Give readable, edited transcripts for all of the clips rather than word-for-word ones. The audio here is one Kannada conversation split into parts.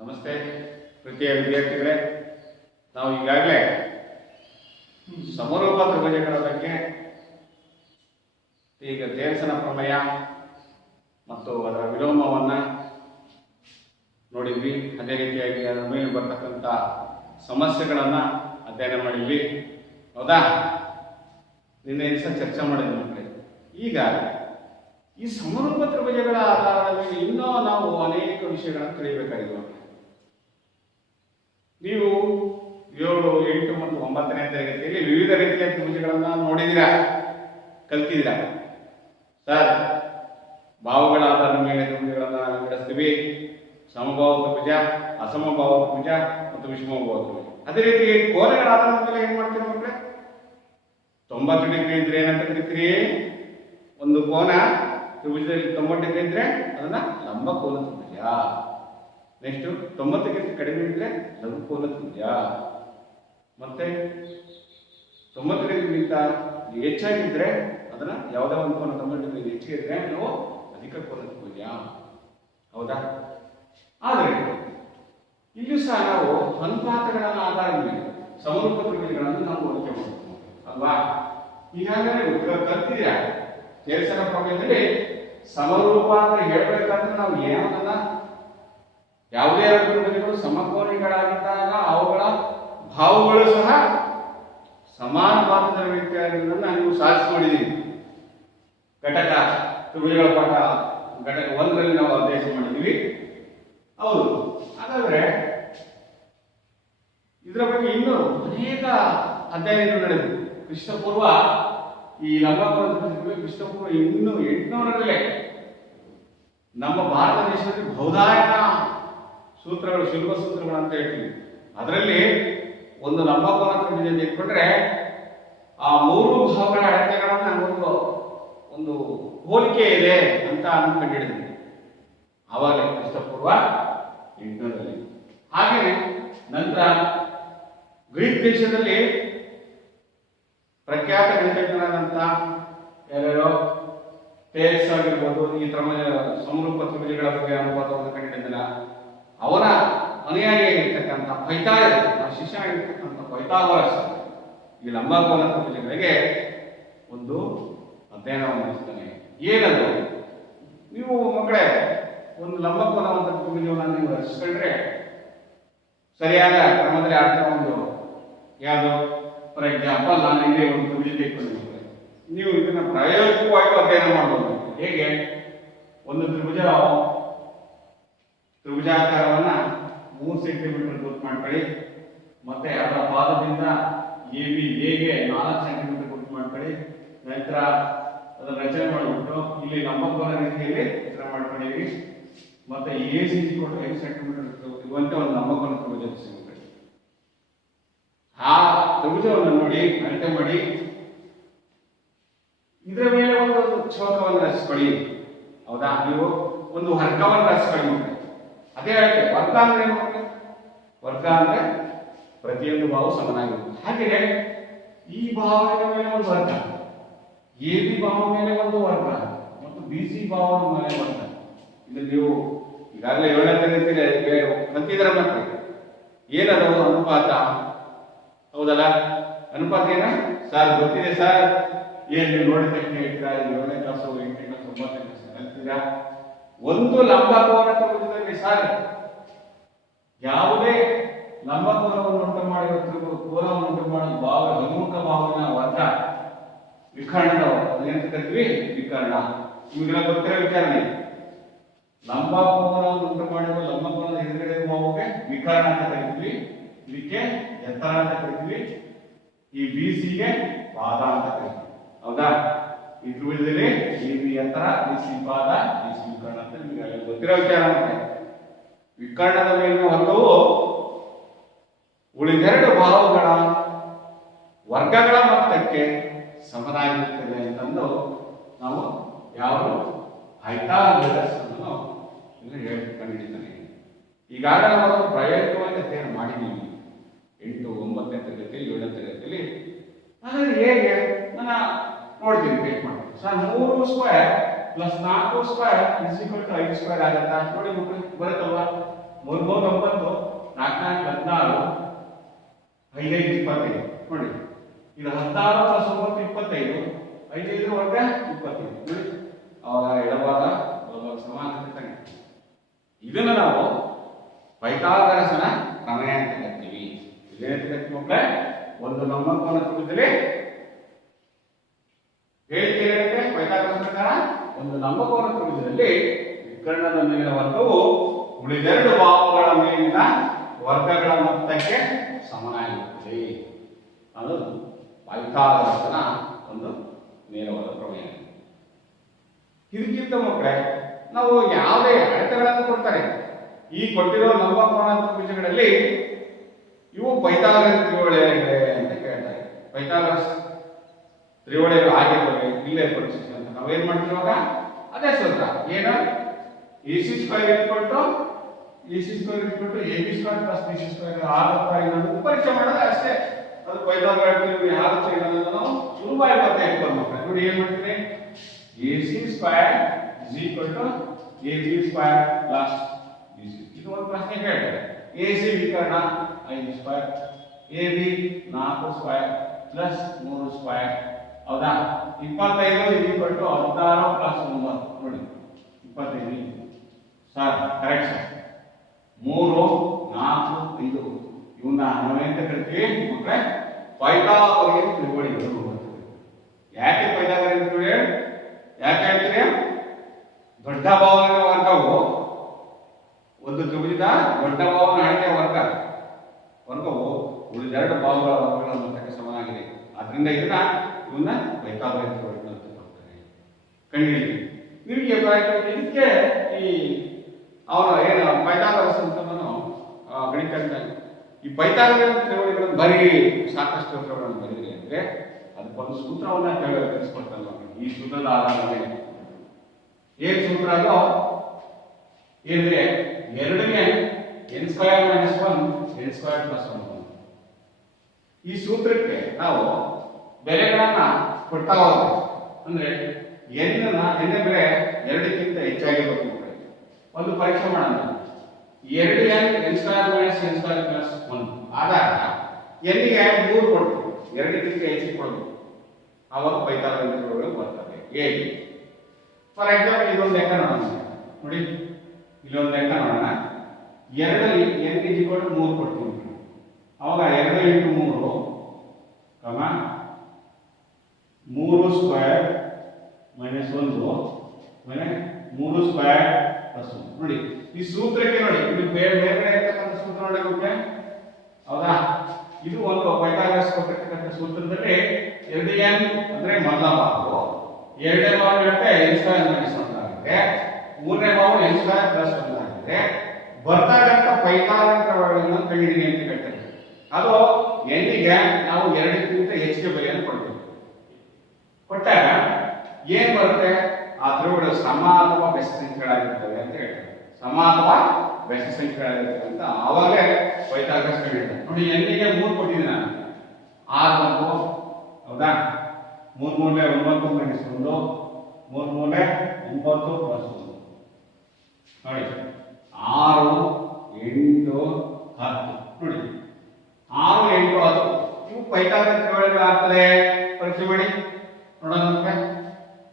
ನಮಸ್ತೆ ಪ್ರೀತಿಯ ವಿದ್ಯಾರ್ಥಿಗಳೇ, ನಾವು ಈಗಾಗಲೇ ಸಮರೂಪ ತ್ರಿಭುಜಗಳ ಬಗ್ಗೆ ಈಗ ದೇವಸನ ಪ್ರಮೇಯ ಮತ್ತು ಅದರ ವಿಲೋಮವನ್ನು ನೋಡಿದ್ವಿ. ಅದೇ ರೀತಿಯಾಗಿ ಅದರ ಮೇಲೆ ಬರ್ತಕ್ಕಂಥ ಸಮಸ್ಯೆಗಳನ್ನು ಅಧ್ಯಯನ ಮಾಡಿದ್ವಿ. ಹೌದಾ? ನಿನ್ನೆ ದಿವಸ ಚರ್ಚೆ ಮಾಡಿದ್ವಿ ಮಕ್ಕಳೇ. ಈಗ ಈ ಸಮರೂಪ ತ್ರಿಭುಜಗಳ ಆಧಾರದ ಮೇಲೆ ಇನ್ನೂ ನಾವು ಅನೇಕ ವಿಷಯಗಳನ್ನು ತಿಳಿಯಬೇಕಾಗಿದೆ. ನೀವು 7, 8 ಮತ್ತು 9ನೇ ತರಗತಿಯಲ್ಲಿ ವಿವಿಧ ರೀತಿಯ ತ್ರಿಭುಜಗಳನ್ನು ನೋಡಿದ್ದೀರಾ, ಕಲ್ತಿದ್ದೀರಾ. ಸರ್, ಭಾವಗಳ ಆಧಾರದ ಮೇಲೆ ತ್ರಿಭುಜಗಳನ್ನು ನಾವು ಬಿಡಿಸ್ತೀವಿ. ಸಮಭಾವ ತ್ರಿಭುಜ, ಅಸಮಭಾವ ತ್ರಿಭುಜ ಮತ್ತು ವಿಷಮಭಾವ ತ್ರಿಭುಜ. ಅದೇ ರೀತಿ ಕೋನಗಳ ಆಧಾರದ ಮೇಲೆ ಏನ್ ಮಾಡ್ತೀರಿ ಮಕ್ಕಳೇ? 90 ಡಿಗ್ರಿ ಇದ್ರೆ ಏನಂತ ಕರಿತೀರಿ? ಒಂದು ಕೋನ ತ್ರಿಭುಜದಲ್ಲಿ 90 ಡಿಗ್ರಿ ಇದ್ರೆ ಅದನ್ನ ಲಂಬ ಕೋನ ತ್ರಿಭುಜ. ನೆಕ್ಸ್ಟ್ 90ಕ್ಕಿಂತ ಕಡಿಮೆ ಇದ್ರೆ ಲಘು ಕೋನ ತ್ರಿಭುಜ. ಮತ್ತೆ 90 ಡಿಗ್ರಿಗಿಂತ ಹೆಚ್ಚಾಗಿದ್ರೆ ಅದನ್ನ ಯಾವುದೇ ಒಂದು ಕೋನ 90 ಡಿಗ್ರಿ ಹೆಚ್ಚಿಗೆ ಇದ್ರೆ ನಾವು ಅಧಿಕ ಕೋನ ತ್ರಿಭುಜ. ಹೌದಾ? ಆದರೆ ಇಲ್ಲೂ ಸಹ ನಾವು ಅನುಪಾತಗಳ ಆಧಾರದ ಮೇಲೆ ಸಮರೂಪ ತ್ರಿಭುಜಗಳನ್ನು ನಾವು ಹೋಲಿಕೆ ಮಾಡ್ತೀವಿ ಅಲ್ವಾ? ಈಗಾಗಲೇ ಕಲ್ತಿದ್ದೀರಾ. ದೇವಸನ ಪ್ರಮೇಯದಲ್ಲಿ ಸಮರೂಪ ಅಂತ ಹೇಳ್ಬೇಕಂದ್ರೆ ನಾವು ಏನನ್ನ ಯಾವುದೇ ತ್ರಿಭುಜಗಳು ಸಮಕೋನಿಗಳಾಗಿದ್ದಾಗ ಅವುಗಳ ಭಾವಗಳು ಸಹ ಸಮಾನುಪಾತದಲ್ಲಿರುವುದನ್ನು ನೀವು ಸಾಧಿಸಿಕೊಂಡಿದ್ದೀವಿ. ಘಟಕ ತ್ರಿಭುಜಗಳ ಪಾಠ ಘಟಕ 1ರಲ್ಲಿ ನಾವು ಅಭ್ಯಾಸ ಮಾಡಿದ್ದೀವಿ. ಹೌದು. ಹಾಗಾದ್ರೆ ಇದರ ಬಗ್ಗೆ ಇನ್ನೂ ಅನೇಕ ಅಧ್ಯಯನಗಳು ನಡೆದವು. ಕ್ರಿಸ್ತಪೂರ್ವ ಈ ಲಂಬಕೋನ ಕ್ರಿಸ್ತಪೂರ್ವ ಇನ್ನೂ 800ರಲ್ಲೇ ನಮ್ಮ ಭಾರತ ದೇಶದಲ್ಲಿ ಬಹುದಾಯನ ಸೂತ್ರಗಳು, ಶಿಲ್ಪ ಸೂತ್ರಗಳು ಅಂತ ಹೇಳ್ತೀವಿ. ಅದರಲ್ಲಿ ಒಂದು ಲಂಬಕೋನ ತ್ರಿಭುಜ ಇಟ್ಕೊಂಡ್ರೆ ಆ 3 ಭಾವಗಳ ಅಳತೆಗಳನ್ನ ಒಂದು ಹೋಲಿಕೆ ಇದೆ ಅಂತ ಕಂಡುಹಿಡಿದ್ವಿ ಆವಾಗ ಕ್ರಿಸ್ತಪೂರ್ವ 800ರಲ್ಲಿ. ಹಾಗೆಯೇ ನಂತರ ಗ್ರೀಕ್ ದೇಶದಲ್ಲಿ ಪ್ರಖ್ಯಾತ ಗಣಿತಜ್ಞರಾದಂಥ ಯಾರ್ಯಾರೋ ಥೇಲ್ಸ್ ಆಗಿರ್ಬೋದು, ಈ ಸಮರೂಪ ತ್ರಿಭುಜಗಳ ಬಗ್ಗೆ ಅನುಪಾತವನ್ನು ಕಂಡುಹಿಡಿದಲ್ಲ, ಅವರ ಅನುಯಾಯಿಯಾಗಿರ್ತಕ್ಕಂಥ ಪೈಥಾಗರಸ್, ಶಿಷ್ಯನಾಗಿರ್ತಕ್ಕಂಥ ಪೈಥಾಗರಸ್ ಈ ಲಂಬಕೋನ ತ್ರಿಭುಜಗಳಿಗೆ ಒಂದು ಅಧ್ಯಯನವನ್ನು ನಡೆಸ್ತಾನೆ. ಏನದು? ನೀವು ಮಕ್ಕಳೇ ಒಂದು ಲಂಬಕೋನವಂತ ತ್ರಿಭುಜವನ್ನು ನೀವು ರಚಿಸ್ಕೊಂಡ್ರೆ ಸರಿಯಾದ ಕ್ರಮದಲ್ಲಿ ಆಡ್ತಾ ಒಂದು ಯಾವುದು, ಫಾರ್ ಎಕ್ಸಾಂಪಲ್ ನಾನು ಇಲ್ಲೇ ಒಂದು ತ್ರಿಭುಜ ತೆಗೆದುಕೊಂಡಿದ್ದೇನೆ. ನೀವು ಇದನ್ನ ಪ್ರಾಯೋಗಿಕವಾಗಿ ಅಧ್ಯಯನ ಮಾಡಬಹುದು. ಹೇಗೆ? ಒಂದು ತ್ರಿಭುಜಾಕಾರವನ್ನ 3 ಸೆಂಟಿಮೀಟರ್ ಗುರುತು ಮಾಡ್ಕೊಳ್ಳಿ. ಮತ್ತೆ ಅದರ ಪಾದದಿಂದ AB ಹೇಗೆ 4 ಸೆಂಟಿಮೀಟರ್ ಗುರುತು ಮಾಡ್ಕೊಳ್ಳಿ. ನಂತರ ಅದರ ರಚನೆ ಮಾಡಿಬಿಟ್ಟು ಇಲ್ಲಿ ಲಂಬಕೋನ ರೀತಿಯಲ್ಲಿ ರಚನೆ ಮಾಡ್ಕೊಂಡಿರಿ. ಮತ್ತೆ AC 5 ಸೆಂಟಿಮೀಟರ್ ಇರುವಂತೆ ಒಂದು ಲಂಬಕೋನ ತ್ರಿಭುಜ ಸಿಗುತ್ತೆ. ಆ ತ್ರಿಭುಜವನ್ನು ನೋಡಿ ಅಳತೆ ಮಾಡಿ ಇದರ ಮೇಲೆ ಒಂದು ಚೌಕವನ್ನು ರಚಿಸ್ಕೊಳ್ಳಿ. ಹೌದಾ? ನೀವು ಒಂದು ವರ್ಗವನ್ನು ರಚಿಸ್ಕೊಳ್ಳಿ. ಅದೇ ಅಳತೆ. ವರ್ಗ ಅಂದ್ರೆ ಏನು? ವರ್ಗ ಅಂದ್ರೆ ಪ್ರತಿಯೊಂದು ಭಾವ ಸಮನಾಗಿರುತ್ತೆ. ಹಾಗೆ ಈ ಭಾವದ ಮೇಲೆ ಒಂದು ವರ್ಗ, AB ಭಾವ ಮೇಲೆ ಒಂದು ವರ್ಗ ಮತ್ತು BC ಭಾವದ ಮೇಲೆ ವರ್ಗ. ಇದು ನೀವು ಈಗಾಗಲೇ 7ನೇ ತರಗತಿಯಲ್ಲಿ ಕಲ್ತಿದ್ದೀರ ಮಕ್ಕಳು. ಏನದು ಅನುಪಾತ? ಹೌದಲ್ಲ? ಅನುಪಾತ ಏನ ಸರ್? ಗೊತ್ತಿದೆ ಸರ್. ಏನ್ ನೀವು ನೋಡಿದ ತಕ್ಷಣ ಹೇಳ್ತೀರಾ? 7ನೇ ಕ್ಲಾಸು, 8ನೇ ಕ್ಲಾಸು, 9ನೇ ಕ್ಲಾಸು ಕಲ್ತಿದ್ದೀರಾ? ಒಂದು ಲಂಬಕೋನ ತ್ರಿಭುಜದಲ್ಲಿ ಸರ್ ಯಾವುದೇ ಲಂಬಕೋನವನ್ನು ಉಂಟು ಮಾಡಿರುವ ಕೋನವನ್ನು ಉಂಟು ಮಾಡುವ ಭಾವ ಹಿಮ್ಮುಖ ಭಾವನ ವರ್ಗ ವಿಕರ್ಣ ಏನಂತ ಕರಿತೀವಿ? ವಿಕರ್ಣ. ಇವುಗಳ ಗೊತ್ತಿರೋ ವಿಚಾರಣೆ. ಲಂಬಕೋನವನ್ನು ಉಂಟು ಮಾಡಿರುವ ಲಂಬಕೋನದ ಎದುರುಗಡೆ ಭಾವಕ್ಕೆ ವಿಕರ್ಣ ಅಂತ ಕರಿತೀವಿ. ಇದಕ್ಕೆ ಎತ್ತರ ಅಂತ ಕರಿತೀವಿ. ಈ BCಗೆ ಪಾದ ಅಂತ ಕರಿತೀವಿ. ಹೌದಾ? ಈ ತ್ರಿಭುಜದಲ್ಲಿ AB ಎತ್ತರ, BC ಪಾದ, BC ವಿಕರ್ಣ ಅಂತ ನಿಮಗೆ ಗೊತ್ತಿರೋ ವಿಚಾರ. ವಿಕರ್ಣದ ಮೇಲಿನ ವರ್ಗವು ಉಳಿದೆರಡು ಭಾವಗಳ ವರ್ಗಗಳ ಮೊತ್ತಕ್ಕೆ ಸಮನಾಗಿರುತ್ತದೆ ಅಂತಂದು ನಾವು ಯಾವ ಪೈಥಾಗರಸ್ ಅನ್ನು ಕಂಡುಹಿಡಿತಾನೆ. ಈಗಾಗಲೇ ನಾವು ಪ್ರಾಯೋಗಿಕವಾಗಿ ಅಧ್ಯಯನ ಮಾಡಿದ್ದೀವಿ 8, 9ನೇ ತರಗತಿ, 7ನೇ ತರಗತಿಯಲ್ಲಿ. ಹಾಗಾದ್ರೆ ಹೇಗೆ ನಾನು ನೋಡ್ತೀನಿ, ವೇಟ್ ಮಾಡಿ. Sir 3 square plus 4 square = 5 square ಆಗುತ್ತಾ? ನೋಡಿ ಮಕ್ಕಳು, ಬರುತ್ತಲ್ವಾ? 3 3 9 4 4 16 5 5 25 ನೋಡಿ ಇದು 16 ಪ್ಲಸ್ 9 25 5 5 ವರ್ಗ 25 ನೋಡಿ ಅವಾಗ ಎಡಭಾಗ ಬಲಭಾಗ ಸಮಾನತೆ ತಾನೆ. ಇದನ್ನ ನಾವು ಪೈಥಾಗರಸನ ಪ್ರಮೇಯ ಅಂತ ಕರಿತೀವಿ. ಇದೇನಂತ ಕರಿತೀವಿ ಮಕ್ಕಳೇ? ಒಂದು ಲಂಬಕೋನ ತ್ರಿಭುಜದಲ್ಲಿ ಹೇಳಿಕೆ ಪೈಥಾಗರಸನ ಪ್ರಕಾರ ಒಂದು ಲಂಬಕೋನ ತ್ರಿಭುಜದಲ್ಲಿ ವಿಕರ್ಣದ ಮೇಲಿನ ವರ್ಗವು ಉಳಿದೆರಡು ಬಾಹುಗಳ ಮೇಲಿನ ವರ್ಗಗಳ ಮೊತ್ತಕ್ಕೆ ಸಮನಾಗಿರುತ್ತದೆ. ಅದು ಪೈಥಾಗರಸನ ಒಂದು ನೇರವಾದ ಪ್ರಮೇಯ. ಇದಕ್ಕಿಂತ ಮಕ್ಕಳೇ ನಾವು ಯಾವುದೇ ಅಳತೆಗಳನ್ನು ಕೊಡ್ತಾರೆ, ಈ ಕೊಟ್ಟಿರೋ ಲಂಬಕೋನ ತ್ರಿಭುಜಗಳಲ್ಲಿ ಇವು ಪೈಥಾಗರಸ್ ತ್ರಿವಲಯಗಳೇ ಅಂತ ಕೇಳ್ತಾರೆ. ಪೈಥಾಗರಸ್ ತ್ರಿವಲಯಗಳು ಆಗಿರ್ತವೆ ಇಲ್ಲೇ ಪರೀಕ್ಷಿಸಿ ಅಂತ ನಾವೇನ್ ಮಾಡ್ತೀವಿ ಇವಾಗ? ಅದೇ ಸೂತ್ರ ಏನು? AC square AC square AB square plus BC square ಆಗುತ್ತಾ ಪರೀಕ್ಷೆ ಮಾಡೋದು ಅಷ್ಟೇ. ಅದು ಪೈಥಾಗರಸ್ ಆಗುತ್ತೆ ಅನ್ನೋದನ್ನ ನಾವು ಸುಲಭವಾಗಿ ಗೊತ್ತೇ ಇಟ್ಕೊಂಡು ನೋಡಿ ಏನ್ ಮಾಡ್ತೀವಿ? AC square AB square plus BC. ಇದು ಒಂದು ಪ್ರಶ್ನೆ ಕೇಳ್ತಾರೆ. AC ವಿಕರ್ಣ 5 square, AB 4 square plus 3 square. ಹೌದಾ? 25 16 ಪ್ಲಸ್ 9 ನೋಡಿ 25 ಸರ್ ಕರೆಕ್ಟ್ ಸರ್. 3 4 5 ಇವನ್ನ ನಾವೇಂತ ಕರಿತೀವಿ ಮಕ್ಕಳೇ? ಪೈಥಾಗರಸ್ ತ್ರಿವಲಯಗಳು. ಯಾಕೆ ಪೈಥಾಗರಸ್ ತ್ರಿವಲಯ ಯಾಕೆ ಹೇಳ್ತೀರಿ? ದೊಡ್ಡ ಬಾಹುವಿನ ವರ್ಗವು ಒಂದು ತ್ರಿಭುಜದ ದೊಡ್ಡ ಬಾಹುವಿನ ಅಳತೆಯ ವರ್ಗವು ಉಳಿದೆರಡು ಬಾಹುಗಳ ವರ್ಗಗಳ ಮೊತ್ತಕ್ಕೆ ಸಮನಾಗಿದೆ. ಆದ್ರಿಂದ ಇವನ್ನ ಪೈಥಾಗರಸ್ ತ್ರಿವಲಯಗಳು ಅಂತ ಕರೀತಾರೆ. ಕಂಡುಹಿಡಿಯಿರಿ. ನಿಮಗೆ ಇದಕ್ಕೆ ಈ ಅವರ ಏನು ಪೈಥಾಗರಸ್ ಅಂತ ಗಣಿತ ಈ ಪೈಥಾಗರಸ್ ತ್ರಿವಲಯಗಳನ್ನು ಬರೀ ಸಾಕಷ್ಟು ಸೂತ್ರಗಳನ್ನು ಬರೀರಿ ಅಂದ್ರೆ ಅದಕ್ಕೊಂದು ಸೂತ್ರವನ್ನ ತಿಳಿಸ್ಕೊಡ್ತಾರೆ. ಈ ಸೂತ್ರದ ಆಧಾರದ ಮೇಲೆ ಏನ್ ಸೂತ್ರ ಅದು ಏನಿದೆ? 2ನೇ n square minus 1 n square plus 1. ಈ ಸೂತ್ರಕ್ಕೆ ನಾವು ಬೆಲೆಗಳನ್ನ ಕೊಡ್ತಾ ಹೋದ್ರೆ ಅಂದ್ರೆ n ಬೆಲೆ 2ಕ್ಕಿಂತ ಹೆಚ್ಚಾಗಿರಬೇಕು. ಒಂದು ಪರೀಕ್ಷೆ ಮಾಡೋಣ. 2n n square minus n square plus 1 ಆದಾಗ n ಗೆ 3 ಕೊಡ್ತೀವಿ, 2ಕ್ಕಿಂತ ಹೆಚ್ಚಿಗೆ ಕೊಡಬೇಕು. ಆವಾಗ ಪೈಥಾಗರಸ್ ತ್ರಿವಲಯಗಳು ಬರ್ತವೆ. ಹೇಗೆ? ಫಾರ್ ಎಕ್ಸಾಂಪಲ್ ಇದೊಂದು ಲೆಕ್ಕ ನೋಡೋಣ ನೋಡಿ. ಇಲ್ಲೊಂದು ಲೆಕ್ಕ ನೋಡೋಣ. 2ರಲ್ಲಿ n 3 ಕೊಡ್ತೀವಿ. ಅವಾಗ 2 × 3 3 ಸ್ಕ್ವೇರ್ ಮೈನಸ್ 1 ಆಮೇಲೆ 3 ಸ್ಕ್ವೇರ್ ಪ್ಲಸ್ 1 ನೋಡಿ. ಈ ಸೂತ್ರಕ್ಕೆ ನೋಡಿ, ಇದು ಬೇರೆ ಇರ್ತಕ್ಕಂಥ ಸೂತ್ರ ನೋಡೋಕೆ. ಹೌದಾ? ಇದು ಒಂದು ಪೈಥಾಗರಸ್ ಕೊಟ್ಟಿರ್ತಕ್ಕಂಥ ಸೂತ್ರದಲ್ಲಿ 2n ಅಂದ್ರೆ ಮೊದಲ ಭಾಗವು, 2ನೇ ಭಾಗ n ಸ್ಕ್ವೇರ್ ಮೈನಸ್ 1 ಆಗುತ್ತೆ, 3ನೇ ಭಾಗ n ಸ್ಕ್ವೇರ್ ಪ್ಲಸ್ 1 ಆಗುತ್ತೆ. ಬರ್ತಕ್ಕಂಥ ಪೈಥಾಗರಸ್ ತ್ರಿವಲಯಗಳನ್ನು ಕಂಡುಹಿಡಿಯಿರಿ ಅಂತ ಹೇಳ್ತಾರೆ. ಅದು n ಗೆ ನಾವು 2ಕ್ಕಿಂತ ಹೆಚ್ಚಿಗೆ ಬೆಲೆಯನ್ನು ಕೊಡ್ತೀವಿ. ಕೊಟ್ಟಾಗ ಏನ್ ಬರುತ್ತೆ? ಆ ತ್ರಿವಲಯಗಳು ಸಮ ಅಥವಾ ಬೆಸ ಸಂಖ್ಯೆಗಳಾಗಿರ್ತವೆ ಅಂತ ಹೇಳ್ತಾರೆ. ಸಮ ಅಥವಾ ಬೆಸ ಸಂಖ್ಯೆಗಳಾಗಿರ್ತವೆ ಅಂತ ಆವಾಗಲೇ ಪೈಥಾಗರಸ್ ಕಂಡುಹಿಡಿತಾರೆ. ನೋಡಿ n ಗೆ 3 ಕೊಟ್ಟಿದ್ದೀನಿ ನಾನು, 6 ಬಂತು. ಹೌದಾ? 3 3 9 ಮೈನಸ್ 1 3 3 9 ಪ್ಲಸ್ 1 ನೋಡಿ 6 8 10 ನೋಡಿ 6 8 10 ಇವು ಪೈಥಾಗರಸ್ ತ್ರಿವಲಯಗಳಾಗ್ತದೆ. ಪರೀಕ್ಷೆ ಮಾಡಿ ನೋಡೋಣ.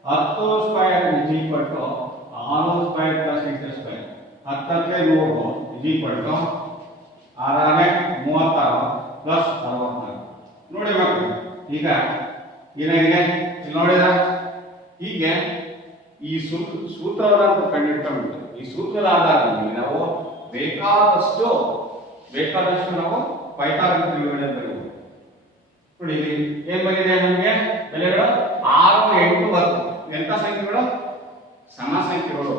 10 square is equal to 6 square plus 8 square. 10ಕ್ಕೆ 100 ಇಸ್ ಈಕ್ವಲ್ ಟು 6ನೇ 36 ಪ್ಲಸ್ 64 ನೋಡಿ ಮಕ್ಕಳು. ಈಗ ಏನಾಗಿದೆ ನೋಡಿದ? ಹೀಗೆ ಈ ಸೂತ್ರವನ್ನು ಕಂಡುಹಿಡ್ಕೊಂಡು ಈ ಸೂತ್ರದ ಆಧಾರದ ಮೇಲೆ ನಾವು ಬೇಕಾದಷ್ಟು ನಾವು ಪೈಥಾಗರಸ್ ತ್ರಿವಲಯ ಬರೀಬಹುದು. ನೋಡಿ ಏನ್ ಬಂದಿದೆ ನಮಗೆ? ಬೆಲೆಗಳು 6 8 10 ಎಂತ ಸಂಖ್ಯೆಗಳು? ಸಮ ಸಂಖ್ಯೆಗಳು.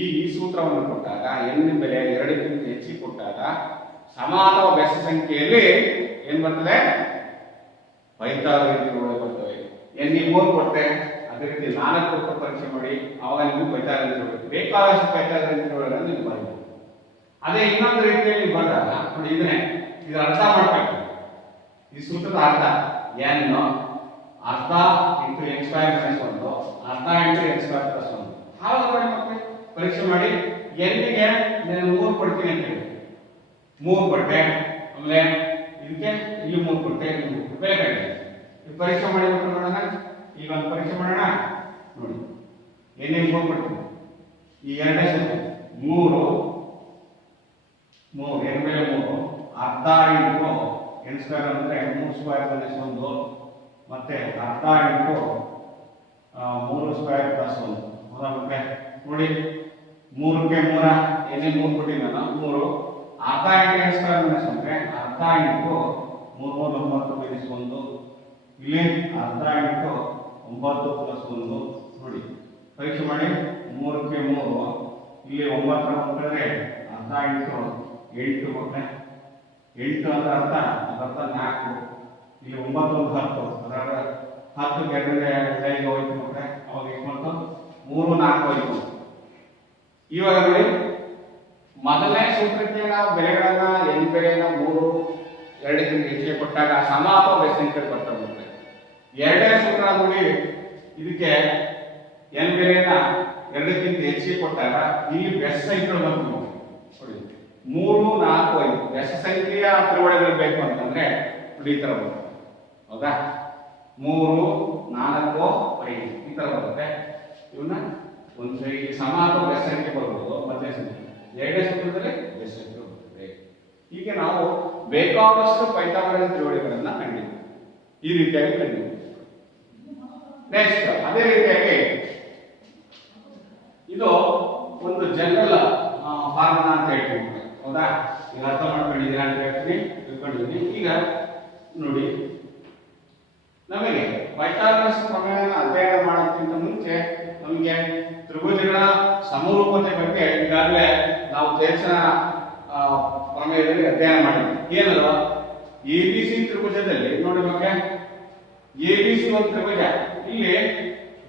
ಈ ಸೂತ್ರವನ್ನು ಕೊಟ್ಟಾಗ n ಬೆಲೆ 2ಕ್ಕಿಂತ ಹೆಚ್ಚಿಗೆ ಕೊಟ್ಟಾಗ ಸಮ ಅಥವಾ ಬೆಸ ಸಂಖ್ಯೆಯಲ್ಲಿ ಏನ್ ಬರ್ತದೆ? ಪೈಥಾಗರಸ್ ತ್ರಿವಲಯ ಬರ್ತವೆ. n ಗೆ 3 ಕೊಟ್ಟೆ, ಅದೇ ರೀತಿ 4 ಕೊಟ್ಟು ಪರೀಕ್ಷೆ ಮಾಡಿ, ಆವಾಗ ನೀವು ಪೈಥಾಗರಸ್ ತ್ರಿವಲಯ ಬೇಕಾದಷ್ಟು ಪೈಥಾಗರಸ್ ತ್ರಿವಲಯಗಳನ್ನು ನೀವು ಬರೀಬಹುದು. ಅದೇ ಇನ್ನೊಂದು ರೀತಿಯಲ್ಲಿ ಬಂದಾಗ ನೋಡಿ ಇದರ ಅರ್ಥ ಮಾಡಬೇಕು. ಈ ಸೂತ್ರದ ಅರ್ಥ n ಅರ್ಧ ಇಂಟು n ಸ್ಕ್ವೇರ್ ಮೈನಸ್ 1 ಅರ್ಧ ಇಂಟು n ಸ್ಕ್ವೇರ್ ಪ್ಲಸ್ 1. ಆವಾಗ ನೋಡಿ ಮಕ್ಕಳೇ ಪರೀಕ್ಷೆ ಮಾಡಿ ಎನ್ನಿಗೆ ನಾನು 3 ಕೊಡ್ತೀನಿ ಅಂತ ಹೇಳಿ 3 ಕೊಟ್ಟೆ, ಆಮೇಲೆ ಇದಕ್ಕೆ ಇಲ್ಲಿ 3 ಕೊಟ್ಟೆ, ಇಲ್ಲಿ 3 ಕೊಟ್ಟೆ, ಬೆಲೆ ಕಟ್ಟಿ ಈ ಪರೀಕ್ಷೆ ಮಾಡಿಬಿಟ್ಟು ನೋಡೋಣ. ಈಗ ಒಂದು ಪರೀಕ್ಷೆ ಮಾಡೋಣ ನೋಡಿ. ಎನ್ನಿಗೆ 3 ಕೊಡ್ತೀನಿ, ಈ ಎರಡನೇ ಸಂಖ್ಯೆ 3 n ಬೆಲೆ 3 ಅರ್ಧ ಇಂಟು n ಸ್ಕ್ವೇರ್ ಅಂದ್ರೆ 3 ಸ್ಕ್ವೇರ್ ಪ್ಲಸ್ 1 ಮತ್ತೆ ಅರ್ಧ ಇಂಟು 3 ಸ್ಕ್ವೇರ್ ಪ್ಲಸ್ 1 ಹೌದಾ ನೋಡಿ. 3ಕ್ಕೆ 3 ಎಲ್ಲಿ 3 ಕೊಟ್ಟಿದ್ದೀನಿ ನಾನು 3 ಅರ್ಧ ಇಂಟು n ಸ್ಕ್ವೇರ್ ಪ್ಲಸ್ ಅಂದ್ರೆ ಅರ್ಧ ಇಂಟು 3 9 ಮೈನಸ್ 1 ಇಲ್ಲಿ ಅರ್ಧ ಇಂಟು 9 ಪ್ಲಸ್ 1 ನೋಡಿ. ಪರೀಕ್ಷೆ ಮಾಡಿ 3ಕ್ಕೆ 3 ಇಲ್ಲಿ 9 ಮಕ್ಕಳಿಗೆ ಅರ್ಧ ಇಂಟು 8 ಮಕ್ಕಳೇ 8 ಅಂದ್ರೆ ಅರ್ಧ 4 ಇಲ್ಲಿ 9 ಒಂದು 10 ಅದರ 10 ಎರಡನೇ ಕೈಗೆ ಹೋಯ್ತು ಮಕ್ಕಳೇ. ಅವಾಗ ಎಷ್ಟು ಬಂತು 3 4 ಹೋಯ್ತು. ಇವಾಗ ನೋಡಿ ಮೊದಲನೇ ಸೂತ್ರಕ್ಕೆ ನಾವು ಬೆಲೆಗಳನ್ನ n ಬೆಲೆನ 3 2ಕ್ಕಿಂತ ಹೆಚ್ಚಿಗೆ ಕೊಟ್ಟಾಗ ಸಮ ಅಥವಾ ಬೆಸೆಂಕರ್ ಬರ್ತದೆ. ಎರಡನೇ ಸೂತ್ರ ನೋಡಿ ಇದಕ್ಕೆ n ಬೆಲೆನ 2ಕ್ಕಿಂತ ಹೆಚ್ಚಿಗೆ ಕೊಟ್ಟಾಗ ಇಲ್ಲಿ ಬೆಸ ಸಂಖ್ಯೆಗಳು ಬಂತು ನೋಡಿ. 3 4 5 ಬೆಸ ಸಂಖ್ಯೆಯ ತ್ರಿವಳಿಗಳು ಬೇಕು ಅಂತಂದ್ರೆ ನೋಡಿ ಈ ತರ ಬರುತ್ತೆ ಹೌದಾ. 3 4 5 ಈ ತರ ಬರುತ್ತೆ. ಇವನ್ನ ಒಂದು ಇಲ್ಲಿ ಸಮ ಅಥವಾ ಬೆಸ ಸಂಖ್ಯೆ ಬರ್ಬೋದು ಮಧ್ಯೆ ಸಂಖ್ಯೆ. ಎರಡನೇ ಸೂತ್ರದಲ್ಲಿ ಬೆಸ ಸಂಖ್ಯೆ ಬರ್ತದೆ. ಹೀಗೆ ನಾವು ಬೇಕಾದಷ್ಟು ಪೈಥಾಗರಸ್ ತ್ರಿವಳಿಗಳನ್ನ ಕಂಡಿದ್ದೀವಿ. ಈ ರೀತಿಯಾಗಿ ಕಂಡಿದ್ದೀವಿ. ನೆಕ್ಸ್ಟ್ ಅದೇ ರೀತಿಯಾಗಿ ಇದು ಒಂದು ಜನರಲ್ ಫಾರ್ಮುಲಾ ಅಂತ ಹೇಳ್ತೀವಿ ಹೌದಾ. ಈಗ ಅರ್ಥ ಮಾಡ್ಕೊಂಡಿದ್ದೀರಾ ಅಂತ ಹೇಳ್ತೀನಿ, ತಿಳ್ಕೊಂಡಿದ್ದೀನಿ. ಈಗ ನೋಡಿ ನಮಗೆ ಪೈಥಾಗರಸ್ ಪ್ರಮೇಯನ ಅಧ್ಯಯನ ಮಾಡೋದಕ್ಕಿಂತ ಮುಂಚೆ ನಮಗೆ ತ್ರಿಭುಜಗಳ ಸಮರೂಪತೆ ಬಗ್ಗೆ ಈಗಾಗಲೇ ನಾವು ತೇರ್ಸನ ಪ್ರಮೇಯದಲ್ಲಿ ಅಧ್ಯಯನ ಮಾಡಿದ್ವಿ. ಏನಲ್ಲ ABC ತ್ರಿಭುಜದಲ್ಲಿ ನೋಡಿ ಬಗ್ಗೆ ABC ಒಂದು ತ್ರಿಭುಜ, ಇಲ್ಲಿ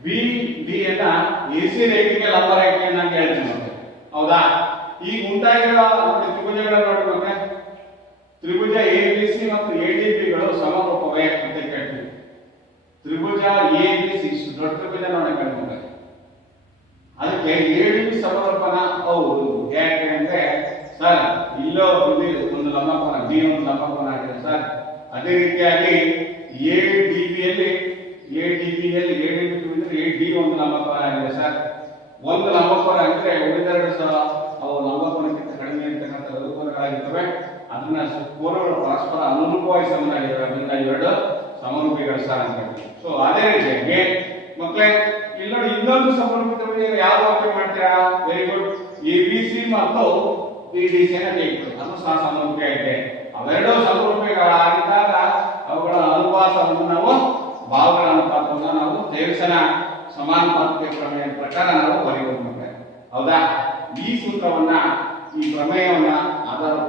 BD ಅನ್ನ AC ರೇಖೆಗೆ ಲಂಬ ರೇಖೆಯನ್ನಾಗಿ ಹೇಳ್ತೀವಿ ಹೌದಾ. ಈಗ ಉಂಟಾಗಿರೋ ತ್ರಿಭುಜಗಳ ನೋಡ್ಬೇಕು. ತ್ರಿಭುಜ ABC ಮತ್ತು ADBಗಳು ಸಮರೂಪವೇ ಅಂತ ಕೇಳ್ತೀವಿ. ತ್ರಿಭುಜ ABC ದೊಡ್ಡ ತ್ರಿಭುಜ ನೋಡಬೇಕು. ಅದಕ್ಕೆ ADB ಸಮರೂಪನ ಹೌದು. ಯಾಕೆ ಅಂದ್ರೆ ಸರ್ ಇಲ್ಲೋ ಇಲ್ಲಿ ಒಂದು ಲಂಬಕೋನ B ಒಂದು ಲಂಬಕೋನ ಆಗಿದೆ ಸರ್. ಅದೇ ರೀತಿಯಾಗಿ ADB AD ಒಂದು ಲಂಬಕೋನ ಆಗಿದೆ ಸರ್. ಒಂದು ಲಂಬಕೋನ ಅಂದ್ರೆ ಉಳಿದೆರಡು ಸಹ ಅವು ಲಂಬಕೋನಕ್ಕಿಂತ ಕಡಿಮೆ ಇರ್ತಕ್ಕಂಥ ಲಘುಕೋನಗಳಾಗಿರ್ತವೆ. ಅದನ್ನ ಕೋನಗಳು ಪರಸ್ಪರ ಅನುರೂಪವಾಗಿ ಸಮನಾಗಿರ್ತವೆ. ಅದರಿಂದ ಇವೆರಡು ಸಮರೂಪಿಗಳು ಸರ್ ಅಂತ ಹೇಳ್ತೀವಿ. ಸೊ ಅದೇ ರೀತಿಯಾಗಿ ಮಕ್ಕಳೇ ಇಲ್ಲಿ ನೋಡಿ ಇನ್ನೊಂದು ಸಮರೂಪಿತ ಯಾವ ವಾಕ್ಯ ಮಾಡ್ತೀರಾ? Very good. ABC ಮತ್ತು BDC ಅದು ಸಹ ಸಮರೂಪಿ ಆಗಿದೆ. ಅವೆರಡು ಸಮರೂಪಿಗಳಾಗಿದ್ದಾಗ ಅವುಗಳ ಅನುಪಾತವನ್ನು ನಾವು ಭಾಗಗಳ ಅನುಪಾತವನ್ನು ನಾವು ತೇರ್ಸನ ಸಮಾನುಪಾತಕ್ಕೆ ಪ್ರಮೇಯದ ಪ್ರಕಾರ ನಾವು ಬರೆಯಬಹುದು ಹೌದಾ. ಈ ಸೂತ್ರವನ್ನ ಈ ಪ್ರಮೇಯವನ್ನ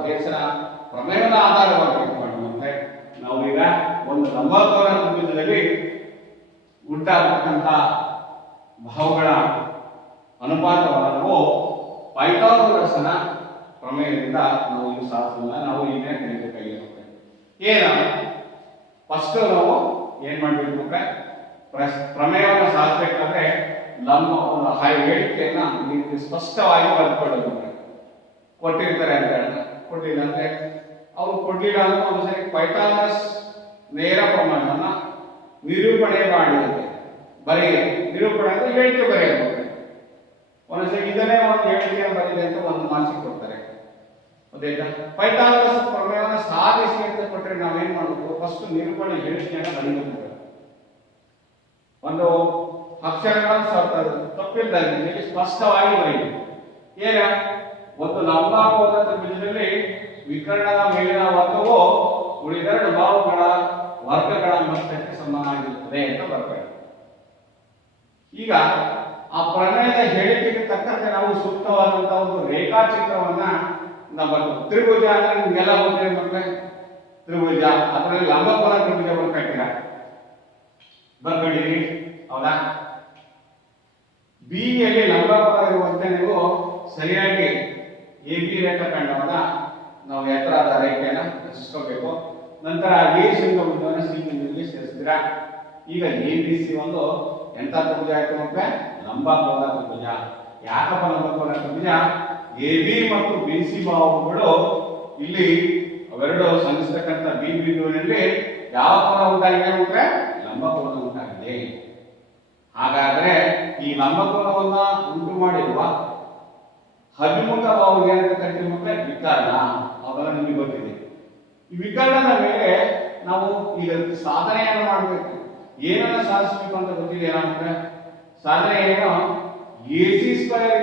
ತೇರ್ಸನ ಪ್ರಮೇಯದ ಆಧಾರವಾಗಿ ಇಟ್ಕೊಂಡ್ರೆ ನಾವು ಈಗ ಒಂದು ಲಂಬಕೋನ ತ್ರಿಭುಜದಲ್ಲಿ ಉಂಟಾಗತಕ್ಕಂಥ ಭಾವಗಳ ಅನುಪಾತವನ್ನು ನಾವು ಪೈಥಾಗರಸ್ನ ಪ್ರಮೇಯದಿಂದ ನಾವು ಈ ಸಾಧನ ನಾವು ಈಗ ತಿಳಿಯಬೇಕಾಗಿರುತ್ತೆ. ಏನ ಫಸ್ಟ್ ನಾವು ಏನ್ ಮಾಡ್ಬೇಕು ಪ್ರಮೇಯವನ್ನು ಸಾಧಿಸಬೇಕಾದ್ರೆ ಲಂಬ ಹೇಳಿಕೆಯನ್ನ ನೀವು ಸ್ಪಷ್ಟವಾಗಿ ಬರ್ಕೊಳ್ಳೋದು. ಕೊಟ್ಟಿರ್ತಾರೆ ಅಂತ ಹೇಳಿದ್ರೆ ಕೊಟ್ಟಿಲ್ಲ ಅಂದ್ರೆ ಅವ್ರು ಕೊಡ್ಲಿಲ್ಲ ಅಂದ್ರೆ ಒಂದ್ಸರಿ ಪೈಥಾಗರಸ್ ನೇರ ಪ್ರಮಾಣವನ್ನ ನಿರೂಪಣೆ ಮಾಡಿರುತ್ತೆ. ನಿರೂಪಣೆ ಅಂದ್ರೆ ಹೇಳಿಕೆ ಬರೆಯೋದು. ಒಂದ್ಸರಿ ಇದನ್ನೇ ಒಂದು ಹೇಳಿಕೆಯನ್ನು ಬರೀದೆ ಅಂತ ಒಂದು ಮಾರ್ಕ್ಸ್ ಕೊಡ್ತಾರೆ. ಅದೇನಾ ಪೈಥಾಗರಸ್ ಪ್ರಮೇಯವನ್ನು ಸಾಧಿಸಿ ಅಂತ ಕೊಟ್ಟರೆ ನಾವೇನ್ ಮಾಡಬೇಕು? ಫಸ್ಟ್ ನಿರೂಪಣೆ ಹೇಳಿಕೆಯನ್ನು ಬರೀಬೇಕು. ಒಂದು ಅಕ್ಷರಗಳನ್ನು ತಪ್ಪಿಲ್ಲದೆ ಸ್ಪಷ್ಟವಾಗಿ ಬರೀಬೇಕು. ಏನ ಒಂದು ಲಂಬಕೋನ ತ್ರಿಭುಜದಲ್ಲಿ ವಿಕರ್ಣದ ಮೇಲಿನ ವರ್ಗವು ಉಳಿದೆರಡು ಬಾಹುಗಳ ವರ್ಗಗಳ ಮೊತ್ತಕ್ಕೆ ಸಮನಾಗಿರುತ್ತದೆ ಅಂತ ಬರ್ತಾರೆ. ಈಗ ಆ ಪ್ರಮೇಯದ ಹೇಳಿಕೆಗೆ ತಕ್ಕಂತೆ ನಾವು ಸೂಕ್ತವಾದಂತಹ ಒಂದು ರೇಖಾಚಿತ್ರವನ್ನ ನಮ್ಮ ತ್ರಿಭುಜ ಅಂದ್ರೆ ನಿಮ್ಗೆಲ್ಲ ಗೊತ್ತಿದೆ ಮಕ್ಕಳೇ. ತ್ರಿಭುಜ ಅದರಲ್ಲಿ ಲಂಬಕೋನ ತ್ರಿಭುಜವನ್ನು ಕಟ್ಟಿರ ಬರ್ಕೊಂಡಿರಿ ಹೌದಾ. ಬಿ ಯಲ್ಲಿ ಲಂಬಕೋನ ಇರುವಂತೆ ನೀವು ಸರಿಯಾಗಿ AB ರೇಖಾಖಂಡವನ್ನ ನಾವು ಎತ್ತರದ ರೇಖೆಯನ್ನ ರಚಿಸ್ಕೋಬೇಕು. ನಂತರ A ಶೃಂಗವನ್ನು C ಬಿಂದುವಿಗೆ ಸೇರಿಸಿದಿರಾ. ಈಗ ABC ಒಂದು ಎಂತ ತ್ರಿಭುಜ ಆಯ್ತು ಮಕ್ಕಳೇ? ಲಂಬಕೋನ ತ್ರಿಭುಜ. ಯಾಕಪ್ಪ ಲಂಬಕೋನ ತ್ರಿಭುಜ? ಎ ಬಿ ಮತ್ತು ಬಿ ಸಿ ಬಾಹುಗಳು ಇಲ್ಲಿ ಅವೆರಡು ಸಂಧಿಸ್ತಕ್ಕಂಥ ಬಿ ಬಿಂದುವಿನಲ್ಲಿ ಯಾವ ಕೋನ ಉಂಟಾಗಿದೆ ಅಂದ್ರೆ ಲಂಬಕೋನ ಉಂಟಾಗಿದೆ. ಹಾಗಾದ್ರೆ ಈ ಲಂಬಕೋನವನ್ನ ಉಂಟು ಮಾಡಿರುವ ಅಭಿಮುಖ ಬಾಹುಗೆ ಏನಂತ ಕರಿತೀವಿ ಮಕ್ಕಳೇ? ವಿಕರ್ಣ. ಅವೆಲ್ಲ ನಿಮಗೆ ಗೊತ್ತಿದೆ. ಈ ವಿಕರ್ಣದ ಮೇಲೆ ನಾವು ಈಗ ಸಾಧನೆಯನ್ನು ಮಾಡಬೇಕು. ಏನನ್ನ ಸಾಧಿಸಬೇಕು ಅಂತ ಗೊತ್ತಿದೆ ನಮಗೆ. ಸಾಧನೆ ಏನು? A C square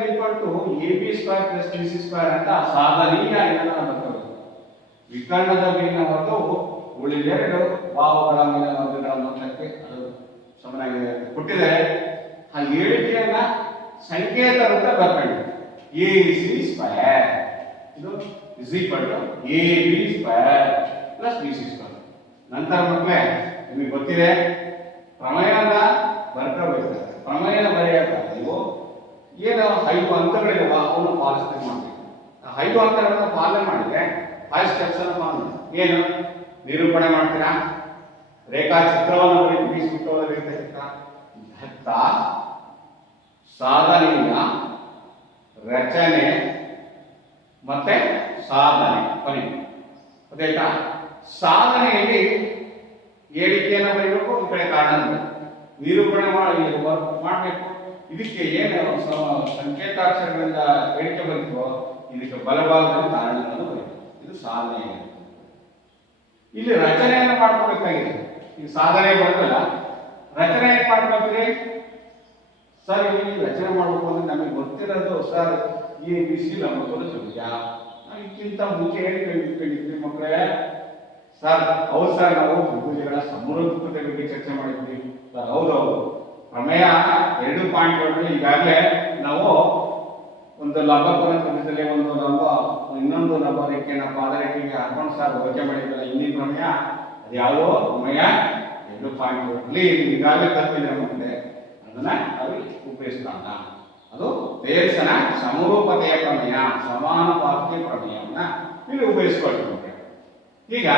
A B square plus B C square ಅಂತ ಸಾಧನೀಯ ಏನನ್ನ ಬರ್ತದೆ. ವಿಕರ್ಣದ ಮೇಲಿನ ಹೊರತು ಉಳಿದೆರಡು ಬಾಹುಗಳ ಮೇಲಿನ ವರ್ಗಗಳ ಮೊತ್ತಕ್ಕೆ ಅದು ಸಮನಾಗಿದೆ ಕೊಟ್ಟಿದ್ದಾರೆ. ಆ ಹೇಳಿಕೆಯನ್ನ ಸಂಕೇತ ರೂಪ ಬರ್ಕೊಂಡು ಎ ಸಿ ಸ್ಕ್ವೇರ್ ಇದು is equal to A B square plus B C square. ನಂತರ ಮಕ್ಕಳೇ ನಿಮಗೆ ಗೊತ್ತಿದೆ ಪ್ರಮೇಯನ ಬರ್ಕೋಬೇಕು. ಪ್ರಮೇಯನ ಬರೆಯಾಗ ನೀವು ಏನು 5 ಹಂತಗಳಿರುವ ಅವನು ಪಾಲಿಸ್ತಾ ಮಾಡಬೇಕು. 5 ಹಂತಗಳನ್ನು ಪಾಲನೆ ಮಾಡಿದ್ರೆ 5 ಸ್ಟೆಪ್ಸ್ ಅನ್ನು ಫಾಲೋ ಮಾಡಿ. ಏನು ನಿರೂಪಣೆ ಮಾಡ್ತೀರಾ? ರೇಖಾಚಿತ್ರವನ್ನು ಬಿಡಿಸಿಬಿಟ್ಟು ಘಟ್ಟ ಸಾಧನೆಯ ರಚನೆ ಮತ್ತೆ ಸಾಧನೆ ಕೊನೆ. ಅದೇಟಾ ಸಾಧನೆಯಲ್ಲಿ ಹೇಳಿಕೆಯನ್ನು ಬರೀಬೇಕು, ಈ ಕಡೆ ಕಾರಣ ನಿರೂಪಣೆ ಮಾಡಬೇಕು. ಇದಕ್ಕೆ ಏನು ಸಂಕೇತಾಕ್ಷರಗಳಿಂದ ಹೇಳಿಕೆ ಬರೀತೋ ಇದಕ್ಕೆ ಬಲಭಾಗದಲ್ಲಿ ಕಾರಣಗಳನ್ನು ಬರೀಬೇಕು. ಇದು ಸಾಧನೆ. ಇಲ್ಲಿ ರಚನೆಯನ್ನು ಮಾಡ್ಕೋಬೇಕಾಗಿದೆ. ಈ ಸಾಧನೆ ಬರ್ತಲ್ಲ, ರಚನೆ ಹೇಗೆ ಮಾಡ್ಕೊತೀರಿ ಸರ್? ಇಲ್ಲಿ ರಚನೆ ಮಾಡಬೇಕು ಅಂದ್ರೆ ನಮಗೆ ಗೊತ್ತಿರೋದು ಸರ್ ಈ ಬಿಸಿ ಲಂಬಕೋನ ತ್ರಿಭುಜ. ಇದಕ್ಕಿಂತ ಮುಂಚೆ ಹೇಳಿ ಕೇಳಿದ್ವಿ ಮಕ್ಕಳೇ. ಸರ್ ಹೌದು ಸರ್, ನಾವು ತ್ರಿಭುಜಗಳ ಸಮರೂಪತೆ ಬಗ್ಗೆ ಚರ್ಚೆ ಮಾಡಿದ್ವಿ ಸರ್. ಹೌದೌದು, ಪ್ರಮೇಯ 2 ಪಾಯಿಂಟ್ಗಳಲ್ಲಿ ಈಗಾಗಲೇ ನಾವು ಒಂದು ಲಂಬಕೋನ ತ್ರಿಭುಜದಲ್ಲಿ ಒಂದು ಲಂಬ ಇನ್ನೊಂದು ಲಂಬ ರೇಖೆನ ಪಾದರೇಖೆಗೆ ಹಾಕೊಂಡು ಸರ್ ಹೋಲಿಕೆ ಮಾಡಿದ್ರಲ್ಲ. ಹಿಂದಿನ ಪ್ರಮೇಯ ಅದು ಯಾವುದೋ ಪ್ರಮೇಯ 2 ಪಾಯಿಂಟ್ಗಳಲ್ಲಿ ಈಗಾಗಲೇ ಕಲ್ತಿದ್ರೆ ಮುಂದೆ ಅದನ್ನ ನಾವು ಉಪಯೋಗಿಸ್ಕೊಂಡ. ಅದು ಬೇರ್ಸನ ಸಮರೂಪತೆಯ ಪ್ರಮೇಯ, ಸಮಾನುಪಾತಿಯ ಪ್ರಮೇಯವನ್ನ ಇಲ್ಲಿ ಉಪಯೋಗಿಸ್ಕೊಳ್ತೀವಿ. ಈಗ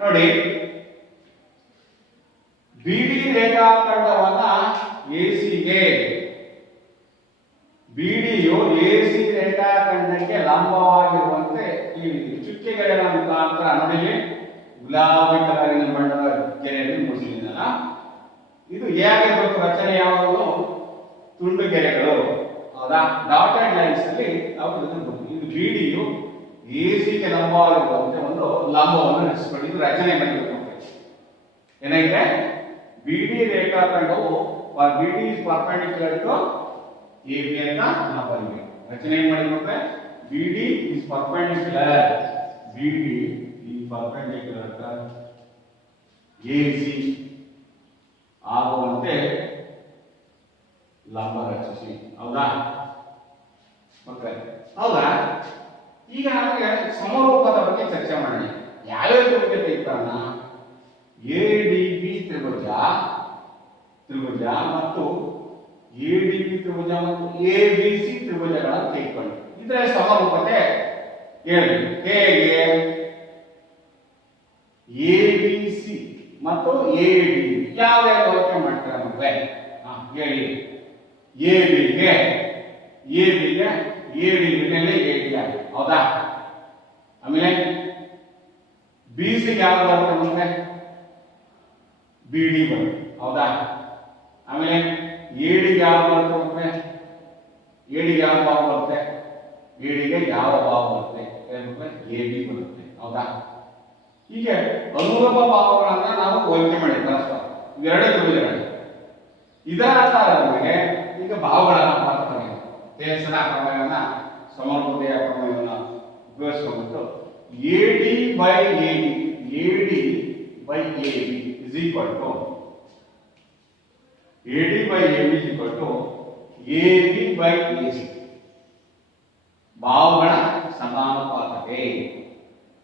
ನೋಡಿ, ಬಿಡಿ ರೇಖಾಖಂಡವನ್ನ ಎಸಿಗೆ, ಬಿಡಿಯು ಎಸಿ ರೇಖಾಖಂಡಕ್ಕೆ ಲಂಬವಾಗಿರುವಂತೆ ಈ ಚುಕ್ಕೆಗಳ ಮುಖಾಂತರ ನೋಡಿ ಗುಲಾಬಿ ಕಲರಿನ ಬಣ್ಣದ ಗೆರೆಯನ್ನು ಮೂಡಿಸಿದ. ಇದು ಹೇಗಿರಬೇಕು ರಚನೆ? ಯಾವುದು ತುಂಡು ಗೆರೆಗಳು, ಹೌದಾ? ಡಾಟೆಡ್ ಲೈನ್ಸ್ ಅಲ್ಲಿ ಇದು ಬಿಡಿಯು ಎಸಿಗೆ ಲಂಬವಾಗಿರುವಂತೆ ಒಂದು ಲಂಬವನ್ನು ರಚಿಸಿಕೊಂಡು ಇದು ರಚನೆ ಮಾಡಬೇಕು. ಏನಾಗಿದೆ? ಬಿಡಿ ರೇಖಾಖಂಡವು ಬಿಡಿ ಪರ್ಪೆಂಡಿಕ್ಯುಲರ್ ಟು ಎಬಿ ಅಂತ ನಾವು ಬರೀಬೇಕು. ರಚನೆ ಏನು ಮಾಡಿದ್ರೆ ಬಿಡಿ ಇಸ್ ಪರ್ಪೆಂಡಿಕ್ಯುಲರ್, ಬಿಡಿ ಈ ಪರ್ಪೆಂಡಿಕ್ಯುಲರ್ ಎಸಿ ಆಗುವಂತೆ ಲಂಬ ರಚಿಸಿ. ಹೌದಾ ಮಕ್ಕಳೇ? ಹೌದಾ? ಈಗ ನಮಗೆ ಸಮರೂಪದ ಬಗ್ಗೆ ಚರ್ಚೆ ಮಾಡೋಣ. ಯಾವ್ಯಾವ ತ್ರಿಭುಜ ತೆಗೆದುಕೊಳ್ಳೋಣ? ಎಡಿಬಿ ತ್ರಿಭುಜ ಮತ್ತು ಎಡಿಬಿ ತ್ರಿಭುಜ ಮತ್ತು ಎಬಿಸಿ ತ್ರಿಭುಜಗಳನ್ನು ತೆಗೆದುಕೊಳ್ಳಿ. ಇದರ ಸಮರೂಪತೆ ಹೇಳಿ. ಹೇಗೆ? ಎಬಿಸಿ ಮತ್ತು ಎಡಿಬಿ ಯಾವ್ಯಾವ ಹೋಲಿಕೆ ಮಾಡ್ತಾರೆ ಮಕ್ಕಳೇ? ಹೇಳಿ. ಎಬಿಗೆ ಎಡಿಬಿನಲ್ಲಿ ಎಡಿ ಆಗಿದೆ, ಹೌದಾ? ಆಮೇಲೆ ಬಿಸಿಗೆ ಯಾವ್ದು ಬರುತ್ತೆ ಮಕ್ಕಳೇ? ಬಿಡಿ ಬರುತ್ತೆ, ಹೌದಾ? ಆಮೇಲೆ ಎಡಿಗೆ ಯಾವ್ದು ಬರುತ್ತೆ ಮಕ್ಕಳೇ? ಎಡಿಗೆ ಯಾವ ಭಾವ ಬರುತ್ತೆ? ಎಡಿಗೆ ಯಾವ ಭಾವ ಬರುತ್ತೆ? ಎಬಿ ಬರುತ್ತೆ, ಹೌದಾ? ಹೀಗೆ ಅನುರೂಪ ಭಾವಗಳನ್ನ ನಾವು ಹೋಲಿಕೆ ಮಾಡಿ ಪರಸ್ಪರ ಇವೆರಡು ತ್ರಿಭುಜಗಳು. ಇದರ ಆಧಾರದ ಮೇಲೆ ಈಗ ಭಾವಗಳನ್ನ ಮಾಡ್ತಾರೆ. ತೇಲ್ಸನ ಪ್ರಮೇಯವನ್ನ, ಸಮರೂಪತೆಯ ಪ್ರಮೇಯವನ್ನ ಉಪಯೋಗಿಸಿಕೊಂಡು AD by AD is equal to AD by AB is equal to AB by AC. ಭಾವಗಳ ಸಮಾನುಪಾತತೆ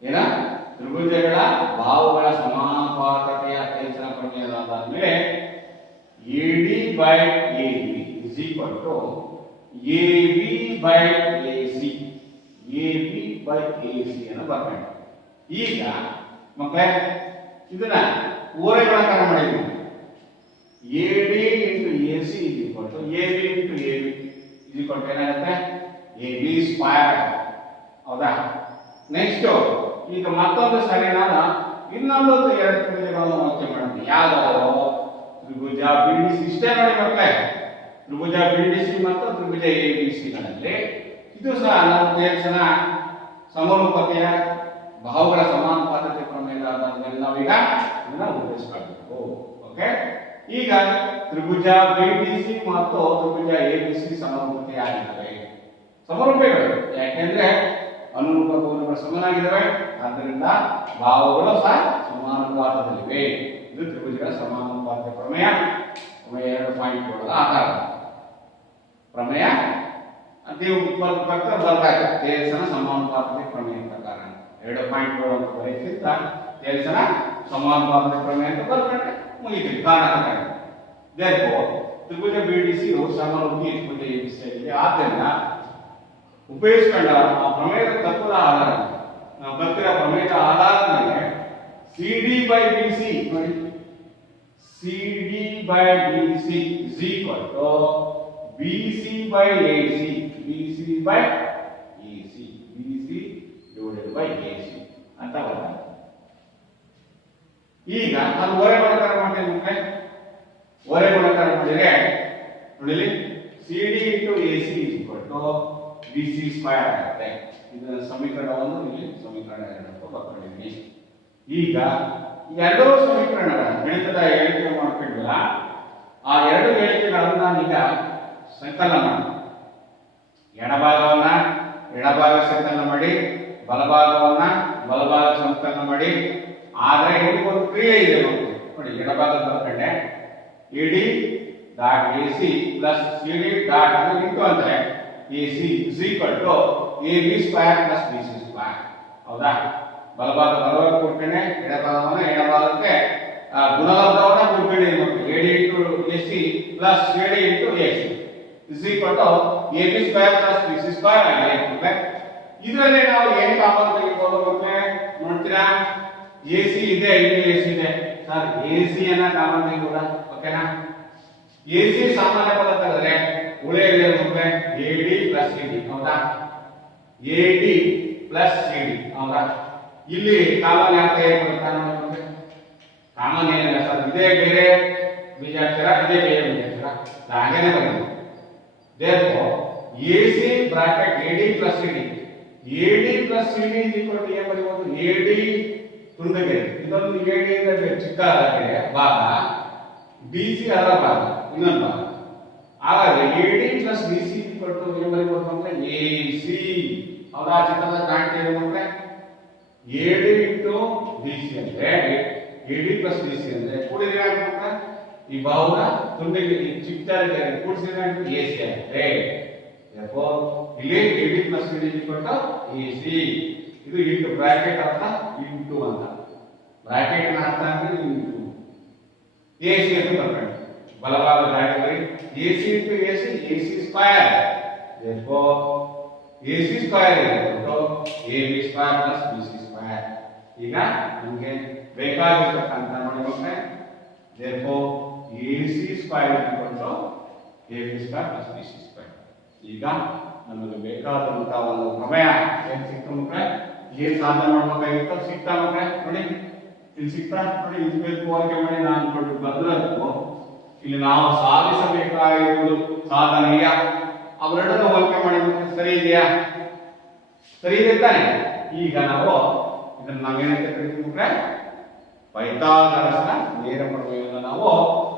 ಏನ? ತ್ರಿಭುಜಗಳ ಭಾವಗಳ ಸಮಾನುಪಾತತೆಯ ತೇಲ್ಸನ ಪ್ರಮೇಯದ ಮೇಲೆ AD by AB is equal to AB by AC, AB by AC ಅನ್ನು ಬರ್ಕೊಂಡು ಈಗ ಮಕ್ಕಳೇ ಇದನ್ನ ಓರೆಗಳನ್ನ ಮಾಡಿದ್ವಿ. AD into AC is equal to AB into AB is equal to ಏನಾಗುತ್ತೆ? A B square. ಹೌದಾ? ನೆಕ್ಸ್ಟ್ ಈಗ ಮತ್ತೊಂದು ಸರಿ ನಾನು ಇನ್ನೊಂದು ಎರಡು ತ್ರಿಭುಜಗಳನ್ನು ಓಕೆ ಮಾಡ್ತೀನಿ. ಯಾವ್ದಾದ್ರು ತ್ರಿಭುಜ ಬಿ ಡಿ ಸಿ. ಇಷ್ಟೇ ನೋಡಿ ಮಕ್ಕಳೇ, ತ್ರಿಭುಜ ಬಿ ಡಿ ಸಿ ಮತ್ತು ತ್ರಿಭುಜ ಎ ಬಿ ಸಿ ಗಳಲ್ಲಿ ಇದು ಸಹ ನಾವು ತೇಲ್ಸನ ಸಮರೂಪತೆಯ ಬಾಹುಗಳ ಸಮಾನುಪಾತತೆ ಪ್ರಮೇಯದ ಆಧಾರದಲ್ಲಿ ನಾವೀಗ ಇದನ್ನ ಉಪಯೋಗಿಸಬೇಕು. ಓಕೆ, ಈಗ ತ್ರಿಭುಜ ಬಿ ಡಿ ಸಿ ಮತ್ತು ತ್ರಿಭುಜ ಎ ಬಿ ಸಿ ಸಮರೂಪತೆಯಾಗಿದ್ದಾವೆ. ಸಮರೂಪಗಳು ಯಾಕೆಂದ್ರೆ ಅನುರೂಪ ಕೋನಗಳು ಸಮನಾಗಿದ್ದಾವೆ, ಆದ್ದರಿಂದ ಬಾಹುಗಳು ಸಹ ಸಮಾನುಪಾತದಲ್ಲಿವೆ. ಇದು ತ್ರಿಭುಜಗಳ ಸಮಾನುಪಾತ ಪ್ರಮೇಯ. ಪ್ರಮೇಯ 2.7 ಆಧಾರ ಪ್ರಮೇಯ ನೀವು ಬರ್ತಾರೆ ತೇಲ್ಸನ ಸಮಾನುಪಾತತೆ ಪ್ರಮೇಯ ಪ್ರಕಾರ 2.7 ಅಂತ ಬರೆಯುತ್ತಿದ್ದ ತೇಲ್ಸನ ಸಮಾನುಪಾತತೆ ಪ್ರಮೇಯ ಅಂತ ಬರ್ಕೊಂಡ್ರೆ ಮುಗಿತು ಕಾರಣ. ತ್ರಿಭುಜ ಬಿ ಡಿ ಸಿ ಸಮರೂಪಿ ತ್ರಿಭುಜ ಎ ಬಿ ಸಿ ಆಗಿದೆ. ಆದ್ದರಿಂದ ಉಪಯೋಗಿಸಿಕೊಂಡ ಆ ಪ್ರಮೇಯದ ತತ್ವದ ಆಧಾರ ನಾವು ಬರ್ತಿರೋ ಪ್ರಮೇಯದ ಆಧಾರದ ಮೇಲೆ C D by B C ನೋಡಿ, C D by B C is equal to B C by A C, B C by A C, B C divided by A C ಅಂತ ಬರ್ತದೆ. ಈಗ ನಾನು ಓರೆ ಗುಣಾಕಾರ ಮಾಡ್ತೇನೆ. ಓರೆ ಗುಣಾಕಾರ ಮಾಡಿದ್ರೆ ನೋಡಿ, C D into A C is equal to B C square ಆಗುತ್ತೆ. ಇದರ ಸಮೀಕರಣವನ್ನು ಇಲ್ಲಿ ಸಮೀಕರಣ 2 ಬರ್ಕೊಂಡಿದ್ದೀನಿ. ಈಗ ಎರಡೂ ಸಮೀಕರಣಗಳ ಗಣಿತದ ಹೇಳಿಕೆ ಮಾಡ್ಕೊಂಡಿಲ್ಲ, ಆ ಎರಡು ಹೇಳಿಕೆಗಳನ್ನು ನಾನೀಗ ಸಂಕಲನ ಮಾಡಿ ಎಡಭಾಗವನ್ನ ಎಡಭಾಗ ಸಂಕಲನ ಮಾಡಿ ಬಲಭಾಗವನ್ನ ಬಲಭಾಗ ಸಂಕಲನ ಮಾಡಿ. ಆದ್ರೆ ಇದಕ್ಕೊಂದು ಕ್ರಿಯೆ ಇದೆ ನೋಡಿ, ಎಡಭಾಗ ಬರ್ಕೊಂಡೆ AD dot A C plus C D dot ಅದು ಇಂಟು ಅಂದ್ರೆ A C is equal to A B square plus B C square. ಹೌದಾ? ಬಲಭಾಗ ಬಲಭಾಗ ಕೊಡ್ಕೊಂಡೆ, ಎಡಭಾಗವನ್ನ ಎಡಭಾಗಕ್ಕೆ ಗುಣಲಬ್ಧವನ್ನ ಕೊಡ್ಕೊಂಡಿದ್ದೀನಿ ಮಕ್ಕಳು. A D into A C plus C D into A C is equal to A B square plus B C square ಆಗಿದೆ. ಇದರಲ್ಲಿ ನಾವು ಏನು ಕಾಮನ್ ತೆಗೆದುಕೊಂಡು ಮಕ್ಕಳೇ ನೋಡ್ತೀರಾ? ಎ ಸಿ ಇದೆ, ಇಲ್ಲಿ ಎ ಸಿ ಇದೆ ಸರ್, ಎ ಸಿ ಅನ್ನ ಕಾಮನ್ ತೆಗೆದುಕೊಂಡ. ಓಕೆನಾ? ಎ ಸಿ ಸಾಮಾನ್ಯ ಪದ ತೆಗೆದ್ರೆ ಉಳಿದಿದೆ ಮಕ್ಕಳೇ A D plus C D. ಹೌದಾ? A D plus C D. ಹೌದಾ? ಇಲ್ಲಿ ಕಾಮನ್ ಯಾವ ತೆಗೆದುಕೊಳ್ತಾನೆ? ಕಾಮನ್ ಏನಿಲ್ಲ ಸರ್, ಇದೇ ಬೇರೆ ಬೀಜಾಕ್ಷರ, ಇದೇ ಬೇರೆ ಬೀಜಾಕ್ಷರ, ಹಾಗೇನೆ ಬರುತ್ತೆ. therefore AC bracket AD plus CD, AD plus CD is equal to ಏನು ಬರೆಯಬಹುದು? AD ತುಂಡಗೆ ಇದೊಂದು AD ಅಂದ್ರೆ ಚಿಕ್ಕ ಭಾಗ, BC ಅದರ ಭಾಗ, ಇನ್ನೊಂದು ಭಾಗ. ಹಾಗಾದ್ರೆ AD plus BC is equal to ಏನು ಬರೆಯಬಹುದು ಅಂದ್ರೆ AC. ಹೌದಾ? ಚಿತ್ರದ ಕಾಣ್ತಿದೆ ಅಂದ್ರೆ AD into BC ಅಂದ್ರೆ AD plus BC ಅಂದ್ರೆ ಕೂಡಿದ್ರೆ ಆಗ್ತದೆ ಈ ಬಾಹುನ ತುಂಡಿಗೆ ಚಿಕ್ಕದಾಗಿ ಕೂಡಿಸಿದ್ರೆ AC ಆಗುತ್ತೆ. therefore ಇಲ್ಲಿ AD plus CD is equal to AC. ಇದು ಇಂಟು ಬ್ರಾಕೆಟ್ ಅರ್ಥ ಇಂಟು ಅಂತ, ಬ್ರಾಕೆಟ್ ನ ಅರ್ಥ ಅಂದ್ರೆ ಇಂಟು AC ಅಂತ ಬರ್ಕೊಂಡು ಬಲಭಾಗ ಬ್ರಾಕೆಟ್ ಬರಿ AC into AC, AC square. therefore AC square is equal to AB square plus BC square. ಈಗ ನಮಗೆ ಬೇಕಾಗಿರತಕ್ಕಂತ ನೋಡಿ ಮಕ್ಕಳೇ, therefore AC square is equal to AB square plus BC square. ಈಗ ನಮಗೆ ಬೇಕಾದಂತಹ ಒಂದು ಪ್ರಮೇಯ ಏನು ಸಿಕ್ತು ಮಕ್ಕಳೇ, ಏನು ಸಾಧನೆ ಮಾಡಬೇಕಾಗಿತ್ತು ಸಿಕ್ತಾ ಮಕ್ಕಳೇ? ನೋಡಿ ಇಲ್ಲಿ ಸಿಕ್ತಾ ನೋಡಿ, ಇದು ಬೇಕು ಹೋಲಿಕೆ ಮಾಡಿ ನಾನು ಕೊಟ್ಟು ಬಂದದ್ದು ಇಲ್ಲಿ ನಾವು ಸಾಧಿಸಬೇಕಾಗಿರುವುದು ಸಾಧನೆಯ ಅವೆರಡನ್ನು ಹೋಲಿಕೆ ಮಾಡಿ ಸರಿ ಇದೆಯಾ? ಸರಿ ಇದೆ ತಾನೆ? ಈಗ ನಾವು ಇದನ್ನು ನಾವೇನಂತ ಕರಿತೀವಿ ಮಕ್ಕಳೇ? ಪೈಥಾಗರಸ್ನ ನೇರ ಪ್ರಮೇಯವನ್ನು ನಾವು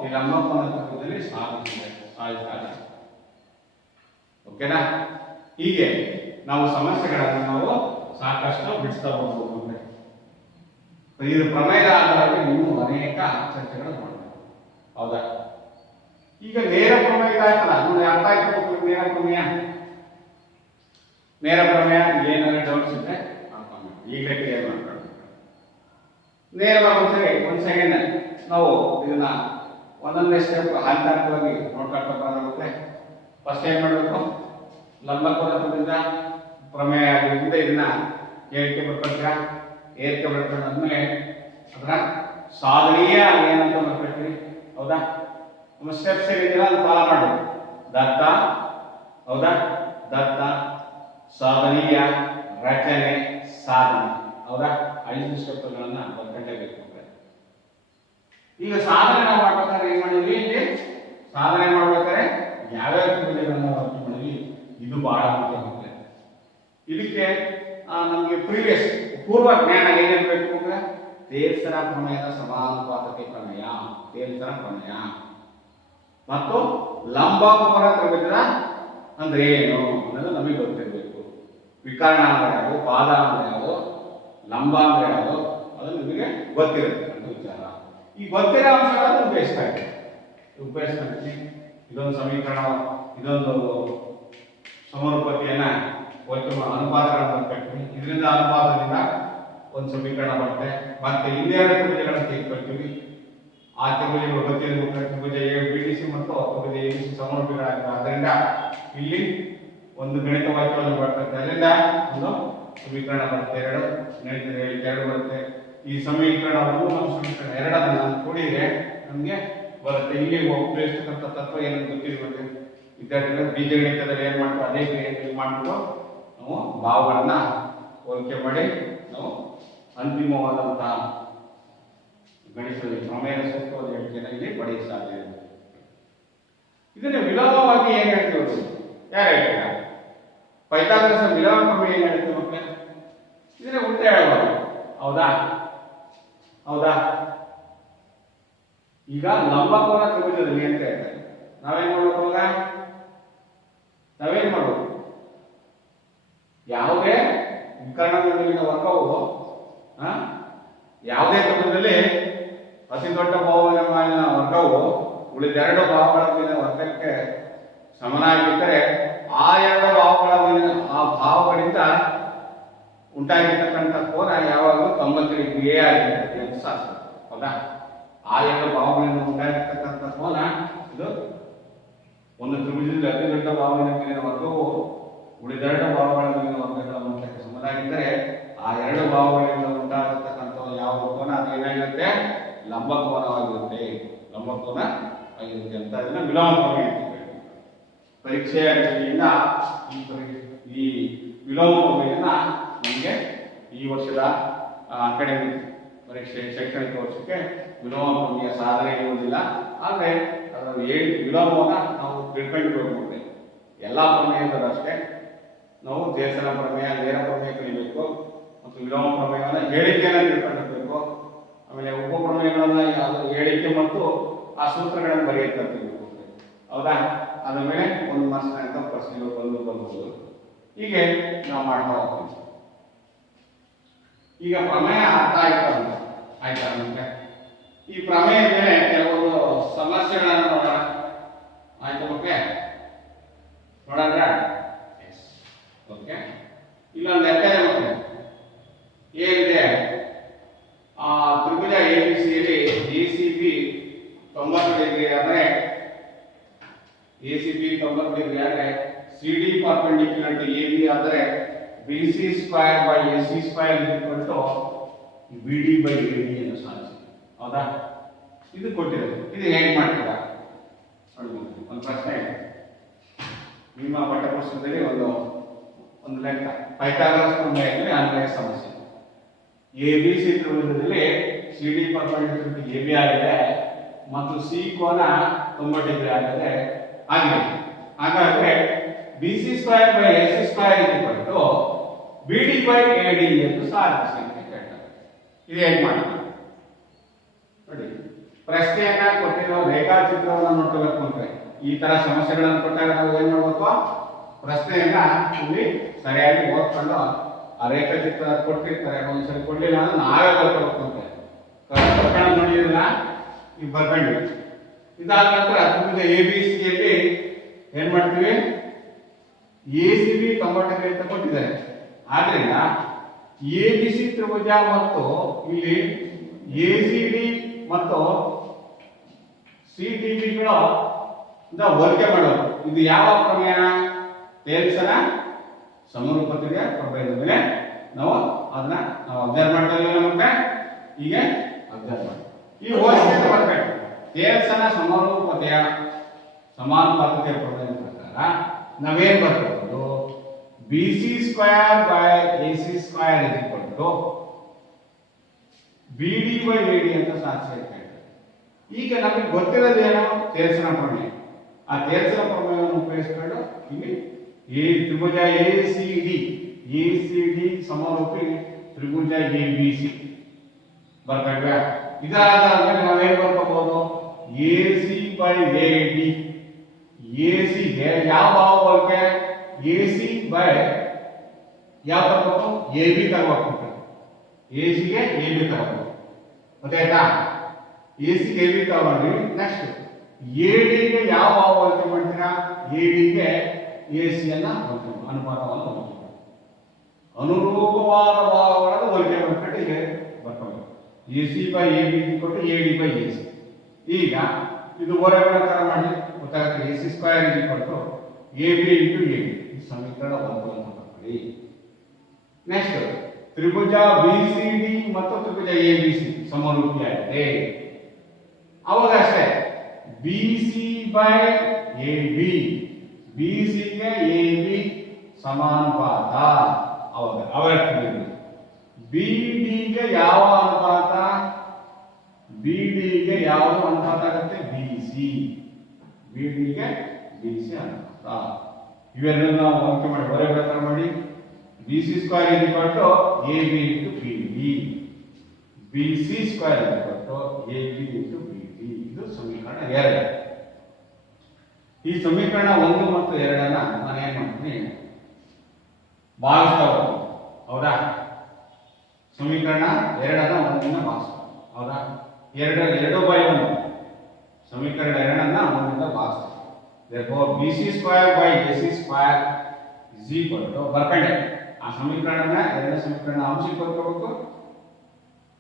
ಈ ಲಂಬಕೋನ ತತ್ವದಲ್ಲಿ ಸಾಧಿಸಿದ್ದೇವೆ. ಓಕೆನಾ? ಹೀಗೆ ನಾವು ಸಮಸ್ಯೆಗಳನ್ನು ನಾವು ಸಾಕಷ್ಟು ಬಿಡಿಸ್ತಾ ಹೋಗ್ಬೋದು. ಇದು ಪ್ರಮೇಯದ ಆಧಾರವಾಗಿ ನೀವು ಅನೇಕ ಚರ್ಚೆಗಳು ಮಾಡಬಹುದು. ಹೌದಾ? ಈಗ ನೇರ ಪ್ರಮೇಯ ಆಯ್ತಲ್ಲ, ನೋಡಿ ಅರ್ಥ ಆಯ್ತು ನೇರ ಪ್ರಮೇಯ. ನೇರ ಪ್ರಮೇಯ ಏನಾದ್ರು ಡೌಟ್ಸ್ ಇದ್ರೆ ಈಗಲೇ ಕ್ಲಿಯರ್ ಮಾಡ್ಕೊಂಡು ನೇರವಾಗಿ ಒಂದು ಸೆಕೆಂಡ್ ನಾವು ಇದನ್ನ ಒಂದೊಂದೇ ಸ್ಟೆಪ್ ಹಂತವಾಗಿ ನೋಡ್ಕೊಳ್ತಾ ಬರೋಕೆ ಫಸ್ಟ್ ಏನ್ ಮಾಡಬೇಕು? ಲಂಬಕೋನದಿಂದ ಪ್ರಮೇಯ ಇದನ್ನ ಏರಿಕೆ ಬರ್ಕೊಳ್ತೀರಾ, ಏರಿಕೆ ಬರ್ಕೊಂಡಾದ್ಮೇಲೆ ಅದರ ಸಾಧನೀಯ ಏನಂತ ಬರ್ಕೊಳ್ತೀರಿ. ಹೌದಾ? ನಮ್ಮ ಸ್ಟೆಪ್ಸ್ ಏನಿದೆಯಲ್ಲ ಅದು ಫಾಲೋ ಮಾಡಬೇಕು. ದತ್ತ, ಹೌದಾ? ದತ್ತ ಸಾಧನೀಯ, ರಚನೆ, ಸಾಧನೆ ಅವರ 5 ಸ್ಟೆಪ್ಗಳನ್ನ ಬರ್ಕೊಂಡೇಬೇಕು. ಈಗ ಸಾಧನೆ ನಾವು ಮಾಡ್ಬೇಕಾದ್ರೆ ಏನ್ ಮಾಡಿದ್ವಿ, ಇಲ್ಲಿ ಸಾಧನೆ ಮಾಡ್ಬೇಕಾದ್ರೆ ಯಾವ್ಯಾವ ತ್ರಿಭುಜಗಳನ್ನ ವರ್ಕ್ ಮಾಡಿದ್ವಿ, ಇದು ಬಹಳ ಮುಖ್ಯ ಆಗುತ್ತೆ. ಇದಕ್ಕೆ ನಮ್ಗೆ ಪೂರ್ವ ಜ್ಞಾನ ಏನಿರ್ಬೇಕು ಅಂದ್ರೆ ತೇಲ್ಸನ ಪ್ರಮೇಯದ ಸಮಾನುಪಾತತೆ ಪ್ರಮೇಯ, ತೇಲ್ಸನ ಪ್ರಮೇಯ ಮತ್ತು ಲಂಬಕೋನ ತ್ರಿಭುಜದ ಅಂದ್ರೆ ಏನು ಅನ್ನೋದು ನಮಗೆ ಗೊತ್ತಿರಬೇಕು. ವಿಕರ್ಣ ಅಂದ್ರೆ ಯಾವುದು, ಪಾದ ಅಂದ್ರೆ ಯಾವುದು, ಲಂಬ ಅಂದ್ರೆ ಯಾವುದು, ಅದು ನಿಮಗೆ ಗೊತ್ತಿರುತ್ತೆ ಅಂತ ವಿಚಾರ. ಈ ಗೊತ್ತಿರೋ ಅಂಶಗಳನ್ನು ಉಪಯೋಗಿಸ್ಕೊಂಡ್ರಿ. ಇದೊಂದು ಸಮೀಕರಣ, ಇದೊಂದು ಸಮರೂಪತೆಯನ್ನ ಅನುಪಾತಗಳನ್ನು ಬರ್ಕೊಳ್ತೀವಿ. ಇದರಿಂದ ಅನುಪಾತದಿಂದ ಒಂದು ಸಮೀಕರಣ ಬರುತ್ತೆ. ಮತ್ತೆ ಇನ್ನೆರಡು ತ್ರಿಭುಜಗಳನ್ನು ತೆಗೆದುಕೊಳ್ತೀವಿ. ಆ ತ್ರಿಭುಜಗಳು ಗೊತ್ತಿರಬೇಕು. ತ್ರಿಭುಜ BDC ಮತ್ತು ತ್ರಿಭುಜ ABC ಸಮರೂಪಿಗಳಾಗಿವೆ. ಆದ್ದರಿಂದ ಇಲ್ಲಿ ಒಂದು ಗಣಿತ ವಾಕ್ಯವನ್ನು ಬರ್ತದೆ. ಅದರಿಂದ ಒಂದು ಸಮೀಕರಣ ಬರುತ್ತೆ, ಎರಡು ಬರುತ್ತೆ. ಈ ಸಮೀಕರಣವನ್ನು ನಮ್ಮ ಸಮೀಕರಣ ಎರಡನ್ನ ಕೂಡಿದ್ರೆ ನಮಗೆ ಬರುತ್ತೆ. ಇಲ್ಲಿ ಉಪಯೋಗಿಸ್ತಕ್ಕಂಥ ತತ್ವ ಏನು ಗೊತ್ತಿರುತ್ತೆ. ವಿದ್ಯಾರ್ಥಿಗಳು ಬೀಜಗಣಿತದಲ್ಲಿ ಏನ್ ಮಾಡ್ತೀವಿ ಅದೇ ಕ್ರಿಯೆಯಲ್ಲಿ ಮಾಡ್ಬಿಟ್ಟು ನಾವು ಭಾವಗಳನ್ನ ಹೋಲಿಕೆ ಮಾಡಿ ನಾವು ಅಂತಿಮವಾದಂತಹ ಗಣಿತದಲ್ಲಿ ಪ್ರಮೇಯದ ಸೂತ್ರವಾದ ಹೇಳಿಕೆಯನ್ನು ಇಲ್ಲಿ ಪಡೆಯ ಸಾಧ್ಯ ಇದೆ. ಇದನ್ನ ವಿಲೋಮವಾಗಿ ಏನ್ ಹೇಳ್ತೀವಿ, ಯಾರು ಹೇಳ್ತೀರ? ಪೈಥಾಗರಸ್ ವಿಲೋಮ ಪ್ರಮೇಯ ಏನ್ ಹೇಳ್ತೀವಿ ಮಕ್ಕಳೇ? ಇದನ್ನ ಉಲ್ಟಾ ಹೇಳಬಾರ್ದು. ಹೌದಾ? ಈಗ ಲಂಬಕೋನ ತ್ರಿಭುಜದಲ್ಲಿ ಅಂತ ಹೇಳ್ತಾರೆ. ನಾವೇನ್ ಮಾಡ್ಬೇಕು? ಯಾವುದೇ ವಿಕರ್ಣದ ಮೇಲಿನ ವರ್ಗವು ಯಾವುದೇ ತ್ರಿಭುಜದಲ್ಲಿ ಅತಿ ದೊಡ್ಡ ಭಾವಗಳ ಮೇಲಿನ ವರ್ಗವು ಉಳಿದೆರಡು ಭಾವಗಳ ಮೇಲಿನ ವರ್ಗಕ್ಕೆ ಸಮನಾಗಿದ್ದರೆ ಆ ಎರಡು ಭಾವಗಳ ಮೇಲಿನ ಆ ಭಾವಗಳಿಂದ ಉಂಟಾಗಿರ್ತಕ್ಕಂಥ ಕೋನ ಯಾವಾಗಲೂ 90 ಡಿಗ್ರಿ ಆಗಿರುತ್ತೆ ಅಂತ ಶಾಸ್ತ್ರ. ಹೌದಾ? ಆ ಎರಡು ಭಾವಗಳಿಂದ ಉಂಟಾಗಿರ್ತಕ್ಕಂಥ ಕೋನ ಇದು ಒಂದು ತ್ರಿಭುಜದಲ್ಲಿ ಅತಿ ದೊಡ್ಡ ಭಾವಗಳ ಮೇಲಿನ ವರ್ಗವು ಉಳಿದೆರಡು ಭಾವಗಳ ಮೇಲಿನ ವರ್ಗಗಳ ಮೊತ್ತಕ್ಕೆ ಸಮನಾಗಿದ್ದರೆ ಆ ಎರಡು ಭಾವಗಳಿಂದ ಉಂಟಾಗಿರ್ತಕ್ಕಂಥ ಯಾವ ಕೋನ ಅದೇನಾಗಿರುತ್ತೆ, ಲಂಬಕೋನವಾಗಿರುತ್ತೆ. ಲಂಬಕೋನ ಆಗಿರುತ್ತೆ ಅಂತ ಅದನ್ನ ವಿಲೋಮ ಪ್ರಮೇಯ ಅಂತ ಹೇಳ್ತೀವಿ. ಪರೀಕ್ಷೆಯ ದೃಷ್ಟಿಯಿಂದ ಈ ವಿಲೋಮ ಪ್ರಮೇಯನ ನಮಗೆ ಈ ವರ್ಷದ ಅಕಾಡೆಮಿಕ್ ಪರೀಕ್ಷೆ ಶೈಕ್ಷಣಿಕ ವರ್ಷಕ್ಕೆ ವಿಲೋಮ ಪ್ರಮೇಯ ಸಾಧನೆ ಇರುವುದಿಲ್ಲ. ಆದರೆ ಅದರ ವಿಲೋಮವನ್ನು ನಾವು ತಿಳ್ಕೊಂಡಿರ್ಬೇಕು. ಎಲ್ಲ ಪ್ರಮೇಯದಲ್ಲೂ ಅಷ್ಟೇ ನಾವು ದೇಶನ ಪ್ರಮೇಯ, ನೇರ ಪ್ರಮೇಯ ಕಲಿಬೇಕು ಮತ್ತು ವಿಲೋಮ ಪ್ರಮೇಯವನ್ನು ಹೇಳಿಕೆಯನ್ನು ತಿಳ್ಕೊಂಡಿರ್ಬೇಕು. ಆಮೇಲೆ ಉಪಪ್ರಮೇಯಗಳನ್ನ ಯಾವುದು ಹೇಳಿಕೆ ಮತ್ತು ಆ ಸೂತ್ರಗಳನ್ನು ಬರೆಯಬೇಕು. ಹೌದಾ? ಅದ್ರ ಮೇಲೆ ಒಂದು ಮಾರ್ಕ್ಸ್ನ ಪ್ರಶ್ನೆಗಳು ಬರ್ಬೋದು. ಹೀಗೆ ನಾವು ಮಾಡ್ತಾ ಹೋಗ್ತೀವಿ. ಈಗ ಪ್ರಮೇಯ ಅರ್ಥ ಆಯ್ತಾ ನಮಗೆ? ಈ ಪ್ರಮೇಯದ ಮೇಲೆ ಕೆಲವೊಂದು ಸಮಸ್ಯೆಗಳನ್ನು ನೋಡೋಣ. ಆಯ್ತು ಓಕೆ? ನೋಡೋಣ. ಓಕೆ, ಇಲ್ಲೊಂದು ಲೆಕ್ಕ ಇದೆ. ಏನಿದೆ? ತ್ರಿಭುಜ ABCಯಲ್ಲಿ ACB 90 ಡಿಗ್ರಿ ಆದರೆ CD perpendicular to AB ಆದರೆ BC square by AC square equal to BD by AD ಎಂದು ಸಾಧಿಸಿ. ಹೌದಾ? ಇದು ಕೊಟ್ಟಿರೋದು. ಇದು ಹೇಗೆ ಮಾಡ್ತೀರಾ ನೋಡಿ. ಒಂದು ಪ್ರಶ್ನೆ ಇದೆ ನಿಮ್ಮ ಪಠ್ಯಪುಸ್ತಕದಲ್ಲಿ, ಒಂದು ಲೆಕ್ಕ ಪೈಥಾಗರಸ್ ಪ್ರಮೇಯದಲ್ಲಿ ಅನ್ವಯ ಸಮಸ್ಯೆ. ABC ತ್ರಿಭುಜದಲ್ಲಿ CD perpendicular to AB ಆಗಿದೆ ಮತ್ತು C ಕೋನ 90 ಡಿಗ್ರಿ ಆಗಿದೆ. ಹಾಗಾದ್ರೆ BC square by AC square equal to BD by AD ಎಂದು ಸಾಧಿಸಿ ಅಂತ ಹೇಳ್ತಾರೆ. ಇದು ಹೇಗೆ ಮಾಡ್ತಾರೆ ನೋಡಿ. ಪ್ರಶ್ನೆಯನ್ನ ಕೊಟ್ಟಿರೋ ರೇಖಾಚಿತ್ರವನ್ನು ನೋಡ್ಕೋಬೇಕು ಅಂದ್ರೆ ಈ ತರ ಸಮಸ್ಯೆಗಳನ್ನು ಕೊಟ್ಟಾಗ ನಾವು ಏನ್ ಮಾಡ್ಬೇಕು? ಪ್ರಶ್ನೆಯನ್ನ ಇಲ್ಲಿ ಸರಿಯಾಗಿ ಓದ್ಕೊಂಡು ಆ ರೇಖಾಚಿತ್ರ ಕೊಟ್ಟಿರ್ತಾರೆ, ಒಂದ್ಸರಿ ಕೊಡ್ಲಿಲ್ಲ ಅಂದ್ರೆ ನಾವೇ ಬರ್ಕೋಬೇಕು ಅಂತ ನೋಡಿದ್ರಲ್ಲ, ಈಗ ಬರ್ಕೊಂಡ್ವಿ. ಇದಾದ ನಂತರ ತ್ರಿಭುಜ ABCಯಲ್ಲಿ ಏನ್ ಮಾಡ್ತೀವಿ? ACB 90 ಡಿಗ್ರಿ ಅಂತ ಕೊಟ್ಟಿದ್ದಾರೆ. ಆದ್ರಿಂದ ABC ತ್ರಿಭುಜ ಮತ್ತು ಇಲ್ಲಿ ACD ಮತ್ತು CDBಗಳ ಹೋಲಿಕೆ ಮಾಡೋದು. ಇದು ಯಾವ ಪ್ರಮೇಯ? ತೇಲ್ಸನ ಸಮರೂಪತೆಯ ಪ್ರಮೇಯದ ಮೇಲೆ ನಾವು ಅದನ್ನ ಅಬ್ಸರ್ವ್ ಮಾಡ್ತಾ ಇದ್ದೀವಿ. ನಮಗೆ ಹೀಗೆ ಅಬ್ಸರ್ವ್ ಮಾಡಿ ಈ ಹೋಲಿಕೆ ಬರ್ಬೇಕು. ತೇಲ್ಸನ ಸಮರೂಪತೆಯ ಸಮಾನುಪಾತತೆಯ ಪ್ರಮೇಯದ ಪ್ರಕಾರ ನಾವೇನ್ ಬರ್ಬೋದು? BC square by AC square is equal to BD by AD ಅಂತ ಸಾಧಿಸಬೇಕು. ಈಗ ನಮಗೆ ಗೊತ್ತಿರೋದೇನು? ತೇಲ್ಸನ ಪ್ರಮೇಯ. ಆ ತೇಲ್ಸನ ಪ್ರಮೇಯವನ್ನು ಉಪಯೋಗಿಸಿಕೊಂಡು ಇಲ್ಲಿ ಈ ತ್ರಿಭುಜ ACD ಸಮರೂಪಿ ತ್ರಿಭುಜ ABC ಬರ್ಬೇಕಾ? ಇದಾದ ಮೇಲೆ ನಾವೇನು ಬರ್ಕೋಬಹುದು? AC by AD. AC ಗೆ ಯಾವ ಭಾವ ಬರುತ್ತೆ? AC ಬೈ ಯಾವ ತಗೋಬೇಕು? AB ತಗೋಬೇಕು. AC ಗೆ AB ತಗೋಬೇಕು. ಗೊತ್ತಾಯ್ತಾ? AC ಗೆ AB ತಗೊಂಡ್ವಿ. ನೆಕ್ಸ್ಟ್ AD ಗೆ ಯಾವ ಭಾವ ಹೋಲಿಕೆ ಮಾಡ್ತೀರಾ? AD ಗೆ AC ಅನ್ನ ಅನುಪಾತವನ್ನು ಹೋಲಿಕೆ ಮಾಡಿ ಅನುರೂಪವಾದ ಭಾವಗಳನ್ನು ಹೋಲಿಕೆ ಮಾಡ್ಕೊಂಡು ಇಲ್ಲಿ ಬರ್ಕೋಬೇಕು. AC ಬೈ AB ಕೊಟ್ಟು AD ಬೈ AC. ಈಗ ಇದು ಹೊರಗುಣಕಾರ ಮಾಡಿ ಗೊತ್ತಾಗುತ್ತೆ. AC square is equal to AB into AD. ಈ ಸಮೀಕರಣ 1 ಅಂತ ಬರ್ಕೊಳ್ಳಿ. ನೆಕ್ಸ್ಟ್ ತ್ರಿಭುಜ BCD ಮತ್ತು ತ್ರಿಭುಜ ABC ಸಮರೂಪಿಯಾಗಿದೆ. ಅವಾಗ ಅಷ್ಟೇ BC ಬೈ AB, BC ಗೆ AB ಸಮಾನುಪಾತ. ಅವಾಗ ಅವೆಲ್ಲ BD ಗೆ ಯಾವ ಅನುಪಾತ? BD ಗೆ ಯಾವ ಅನುಪಾತ ಆಗುತ್ತೆ? BC. BD ಗೆ BC ಅನುಪಾತ. ಇವೆಲ್ಲ ನಾವು ಹೋಲಿಕೆ ಮಾಡಿ ಹೊರಗುಣಕಾರ ಮಾಡಿ BC square is equal to AB into BD, BC square is equal to AB into BD. ಇದು ಸಮೀಕರಣ 2. ಈ ಸಮೀಕರಣ 1 ಮತ್ತು 2 ಅನ್ನ ನಾನು ಏನ್ ಮಾಡ್ತೀನಿ? ಭಾಗಿಸ್ತಾ ಹೋಗ್ತೀನಿ. ಹೌದಾ? ಸಮೀಕರಣ 2 ಅನ್ನ 1 ಇಂದ ಭಾಗಿಸ್ತಾ. ಹೌದಾ? 2 ಬೈ 1 ಸಮೀಕರಣ 2 ಅನ್ನ 1 ಇಂದ ಭಾಗಿಸ್ತಾ. therefore BC square by AC square is equal to ಬರ್ಕೊಂಡೆ. ಆ ಸಮೀಕರಣನ 2ನೇ ಸಮೀಕರಣ ಅಂಶಕ್ಕೆ ಬರ್ಕೋಬೇಕು,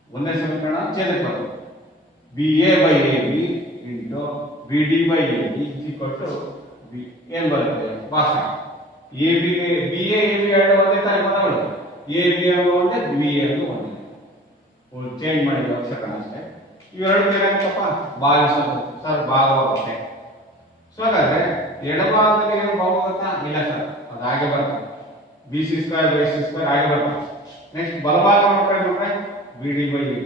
1ನೇ ಸಮೀಕರಣ ಛೇದಕ್ಕೆ ಬರ್ಕೋಬೇಕು. BA by AB into BD by AD is equal to ಏನು ಬರುತ್ತೆ? ಭಾಷ AB ಗೆ BA AB ಎರಡು ಒಂದೇ ತಾನೇ ಪದಗಳು. AB ಅನ್ನೋ ಒಂದೇ, BA ಅನ್ನೋ ಒಂದೇ. ಚೇಂಜ್ ಮಾಡಿದ ಅವಶ್ಯಕತೆ ಅಷ್ಟೇ. ಇವೆರಡು ಏನಾಗುತ್ತಪ್ಪ? ಭಾಗಿಸೋದು ಸರ್, ಭಾಗವಾಗುತ್ತೆ. ಸೊ ಹಾಗಾದ್ರೆ ಎಡಭಾಗದಲ್ಲಿ ಏನು ಭಾಗವಾಗುತ್ತಾ? ಇಲ್ಲ ಸರ್, ಅದು ಹಾಗೆ ಬರುತ್ತೆ. BC square by AC square ಹಾಗೆ ಬರುತ್ತೆ. ನೆಕ್ಸ್ಟ್ ಬಲಭಾಗ ನೋಡ್ಕೊಂಡ್ರೆ BD ಬೈ AD.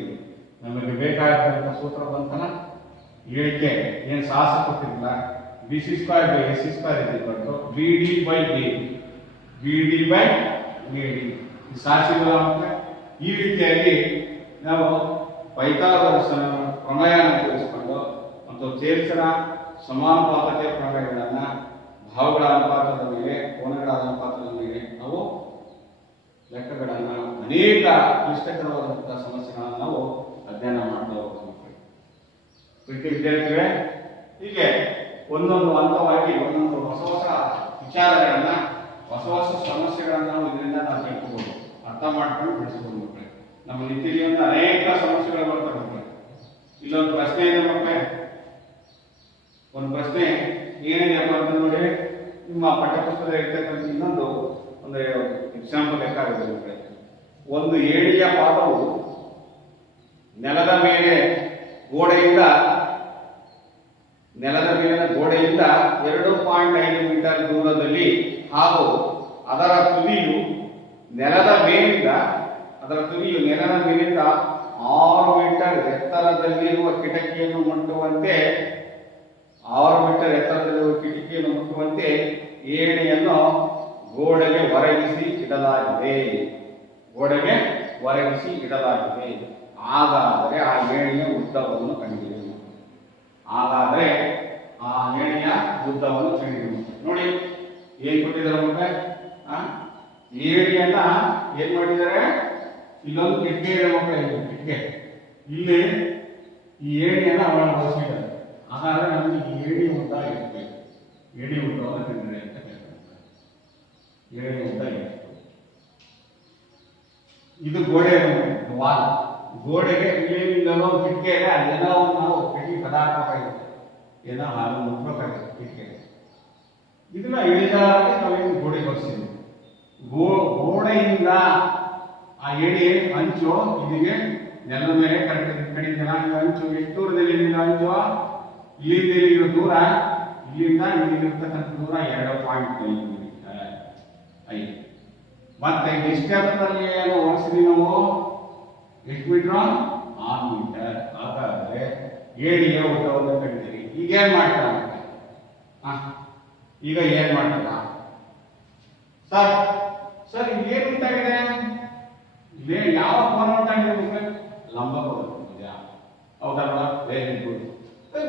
ನಮಗೆ ಬೇಕಾಗಿರುವಂತ ಸೂತ್ರ ಬಂತಲ್ಲ, ಹೇಳಿಕೆ ಏನು ಸಾಹಸ ಕೊಟ್ಟಿಲ್ಲ. BC square by AC square is equal to BD by AD, BD by AD. ಸಾಧಿಸಿಲ್ಲ ಅಂದ್ರೆ ಈ ರೀತಿಯಾಗಿ ನಾವು ಪೈಥಾಗರಸ್ ಪ್ರಮೇಯವನ್ನು ಉಪಯೋಗಿಸಿಕೊಂಡು ಮತ್ತು ತೇಲ್ಸನ ಸಮಾನುಪಾತತೆ ಪ್ರಮೇಯಗಳನ್ನು ಭಾವಗಳ ಅನುಪಾತದ ಮೇಲೆ, ಕೋನಗಳ ಅನುಪಾತದ ಮೇಲೆ ನಾವು ಲೆಕ್ಕಗಳನ್ನು ಅನೇಕ ಕ್ಲಿಷ್ಟಕರವಾದಂತಹ ಸಮಸ್ಯೆಗಳನ್ನು ನಾವು ಅಧ್ಯಯನ ಮಾಡ್ತಾ ಹೋಗ್ತೀವಿ. ಪ್ರೀತಿ ವಿದ್ಯಾರ್ಥಿಗಳೇ, ಹೀಗೆ ಒಂದೊಂದು ಹಂತವಾಗಿ ಒಂದೊಂದು ಹೊಸ ಹೊಸ ವಿಚಾರಗಳನ್ನ, ಹೊಸ ಹೊಸ ಸಮಸ್ಯೆಗಳನ್ನ ನಾವು ಇದರಿಂದ ನಾವು ತಿಳ್ಕೋಬಹುದು, ಅರ್ಥ ಮಾಡ್ಕೊಂಡು ಬಿಡಿಸ್ಬೋದು ಮಕ್ಕಳೇ. ನಮ್ಮ ನಿತ್ಯ ಜೀವನದ ಅನೇಕ ಸಮಸ್ಯೆಗಳು ಬರ್ತವೆ ಮಕ್ಕಳೇ. ಇಲ್ಲೊಂದು ಪ್ರಶ್ನೆ ಇದೆ ಮಕ್ಕಳೇ, ಒಂದು ಪ್ರಶ್ನೆ ಏನಿದೆಯಪ್ಪ ಅಂತ ನೋಡಿ, ನಿಮ್ಮ ಪಠ್ಯಪುಸ್ತಕದಲ್ಲಿ ಇರ್ತಕ್ಕಂಥ ಇನ್ನೊಂದು ಒಂದು ಎಕ್ಸಾಂಪಲ್ ಬೇಕಾಗುತ್ತೆ ಮಕ್ಕಳೇ. ಒಂದು ಏಣಿಯ ಪಾದವು ನೆಲದ ಮೇಲೆ ಗೋಡೆಯಿಂದ 2.5 ಮೀಟರ್ ದೂರದಲ್ಲಿ ಹಾಗೂ ಅದರ ತುದಿಯು ನೆಲದ ಮೇಲಿಂದ 6 ಮೀಟರ್ ಎತ್ತರದಲ್ಲಿರುವ ಕಿಟಕಿಯನ್ನು ಮುಟ್ಟುವಂತೆ ಏಣಿಯನ್ನು ಗೋಡೆಗೆ ಒರಗಿಸಿ ಇಡಲಾಗಿದೆ. ಹಾಗಾದರೆ ಆ ಏಣಿಯ ಉದ್ದವನ್ನು ಕಂಡುಹಿಡಿಯಿರಿ. ನೋಡಿ ಏನ್ ಕೊಟ್ಟಿದ್ದಾರೆ ಮಕ್ಕಳೇ? ಏಣಿಯನ್ನ ಏನ್ ಮಾಡಿದ್ದಾರೆ? ಇಲ್ಲೊಂದು ಕಿಟಕಿ ಇದೆ ಮಕ್ಕಳೇ, ಕಿಟಕಿ. ಇಲ್ಲಿ ಈ ಏಣಿಯನ್ನ ಬಳಸಿದ್ದಾರೆ. ಹಾಗಾದ್ರೆ ನಮಗೆ ಈ ಏಣಿ ಉದ್ದ ಇರಬೇಕು. ಏಣಿ ಉದ್ದವನ್ನು ಕಂಡಿದೆ ಅಂತ ಹೇಳ್ತಾರೆ. ಏಣಿ ಉದ್ದ ಇರಬೇಕು. ಇದು ಗೋಡೆ ವಾಲ್. ಗೋಡೆಗೆ ಇಲ್ಲಿಂದಲೋ ಕಿಟಕಿಗೆ ಅಲ್ಲೇನೋ ನಾವು ಕಿಟಕಿ ಪದಾರ್ಥವಾಗಿರುತ್ತೆ, ಏನೋ ಹಾಲು ಮುಟ್ಬೇಕಾಗುತ್ತೆ ಕಿಟಕಿಗೆ. ಇದನ್ನ ಇಳಿಜಾರಾಗಿ ನಾವೇನು ಗೋಡೆಗೆ ಬರ್ಸಿದ್ವಿ. ಗೋಡೆಯಿಂದ ಆ ಏಣಿ ಅಂಚು ಇಲ್ಲಿಗೆ ನೆಲದ ಮೇಲೆ ಕಡಿತನ ಅಂಚು ಎಷ್ಟು ದೂರದಲ್ಲಿ ಅಂಚು ಇಲ್ಲಿಂದ ಇಲ್ಲಿರೋ ದೂರ, ಇಲ್ಲಿಂದ ಇಲ್ಲಿರ್ತಕ್ಕಂಥ ದೂರ 2.5 ಮೀಟರ್. ಮತ್ತೆ ಎಷ್ಟು ಎತ್ತರದಲ್ಲಿ ಏನು ಓಡಿಸಿದ್ವಿ ನಾವು, ಎಷ್ಟು ಮೀಟರ್, 6 ಮೀಟರ್. ಹಾಗಾದ್ರೆ ಏಣಿಯ ಉದ್ದವನ್ನು ಕಂಡಿದ್ದೀರಿ. ಈಗ ಏನ್ ಮಾಡ್ತಾರ, ಈಗ ಏನ್ ಮಾಡ್ತಾರ ಸರ್? ಸರ್ ಏನು ಉಂಟಾಗಿದೆ, ಇಲ್ಲೇ ಯಾವ ಕೋನ ಉಂಟಾಗಿದೆ, ಲಂಬ ಕೋನ ತುಂಬಿದ್ಯಾ? ಹೌದಲ್ವಾ? Very good.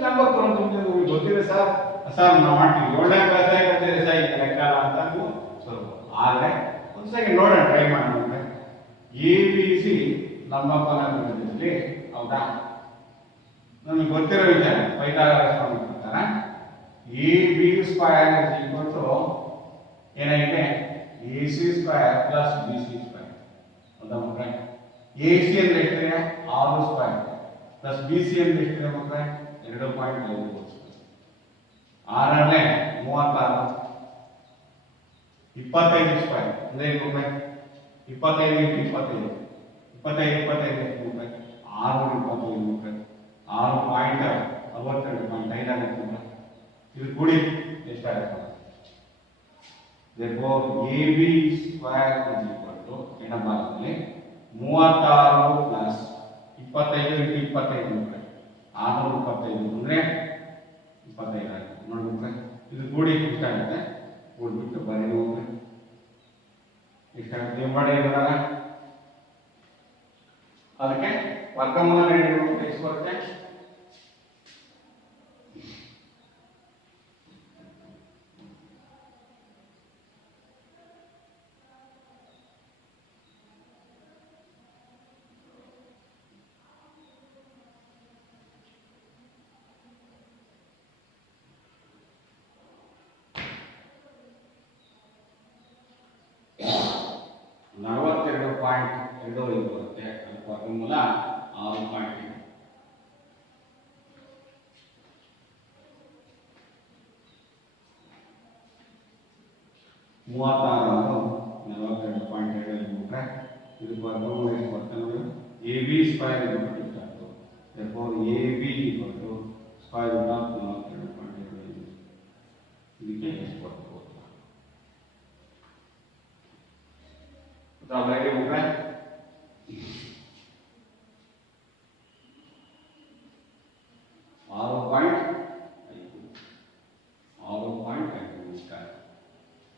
ಲಂಬ ಕೋನ ತುಂಬಿದ್ರೆ ನಿಮಗೆ ಗೊತ್ತಿದೆ ಸರ್. ಸರ್ ನಾವು ಮಾಡ್ತೀವಿ 7ನೇ ಕ್ಲಾಸ್ ಆಗಿರ್ತೀರಿ ಸರ್ ಈ ಲೆಕ್ಕಲ್ಲ ಅಂತ ನೀವು ಸ್ವಲ್ಪ. ಆದರೆ ಒಂದು ಸೆಕೆಂಡ್ ನೋಡೋಣ, ಟ್ರೈ ಮಾಡೋಣ. ಎ ಬಿ ಸಿ ಲಂಬ ಕೋನ ತುಂಬಿದ್ರಿ, ಹೌದಾ? ನಮಗೆ ಗೊತ್ತಿರೋ ವಿಚಾರ ಪೈಥಾಗರಸ್ ಪ್ರಕಾರ A B square is equal to ಏನಾಗಿದೆ, A C square plus B C square. ಹೌದಾ ಮಕ್ಕಳೇ? ಎ ಸಿ ಅಂದ್ರೆ ಎಷ್ಟಿದೆ, 6 ಸ್ಕ್ವಯರ್ ಪ್ಲಸ್ ಬಿ ಸಿ ಅಂದ್ರೆ ಎಷ್ಟಿದೆ ಮಕ್ಕಳೇ, 2.5. 6ನೇ 36, 25 ಸ್ಕ್ವಯರ್ ಅಂದ್ರೆ ಏನು ಮಕ್ಕಳೇ, 25 × 25, 25 25 ಎಷ್ಟು ಮಕ್ಕಳೇ, 625 ಮಕ್ಕಳೇ, 6.62.5 ಆಗುತ್ತೆ ಮಕ್ಕಳೇ. ಇದು ಕೂಡಿ ಎಷ್ಟಾಗುತ್ತೆ? therefore AB square is equal to ಎಡಭಾಗದಲ್ಲಿ 36 ಪ್ಲಸ್ 25 × 25 ಮಕ್ಕಳೇ, 625 ಅಂದ್ರೆ 25 ಆಗುತ್ತೆ. ನೋಡಿ ಮಕ್ಕಳೇ, ಇದು ಕೂಡಿ ಎಷ್ಟಾಗುತ್ತೆ? ಕೂಡಿಬಿಟ್ಟು ಬರೀ ಮಕ್ಕಳೇ ಎಷ್ಟಾಗುತ್ತೆ ಮಾಡಿ ಇವಾಗ ಅದಕ್ಕೆ ವರ್ಗಮೂಲ ನೀಡಿರುವಂತ ಎಷ್ಟು ಬರುತ್ತೆ? ಬರುತ್ತೆ. ಅದಕ್ಕೆ ವರ್ಗಮೂಲ 6.2. 36 42.2 ಬಿಟ್ರೆ ಇದಕ್ಕೆ ವರ್ಗಮೂಲ ಎಷ್ಟು ಬರುತ್ತೆ ನೋಡಿ, ಎ ಬಿ ಸ್ಕ್ವಯರ್ ಇಷ್ಟು. therefore AB equal to square root of 42.2. ಇದಕ್ಕೆ ಎಷ್ಟು ಬರುತ್ತೆ ಗೊತ್ತಾಗ್ಲಿಕ್ಕೆ ಬಿಟ್ರೆ 6.5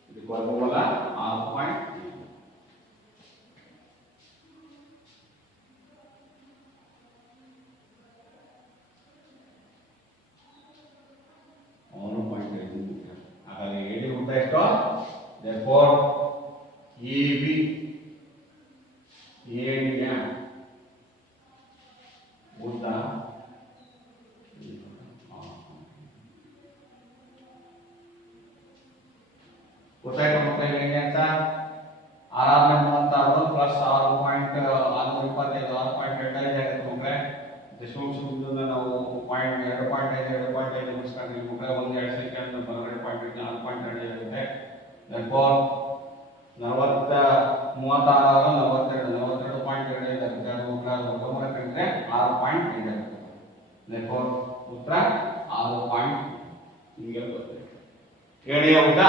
ಇದಕ್ಕೆ ವರ್ಗಮೂಲ 6.5. ಹಾಗಾಗಿ ಏಡಿ ಉದ್ದ ಎಷ್ಟು? therefore AB ಏಡಿಯ ಉದ್ದ ಗೊತ್ತಾಯ್ತು ಮಕ್ಕಳಿಗೆ ಹೆಂಗೆ ಅಂತ? 636 ಪ್ಲಸ್ 6.625 6.25 ಆಗುತ್ತೆ ಮಕ್ಕಳೇ. ದಶಮಾಂಶದಿಂದ ನಾವು 2.5 ಮುಗಿಸ್ಕೊಂಡ್ವಿ ಮಕ್ಕಳೇ. 1-2 ಸೆಕೆಂಡ್ ಬರಗಡೆ 6.2 ಆಗುತ್ತೆ. therefore 36 42 42.2 ಆಗುತ್ತೆ. ಅದು ಮಕ್ಕಳ ವರ್ಗಮೂಲ ಕಂಡ್ರೆ 6.5 ಆಗುತ್ತೆ. therefore ಉತ್ತರ 6. ಹಿಂಗೆ ಬರುತ್ತೆ. ಏಣಿಯ ಉದ್ದ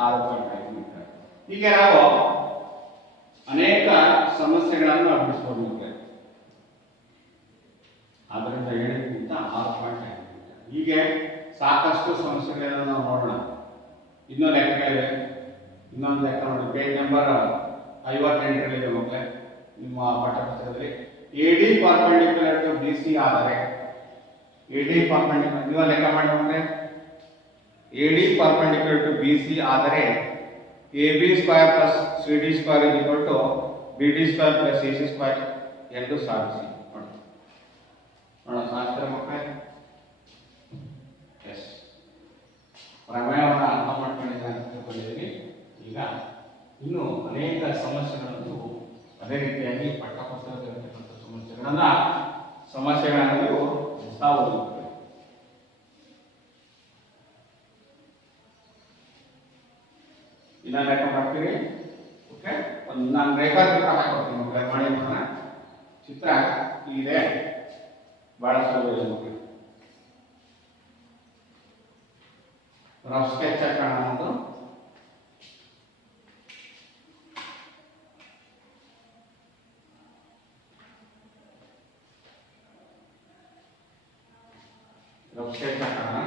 6.5 ಮೀಟರ್. ಹೀಗೆ ನಾವು ಅನೇಕ ಸಮಸ್ಯೆಗಳನ್ನು ಅಭ್ಯಸಿಸಬಹುದು. ಆದ್ದರಿಂದ ಏಣಿಗಿಂತ 6.5 ಮೀಟರ್. ಹೀಗೆ ಸಾಕಷ್ಟು ಸಮಸ್ಯೆಗಳನ್ನು ನಾವು ನೋಡೋಣ. ಇನ್ನೊಂದು ಲೆಕ್ಕಗಳಿವೆ. ಇನ್ನೊಂದು ಲೆಕ್ಕ ನೋಡಿ, ಪೇಜ್ ನಂಬರ್ 58 ಮಕ್ಕಳೇ ನಿಮ್ಮ ಪಾಠ್ಯಪುಸ್ತಕದಲ್ಲಿ. AD ಪರ್ಪೆಂಡಿಕ್ಯುಲರ್ ಟು BC ಆದರೆ AD ಪರ್ಪೆಂಡಿಕ್ಯುಲರ್ ನೀವು ಲೆಕ್ಕ ಮಾಡಿ ಮಕ್ಕಳೇ. AD perpendicular to BC ಆದರೆ AB square plus CD square is equal to BD square plus AC square ಎಂದು ಸಾಧಿಸಿ. ನೋಡೋಣ ಶಾಸ್ತ್ರ ಮಕ್ಕಳೇ. ಎಸ್, ಪ್ರಮೇಯವನ್ನು ಅರ್ಥ ಮಾಡ್ಕೊಂಡಿದ್ದಾರೆ ಅಂತ ತಿಳ್ಕೊಂಡಿದ್ದೀವಿ. ಈಗ ಇನ್ನು ಅನೇಕ ಸಮಸ್ಯೆಗಳನ್ನು ಅದೇ ರೀತಿಯಾಗಿ ಪಠ್ಯಪುಸ್ತಕದಲ್ಲಿರ್ತಕ್ಕಂಥ ಸಮಸ್ಯೆಗಳನ್ನು ನೀವು ಓದಬೇಕು. ಇದನ್ನ ಲೆಕ್ಕ ಮಾಡ್ತೀರಿ. ಓಕೆ, ನಾನು ರೇಖಾಚಿತ್ರ ಹಾಕೊಡ್ತೀನಿ ಮಕ್ಕಳೇ, ಮಾಡಿ ನೋಡೋಣ. ಚಿತ್ರ ಇದೆ, ಬಹಳ ಸುಲಭ ಇದೆ ಮಕ್ಕಳು. ರಫ್ ಸ್ಕೆಚ್ ಹಾಕೋಣ. ಒಂದು ಸ್ಕೆಚ್ ಹಾಕೋಣ.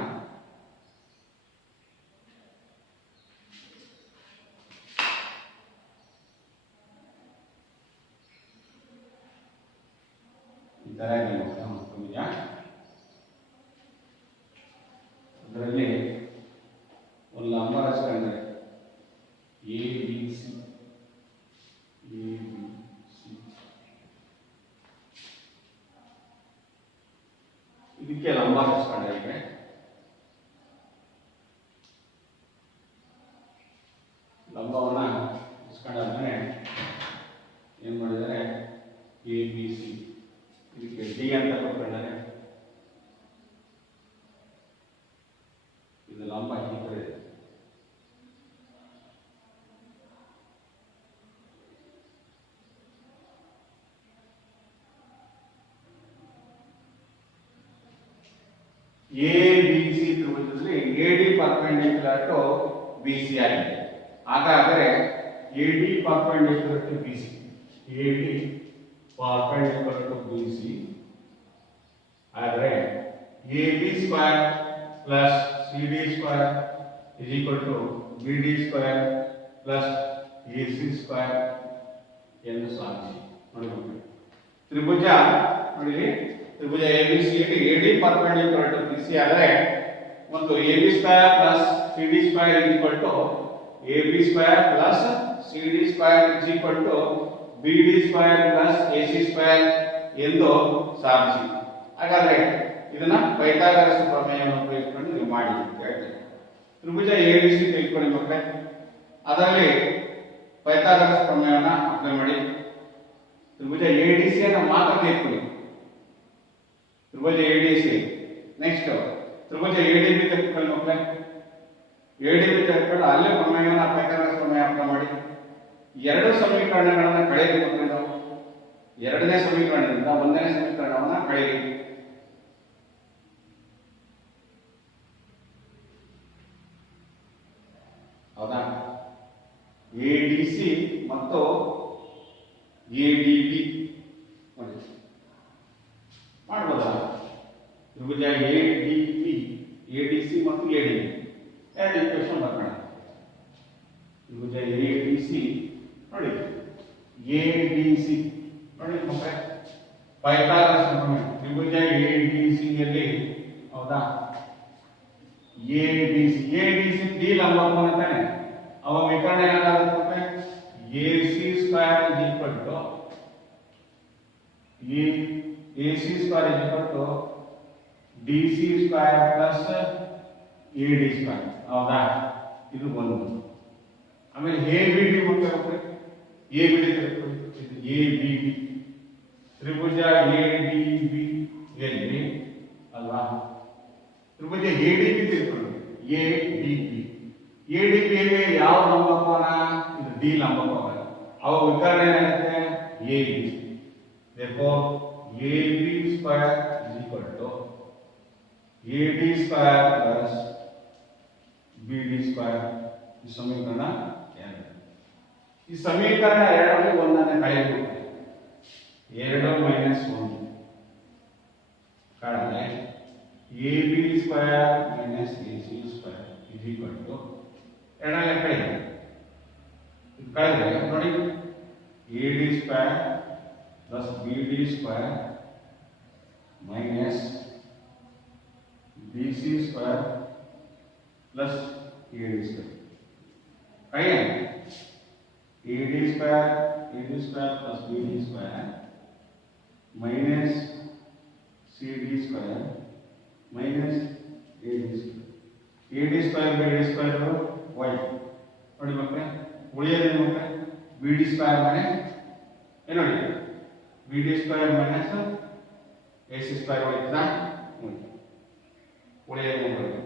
ಈ ತರ ತ್ರಿಭುಜ, ಅದರಲ್ಲಿ ಒಂದು ಲಂಬ ರಚಿಸಿಕೊಂಡ್ರೆ ಎ ಬಿ ಸಿ, ಇದಕ್ಕೆ ಲಂಬ ರಚಿಸಿಕೊಂಡ್ರೆ ಲಂಬವನ್ನ ರಚಿಸಿಕೊಂಡಾದ್ಮೇಲೆ ಏನ್ ಮಾಡಿದರೆ ಎ ಬಿ ಸಿ, ಇದಕ್ಕೆ ಡಿ ಅಂತ ಕೊಟ್ಕೊಂಡಾರೆ. ಇದು ಲಂಬ ಈ ಕಡೆ ಇದೆ. ಎ ಬಿ ಸಿ ತ್ರಿಭುಜದಲ್ಲಿ ಎಡಿ ಪರ್ಪೆಂಡಿಕ್ಯುಲರ್ ಟು ಬಿ ಸಿ ಆಗಿದೆ. ಹಾಗಾದರೆ A D perpendicular to B C, A D perpendicular to B C ಆದರೆ A B square plus C D square is equal to B D square plus A C square ಎಂದು ಸಾಧಿಸಿ. ನೋಡಿ ತ್ರಿಭುಜ, ನೋಡಿ ತ್ರಿಭುಜ A B C A D perpendicular to B C ಆದರೆ ಒಂದು A B square plus C D square is equal to A B square plus C D square is equal to B D square plus A C square ಎಂದು ಸಾಧಿಸಿ. ಹಾಗಾದ್ರೆ ಇದನ್ನ ಪೈಥಾಗರಸ್ ಪ್ರಮೇಯವನ್ನು ಉಪಯೋಗಿಸಿಕೊಂಡು ನೀವು ಮಾಡಿ ಅಂತ ಹೇಳ್ತೇವೆ. ತ್ರಿಭುಜ ಎ ಬಿ ಸಿ ತೆಗೆದುಕೊಳ್ಳಿ ಮಕ್ಕಳೇ, ಅದರಲ್ಲಿ ಪೈಥಾಗರಸ್ ಪ್ರಮೇಯವನ್ನು ಅಪ್ಲೈ ಮಾಡಿ. ತ್ರಿಭುಜ ಎ ಡಿ ಸಿ ಅನ್ನು ಮಾತ್ರ ತೆಗೆದುಕೊಳ್ಳಿ, ತ್ರಿಭುಜ ಎ ಡಿ ಸಿ. ನೆಕ್ಸ್ಟ್ ತ್ರಿಭುಜ ಎ ಡಿ ಬಿ ತೆಗೆದುಕೊಳ್ಳಿ ಮಕ್ಕಳೇ, ಎ ಡಿ ಬಿ ತೆಗೆದುಕೊಂಡು ಅಲ್ಲೇ ಪ್ರಮೇಯವನ್ನು ಪೈಥಾಗರಸ್ ಪ್ರಮೇಯ ಅಪ್ಲೈ ಮಾಡಿ. ಎರಡು ಸಮೀಕರಣಗಳನ್ನು ಕಳೆಯಿರಿ ಮಕ್ಕಳೇ. ನಾವು ಎರಡನೇ ಸಮೀಕರಣದಿಂದ ಒಂದನೇ ಸಮೀಕರಣವನ್ನು ಕಳೆಯಿರಿ. ಹೌದಾ? ಎ ಡಿ ಸಿ ಮತ್ತು ಎ ಡಿ ಬಿ ನೋಡಿ ಮಾಡ್ಬೋದಾ? ತ್ರಿಭುಜ A D B, A D C ಮತ್ತು ಎ ಡಿ ಬಿ ಎರಡು ಇಕ್ವೇಶನ್ ಬರ್ಕೋಣ. ತ್ರಿಭುಜ ಎ ಡಿ ಸಿ ನೋಡಿ, ಎ ಡಿ ಸಿ ನೋಡಿ ಮಕ್ಕಳೇ, ಪೈಥಾಗರಸ್ ಪ್ರಮೇಯ. ತ್ರಿಭುಜ ಎ ಡಿ ಸಿ ಯಲ್ಲಿ ಹೌದಾ ಎ ಡಿ ಸಿ ಡಿ ಲಂಬಕೋನ ತಾನೆ, ಅವ ವಿಕರ್ಣ ಏನಾಗುತ್ತೆ? A C square is equal to A C square is equal to D C square plus A D square. ಹೌದಾ? ಇದು ಒಂದು. ಆಮೇಲೆ ಎ ಬಿ ಡಿ ಮಾಡ್ತಾರೆ, ಎ ಬಿ ಡಿ ತೆಗೆದುಕೊಳ್ಳಿ. ಇದು ಎ ಬಿ ಡಿ ತ್ರಿಭುಜ ಎ ಡಿ ಬಿ ಯಲ್ಲಿ ಅಲ್ವಾ? ತ್ರಿಭುಜ ಎ ಡಿ ಬಿ ತೆಗೆದುಕೊಳ್ಳಿ, A D B. A D B ಯಲ್ಲಿ ಯಾವ ಲಂಬಕೋನ? ಇದು ಡಿ ಲಂಬಕೋನ. ಅವ ವಿಕರ್ಣ ಏನಾಗುತ್ತೆ? A B. therefore A B square is equal to A D square plus B D square. ಈ ಸಮೀಕರಣ ಎರಡು. ಈ ಸಮೀಕರಣ ಎರಡರಲ್ಲಿ ಒಂದನ್ನು ಕಳೆಯಬೇಕು. 2 ಮೈನಸ್ 1 ಕಳೆದರೆ A B square minus A C square is equal to ಎರಡನೇ ಕಳೆಯಿರಿ. ಕಳೆದರೆ ನೋಡಿ A D square plus B D square minus B C square plus A D square. ಕಳೆಯ A D square plus B D square minus C D square minus A D square. A D square B D square why ನೋಡಿ ಮಕ್ಕಳೇ, ಉಳಿಯೋದೇನು ಮಕ್ಕಳೇ? ಬಿ ಡಿ ಸ್ಕ್ವೇರ್ ಮೈನಸ್ ಏನು ನೋಡಿ, B D square minus A C square ಉಳಿತದ. ಉಳಿಯೋದು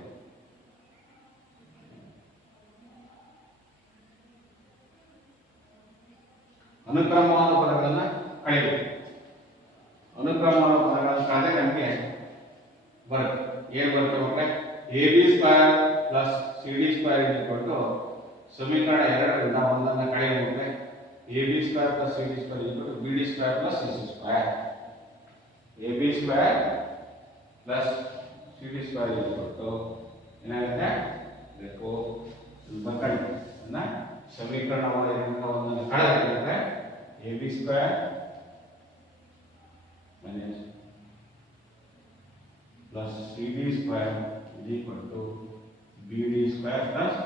ಅನುಕ್ರಮವಾದ ಪದಗಳನ್ನು ಕಳೆಯಬೇಕು. ಅನುಕ್ರಮವಾದ ಪದಗಳನ್ನು ಕಳೆದ ನಮಗೆ ಬರುತ್ತೆ. ಏನು ಬರುತ್ತೆ ಮಕ್ಕಳೇ? A B square plus C D square ಇಟ್ಕೊಂಡು ಸಮೀಕರಣ ಎರಡರಿಂದ ಒಂದನ್ನು ಕಳೆಯಬೇಕು. A B square plus C D square ಇಟ್ಕೊಂಡು B D square plus C C square. A B square plus C D square ಕೊಟ್ಟು ಏನಾಗುತ್ತೆ ಬೇಕು ಬರ್ಕೊಳ್ಳಿ ಅದನ್ನ ಸಮೀಕರಣ ಒಂದನ್ನು ಕಳೆದ್ರೆ A B square minus plus C D square is equal to B D square plus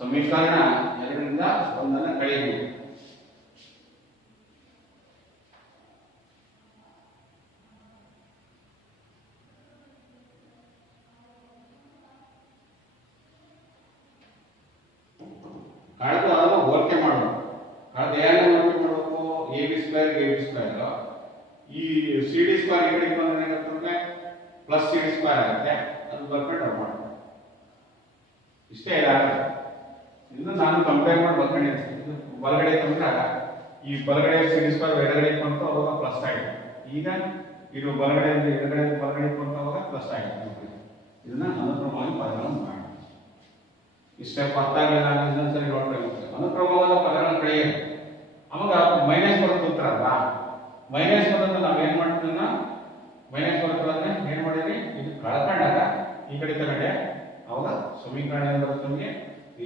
ಸಮೀಕರಣ ಎರಡರಿಂದ ಒಂದನ್ನು ಕಳೆಯಬೇಕು. ಕಳೆದು ಅದನ್ನು ಹೋಲಿಕೆ ಮಾಡಬೇಕು. ಕಳೆದು ಏನನ್ನು ಹೋಲಿಕೆ ಮಾಡಬೇಕು? ಎ ಬಿ ಸ್ಕ್ವೇರ್ ಈ ಸಿ ಡಿ ಸ್ಕ್ವೇರ್ ಈ ಕಡೆ ಬಂದ್ರೆ ಏನಾಗುತ್ತೆ ಪ್ಲಸ್ ಸಿ ಡಿ ಸ್ಕ್ವೇರ್ ಆಗುತ್ತೆ. ಅದು ಬರ್ಕೊಂಡು ಮಾಡಬೇಕು. ಇಷ್ಟೇ ಇದಾಗುತ್ತೆ. ಇನ್ನು ನಾನು ಕಂಪೇರ್ ಮಾಡಿ ಬರ್ಕೊಂಡಿರ್ತೀನಿ. ಬಲಗಡೆ ತಂದಾಗ ಈ ಬಲಗಡೆ ಸಿ ಡಿ ಸ್ಕ್ವೇರ್ ಎಡಗಡೆ ಬಂತು ಅವಾಗ ಪ್ಲಸ್ ಆಗಿದೆ. ಈಗ ಇದು ಬಲಗಡೆಯಿಂದ ಎಡಗಡೆ ಬಲಗಡೆ ಬಂತು ಅವಾಗ ಪ್ಲಸ್ ಆಗಿದೆ. ಇದನ್ನ ಅನುಕ್ರಮವಾಗಿ ಪದಗಳನ್ನು ಮಾಡಿ ಇಷ್ಟೇ ಪತ್ತಾಗಲಿಲ್ಲ ಇನ್ನೊಂದ್ಸರಿ ನೋಡ್ಬೇಕು. ಅನುಕ್ರಮವಾದ ಪದಗಳನ್ನು ಕಳೆಯಿರಿ. ಅವಾಗ ಮೈನಸ್ ಬರುತ್ತೆ ಉತ್ತರಲ್ಲ. ಮೈನಸ್ ಬರೋದು ನಾವು ಏನ್ ಮಾಡ್ತೀವಿ? ಮೈನಸ್ ಬರೋದ್ರೆ ಏನ್ ಮಾಡಿದ್ರಿ? ಇದು ಕಳ್ಕೊಂಡಾಗ ಈ ಕಡೆ ತಗೊಂಡೆ ಅವಾಗ ಸಮೀಕರಣ ಏನ್ ಬರುತ್ತೆ ನಮಗೆ?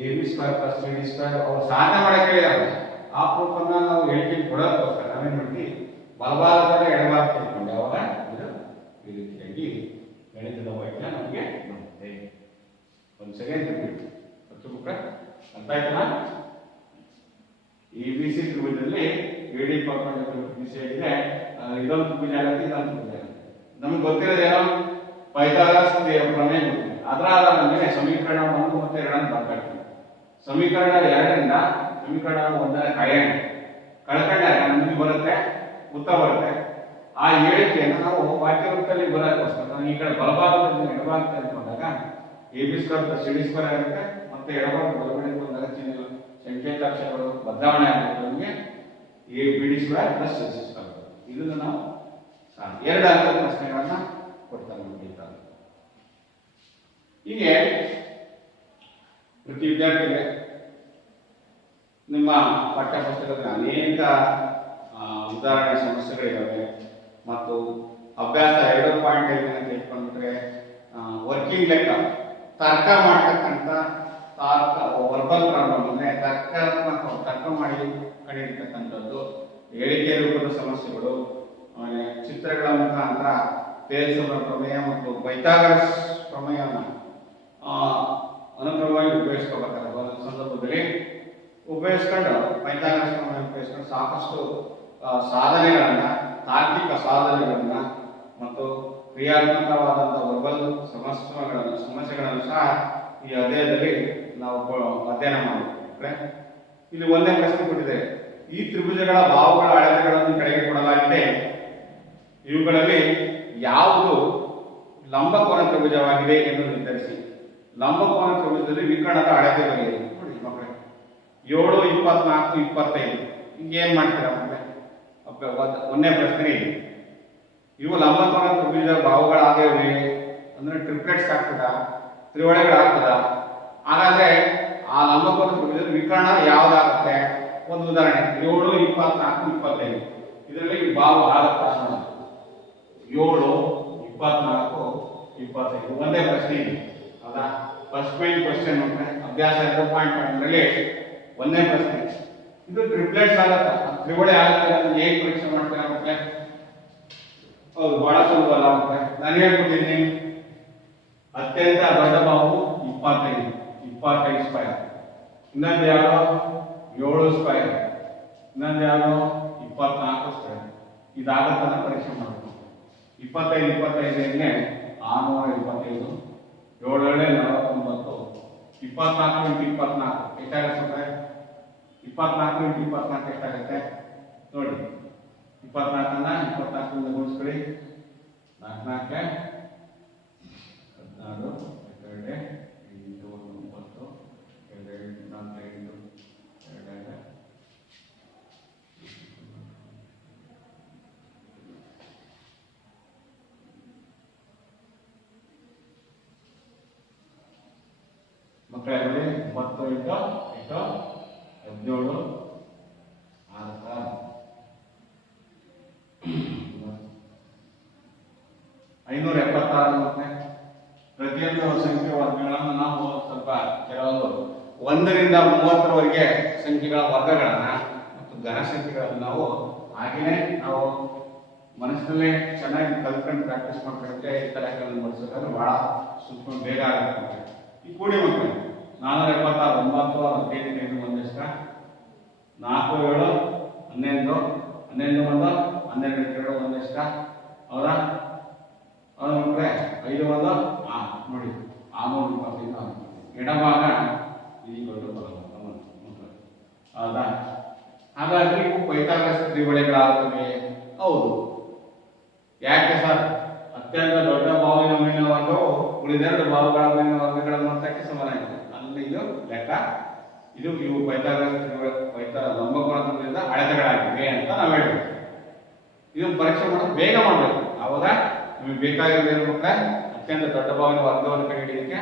A B square plus C D square ಅವ್ರು ಸಾಧನೆ ಮಾಡಕ್ಕೆ ಹೇಳಿದಾರೆ. ಆ ಪ್ರೂಫನ್ನ ನಾವು ಹೇಳಿಕೆ ಕೊಡೋದಕ್ಕೋಸ್ಕರ ನಾವೇನ್ ಮಾಡ್ತೀವಿ? ಬಲಭಾಗದಲ್ಲಿ ಎಡಭಾಗ ತಿಳ್ಕೊಂಡೆ ಅವಾಗ ಇದು ಈ ರೀತಿಯಾಗಿ ಗಣಿತದ ವೈಜ್ಞಾನ ನಮಗೆ ಬರುತ್ತೆ. ಒಂದು ಸೆಕೆಂಡ್ ರಿಪೀಟ್ ಅರ್ಥ ಆಯ್ತಲ್ಲ? ಈ ಬಿ ಸಿ ತ್ರಿಭುಜದಲ್ಲಿ ಎಡಿ ಬಿಸಿ ಆಗಿದೆ. ಇದೊಂದು ತ್ರಿಭುಜ ಆಗುತ್ತೆ, ಇದೊಂದು ತ್ರಿಭುಜ ಆಗುತ್ತೆ. ನಮ್ಗೆ ಗೊತ್ತಿರೋದು ಏನೋ ಪೈಥಾಗರಸ್ ಪ್ರಮೇಯ ಗೊತ್ತಿದೆ. ಅದರ ಆಧಾರದ ಮೇಲೆ ಸಮೀಕರಣ 1 ಮತ್ತು 2 ಬರ್ಕೊಳ್ತೀವಿ. ಸಮೀಕರಣ 2ರಿಂದ ಸಮೀಕರಣ 1ರ ಕಳ್ಕೊಂಡಾಗ ನಮಗೆ ಬರುತ್ತೆ ಉತ್ತರ ಬರುತ್ತೆ. ಆ ಹೇಳಿಕೆಯನ್ನು ನಾವು ವಾಕ್ಯವೃತ್ತದಲ್ಲಿ ಬರೋಕ್ಕೋಸ್ಕರ ಈ ಕಡೆ ಬಲಭಾಗದಿಂದ ಎಡಭಾಗಕ್ಕೆ ಅಂದ್ಕೊಂಡಾಗ A B square plus C D square ಆಗುತ್ತೆ. ಮತ್ತೆ ಎಡಭಾಗ ಬಲಗಡೆ ಬಂದಾಗ ಸಂಕೇತಾಕ್ಷರಗಳು ಬದಲಾವಣೆ ಆಗುತ್ತೆ. ನಮಗೆ A B D square plus C D square. ಇದನ್ನು ನಾವು 2 ಅಂಕದ ಪ್ರಶ್ನೆಗಳನ್ನ ಕೊಡ್ತಾರೆ ನಮಗೆ. ಹೀಗೆ ಪ್ರತಿ ವಿದ್ಯಾರ್ಥಿಗೆ ನಿಮ್ಮ ಪಠ್ಯಪುಸ್ತಕದಲ್ಲಿ ಅನೇಕ ಉದಾಹರಣೆ ಸಮಸ್ಯೆಗಳಿದ್ದಾವೆ. ಮತ್ತು ಅಭ್ಯಾಸ 2.5 ಅಂತ ಇಟ್ಕೊಂಡ್ಬಿಟ್ರೆ ವರ್ಕಿಂಗ್ ಲೆಕ್ಕ ತರ್ಕ ಮಾಡ್ತಕ್ಕಂಥ ವರ್ಬಲ್ ಪ್ರಾಬ್ಲಮ್ ಅಂದ್ರೆ ತರ್ಕ ಮಾಡಿ ಕಂಡಿರ್ತಕ್ಕಂಥದ್ದು, ಹೇಳಿಕೆ ರೂಪದ ಸಮಸ್ಯೆಗಳು, ಆಮೇಲೆ ಚಿತ್ರಗಳ ಮುಖಾಂತರ ತೇಲ್ಸುವ ಪ್ರಮೇಯ ಮತ್ತು ಪೈಥಾಗರಸ್ ಪ್ರಮೇಯವನ್ನು ಅನುಕ್ರಮವಾಗಿ ಉಪಯೋಗಿಸ್ಕೋಬೇಕಾದ್ರೆ ಒಂದು ಸಂದರ್ಭದಲ್ಲಿ ಉಪಯೋಗಿಸ್ಕೊಂಡು ಪೈಥಾಗರಸ್ ಪ್ರಮೇಯ ಉಪಯೋಗಿಸ್ಕೊಂಡು ಸಾಕಷ್ಟು ಸಾಧನೆಗಳನ್ನ, ತಾರ್ಕಿಕ ಸಾಧನೆಗಳನ್ನ ಮತ್ತು ಕ್ರಿಯಾತ್ಮಕವಾದಂತಹ ವರ್ಬಲ್ ಸಮಸ್ಯೆಗಳನ್ನು ಸಹ ಈ ಅಧ್ಯಾಯದಲ್ಲಿ ನಾವು ಅಧ್ಯಯನ ಮಾಡಬೇಕು. ಇಲ್ಲಿ ಒಂದೇ ಪ್ರಶ್ನೆ ಕೊಟ್ಟಿದೆ. ಈ ತ್ರಿಭುಜಗಳ ಬಾಹುಗಳ ಅಳತೆಗಳನ್ನು ಕೆಳಗೆ ಕೊಡಲಾಗಿದೆ. ಇವುಗಳಲ್ಲಿ ಯಾವುದು ಲಂಬಕೋನ ತ್ರಿಭುಜವಾಗಿದೆ ಎಂದು ನಿರ್ಧರಿಸಿ. ಲಂಬಕೋನ ತ್ರಿಭುಜದಲ್ಲಿ ವಿಕರ್ಣದ ಅಳತೆ ಬರೆಯಿರಿ. ನೋಡಿ ಮಕ್ಕಳೇ, 7, 24, 25 ಹಿಂಗೆ ಏನ್ ಮಾಡ್ತೀರಾ ಮಕ್ಕಳೇ? ಒಂದೇ ಪ್ರಶ್ನೆ ಇದೆ. ಇವು ಲಂಬಕೋನ ತ್ರಿಭುಜದ ಬಾಹುಗಳಾಗಿವೆ ಅಂದ್ರೆ ಟ್ರಿಪ್ಲೆಟ್ಸ್ ಆಗ್ತದ, ತ್ರಿವಳೆಗಳಾಗ್ತದ. ಹಾಗಾದ್ರೆ ಆ ಲಂಬಕೋನ ತ್ರಿಭುಜದ ವಿಕರ್ಣ ಯಾವ್ದಾಗುತ್ತೆ? ಒಂದು ಉದಾಹರಣೆ 7, 24, 25 ಇದರಲ್ಲಿ ಬಾಹು ಆಗುತ್ತಾ? 7, 24, 25 ಒಂದೇ ಪ್ರಶ್ನೆ ಇದೆ ಹೌದಾ? ಫಸ್ಟ್ ಮೈನ್ ಕ್ವಶನ್ ಅಭ್ಯಾಸ 2.1ರಲ್ಲಿ ಒಂದೇ ಪ್ರಶ್ನೆ. ಇದು ಟ್ರಿಪ್ಲೆಟ್ಸ್ ಆಗುತ್ತಾ, ತ್ರಿವಳಿ ಆಗುತ್ತೆ ಅಂತ ಹೇಗೆ ಪರೀಕ್ಷೆ ಮಾಡ್ತೀರಾ ಮಕ್ಕಳೇ? ಹೌದು, ಬಹಳ ಸುಲಭ ಅಲ್ಲ ಮಕ್ಕಳೇ. ನಾನು ಹೇಳ್ಕೊಟ್ಟಿದ್ದೀನಿ. ಅತ್ಯಂತ ದೊಡ್ಡ ಬಾಹು 25 ಸ್ಕ್ವೇರ್. ಇನ್ನೊಂದು ಯಾವುದು 7 ಸ್ಕ್ವೇರ್. ಇನ್ನೊಂದು ಯಾವುದು 24 ಸ್ಕ್ವೇರ್. ಇದಾಗತ್ತನ್ನ ಪರೀಕ್ಷೆ ಮಾಡಬೇಕು. 25 625, 7 49, 24 × 24 ಎಷ್ಟಾಗುತ್ತೆ? 24 × 24 ಎಷ್ಟಾಗುತ್ತೆ ನೋಡಿ. 24ನ್ನ 24ರಿಂದ ಗುಣಿಸ್ಕೊಳ್ಳಿ. 4 4 16 2 8 9 2 4 8 2 ಮಕ್ಕಳೇ 9 8 17 6 ನಾವು ಸ್ವಲ್ಪ ಕೆಲವೊಂದು 1ರಿಂದ 30ರವರೆಗೆ ಸಂಖ್ಯೆಗಳ ವರ್ಗಗಳನ್ನ ಮತ್ತು ಘನ ಸಂಖ್ಯೆಗಳನ್ನು ನಾವು ಹಾಗೆಯೇ ನಾವು ಮನಸ್ಸಿನಲ್ಲೇ ಚೆನ್ನಾಗಿ ಕಲ್ತ್ಕೊಂಡು ಪ್ರಾಕ್ಟೀಸ್ ಮಾಡ್ಕೊಂಡ್ರೆ ಈ ಲೆಕ್ಕಗಳನ್ನು ಮಾಡಿಸೋದಾದ್ರೆ ಬಹಳ ಸ್ವಲ್ಪ ಬೇಗ ಆಗುತ್ತೆ. ಈ ಕೂಡಿ ಮಕ್ಕಳು 476 9 15 ಒಂದೆಷ್ಟ 4 7 11 11 1 12 2 ಒಂದೆಷ್ಟ ಹೌದಾ? ಹೌದು ಮಕ್ಕಳೇ 5 1 6 ನೋಡಿ 625 ಎಡಭಾಗ ಹೌದಾ? ಹಾಗಾಗಿ ಇವು ಪೈಥಾಗರಸ್ ತ್ರಿವಳಿಗಳಾಗುತ್ತವೆ. ಹೌದು. ಯಾಕೆ ಸರ್? ಅತ್ಯಂತ ದೊಡ್ಡ ಬಾಹುವಿನ ಮೇಲಿನ ವರ್ಗವು ಉಳಿದೆರಡು ಬಾಹುಗಳ ಮೇಲಿನ ವರ್ಗಗಳ ಮೊತ್ತಕ್ಕೆ ಸಮನಾಗಿದೆ. ಅಲ್ಲಿ ಇದು ಲೆಕ್ಕ. ಇವು ಪೈಥಾಗರಸ್ ಲಂಬಕೋನದಿಂದ ಅಳತೆಗಳಾಗಿವೆ ಅಂತ ನಾವು ಹೇಳ್ಬೇಕು. ಇದು ಪರೀಕ್ಷೆ ಮಾಡೋದು ಬೇಗ ಮಾಡಬೇಕು. ಅವಾಗ ನಿಮಗೆ ಬೇಕಾಗಿರೋದೇನು ಮಕ್ಕಳೇ? ಅತ್ಯಂತ ದೊಡ್ಡ ಬಾಹುವಿನ ವರ್ಗವನ್ನು ಕಂಡುಹಿಡಿಯಲಿಕ್ಕೆ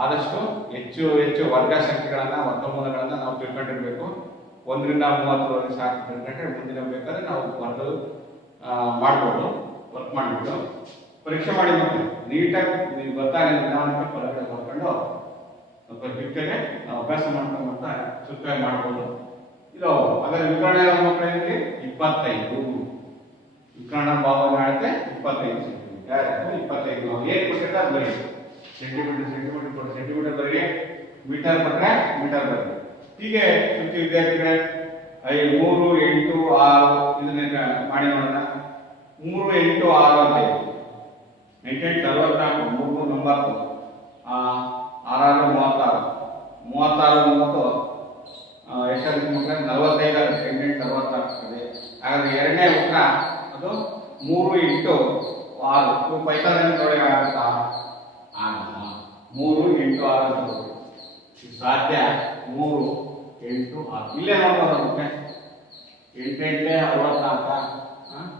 ಆದಷ್ಟು ಹೆಚ್ಚು ವರ್ಗ ಸಂಖ್ಯೆಗಳನ್ನ ವರ್ಗಮೂಲಗಳನ್ನ ನಾವು ತಿಳ್ಕೊಂಡಿರ್ಬೇಕು. 1ರಿಂದ 30ರವರೆಗೆ ಸಾಕು ತಿಳ್ಕೊಂಡ್ರೆ ಮುಂದಿನ ಬೇಕಾದ್ರೆ ನಾವು ವರ್ಗ ಮಾಡ್ಬೋದು. ವರ್ಕ್ ಮಾಡಿಬಿಟ್ಟು ಪರೀಕ್ಷೆ ಮಾಡಿ ಮಕ್ಕಳು ನೀಟಾಗಿ ನೀವು ಗೊತ್ತಾಗಲಿ ನಿಧಾನಕ್ಕೆ ಹೊರಗಡೆ ಬರ್ಕೊಂಡು ಸ್ವಲ್ಪ ಬಿಟ್ಟರೆ ನಾವು ಅಭ್ಯಾಸ ಮಾಡ್ಕೊಂಡ್ಬಂತ ಸುತ್ತಾಗಿ ಮಾಡ್ಬೋದು. ಇದು ಅದರ ವಿಕರಣ ಮಕ್ಕಳಿಗೆ 25 ವಿಕರಣ ಭಾವನೆ ಅಳತೆ 25 ಸೆಂಟಿಮೀಟರ್. 25 ನಾವು ಏನು ಕೊಟ್ಟಿದ್ರೆ ಅದು ಬರೀ ಸೆಂಟಿಮೀಟರ್ ಬರೀ, ಮೀಟರ್ ಬಂದ್ರೆ ಮೀಟರ್ ಬರೀ. ಹೀಗೆ ವಿದ್ಯಾರ್ಥಿಗಳೇ 3 8 6 ಇದನ್ನ ಮಾಡಿ ನೋಡೋಣ. 3 8 6 ಅಂತ ಇದೆ. 8 44 3 9 6 36 36 ಎಷ್ಟಾಗುತ್ತೆ ಮಕ್ಕಳೇ? 45 ಆಗುತ್ತೆ. 8 46 ಇದೆ. ಹಾಗಾದ್ರೆ ಎರಡನೇ ಉತ್ತರ ಅದು 3 ಇಂಟು 6. ಪೈಥಾಗರಸ್ ಆಗುತ್ತಾ? 3 ಇಂಟು 6 ಸಾಧ್ಯ. 3 8 6 ಇಲ್ಲೇ ನೋಡ್ಬೋದು. 8 8 64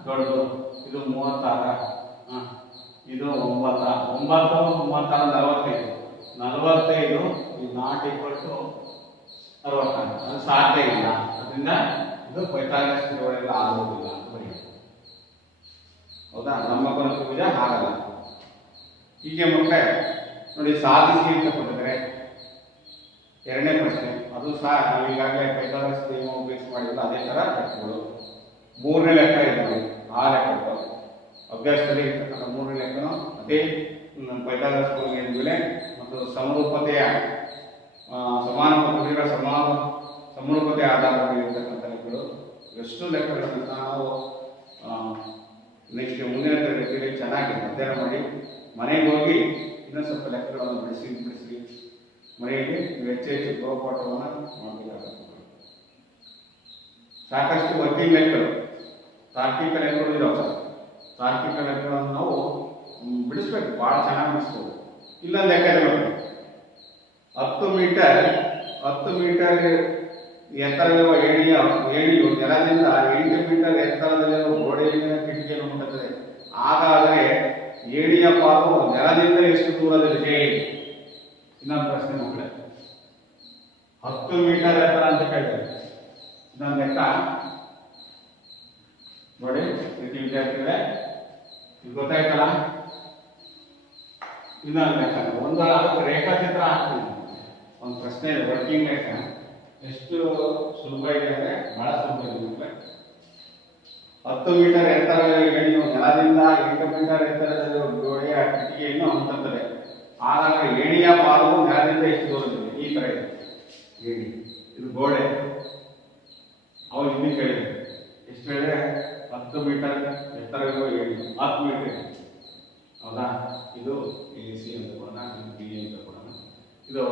ದೊಡ್ಡದು. ಇದು 36 ಇದು 9 9 36 45 ಈ ನಾಟ್ ಈಕ್ವಲ್ ಟು 66. ಅದು ಸಾಧ್ಯ ಇಲ್ಲ. ಅದರಿಂದ ಇದು ಪೈಥಾಗರಸ್ ತ್ರಿವಳಿಗಳ ಆಗುವುದಿಲ್ಲ ಅಂತ ಬರೆಯುತ್ತೆ. ಹೌದಾ? ಲಂಬಕೋನ ತ್ರಿಭುಜ ಆಗಲ್ಲ. ಹೀಗೆ ಮಕ್ಕಳೇ ನೋಡಿ ಸಾಧಿಸಿ ಅಂತ ಕೊಟ್ಟಿದ್ರೆ ಎರಡನೇ ಪ್ರಶ್ನೆ ಅದು ಸಹ ನಾವು ಈಗಾಗಲೇ ಪೈಥಾಗರಸ್ ನಿಯಮ ಉಪಯೋಗಿಸಿ ಮಾಡಿಲ್ಲ. ಅದೇ ತರ ಲೆಕ್ಕಗಳು. 3ನೇ ಲೆಕ್ಕ ಇದೆ ನೋಡಿ. ಆ ಲೆಕ್ಕ ಅಭ್ಯಾಸದಲ್ಲಿ ಇರ್ತಕ್ಕಂಥ 3ನೇ ಲೆಕ್ಕನು ಅದೇ ಪೈಥಾಗರಸ್ ಮೇಲೆ ಮತ್ತು ಸಮರೂಪತೆಯ ತ್ರಿಭುಜಗಳ ಸಮರೂಪತೆಯ ಆಧಾರದ ಮೇಲೆ ಇರ್ತಕ್ಕಂಥ ಲೆಕ್ಕಗಳು. ಎಷ್ಟು ಲೆಕ್ಕಗಳನ್ನು ನಾವು ನೆಕ್ಸ್ಟ್ ಮುಂದಿನ ತರಗತಿಯಲ್ಲಿ ಚೆನ್ನಾಗಿ ಅಧ್ಯಯನ ಮಾಡಿ ಮನೆಗೆ ಹೋಗಿ ಇನ್ನೂ ಸ್ವಲ್ಪ ಲೆಕ್ಕಗಳನ್ನು ಬಿಡಿಸಿ ಮನೆಯಲ್ಲಿ ಹೆಚ್ಚು ಗೃಹಪಾಠವನ್ನು ಮಾಡಬೇಕಾಗುತ್ತೆ. ಸಾಕಷ್ಟು ವರ್ಕಿಂಗ್ ಲೆಕ್ಕಗಳು, ತಾರ್ಕಿಕ ಲೆಕ್ಕಗಳು ಇದಾವೆ. ತಾರ್ಕಿಕ ಲೆಕ್ಕಗಳನ್ನು ನಾವು ಬಿಡಿಸ್ಬೇಕು, ಭಾಳ ಚೆನ್ನಾಗಿ ಬಿಡಿಸ್ಬೋದು. ಇಲ್ಲೊಂದು ಲೆಕ್ಕ ಇದೆ 10 ಮೀಟರ್ ಎತ್ತರವಿರುವ ಏಣಿಯು ನೆಲದಿಂದ 8 ಮೀಟರ್ ಎತ್ತರದಲ್ಲಿರುವ ಗೋಡೆಯ ಕಿಟಕಿಯನ್ನು ಮುಟ್ಟುತ್ತದೆ. ಹಾಗಾದರೆ ಏಣಿಯ ಪಾಲು ನೆಲದಿಂದ ಎಷ್ಟು ದೂರದಲ್ಲಿದೆ? ಇನ್ನೊಂದು ಪ್ರಶ್ನೆ ಮಕ್ಕಳೇ. 10 ಮೀಟರ್ ಎತ್ತರ ಅಂತ ಕೇಳ್ತಾರೆ. ಇನ್ನೊಂದು ಲೆಕ್ಕ ನೋಡಿ ವಿದ್ಯಾರ್ಥಿಗಳೇ, ಇದು ಗೊತ್ತಾಯ್ತಲ್ಲ? ಇನ್ನೊಂದು ಲೆಕ್ಕ ಒಂದು ರೇಖಾಚಿತ್ರ ಹಾಕ್ತೀನಿ. ಒಂದು ಪ್ರಶ್ನೆ ಇದೆ, ವರ್ಕಿಂಗ್ ಲೆಕ್ಕ. ಎಷ್ಟು ಸುಲಭ ಇದೆ ಅಂದ್ರೆ ಬಹಳ ಸುಲಭ ಇದೆ. 10 ಮೀಟರ್ ಎತ್ತರದ ಏಣಿಯು ನೆಲದಿಂದ 8 ಮೀಟರ್ ಎತ್ತರದ ಗೋಡೆಯ ಕಿಟಕಿಯನ್ನು ಮುಟ್ಟುತ್ತದೆ. ಹಾಗಾದರೆ ಏಣಿಯ ಪಾಲು ನೆಲದಿಂದ ಎಷ್ಟು ದೂರದಿದೆ? ಈ ತರ ಇದೆ ಏಣಿ, ಇದು ಗೋಡೆ. ಅವ್ರು ಇನ್ನೂ ಕೇಳಿದೆ ಎಷ್ಟು ಹೇಳಿದ್ರೆ 10 ಮೀಟರ್ ಎತ್ತರವಿರುವ ಏಣಿ 10 ಮೀಟರ್. ಹೌದಾ? ಇದು AC ಅಂತ ಕೊಡೋಣ, ಇದು B ಅಂತ ಕೊಡೋಣ. ಇದು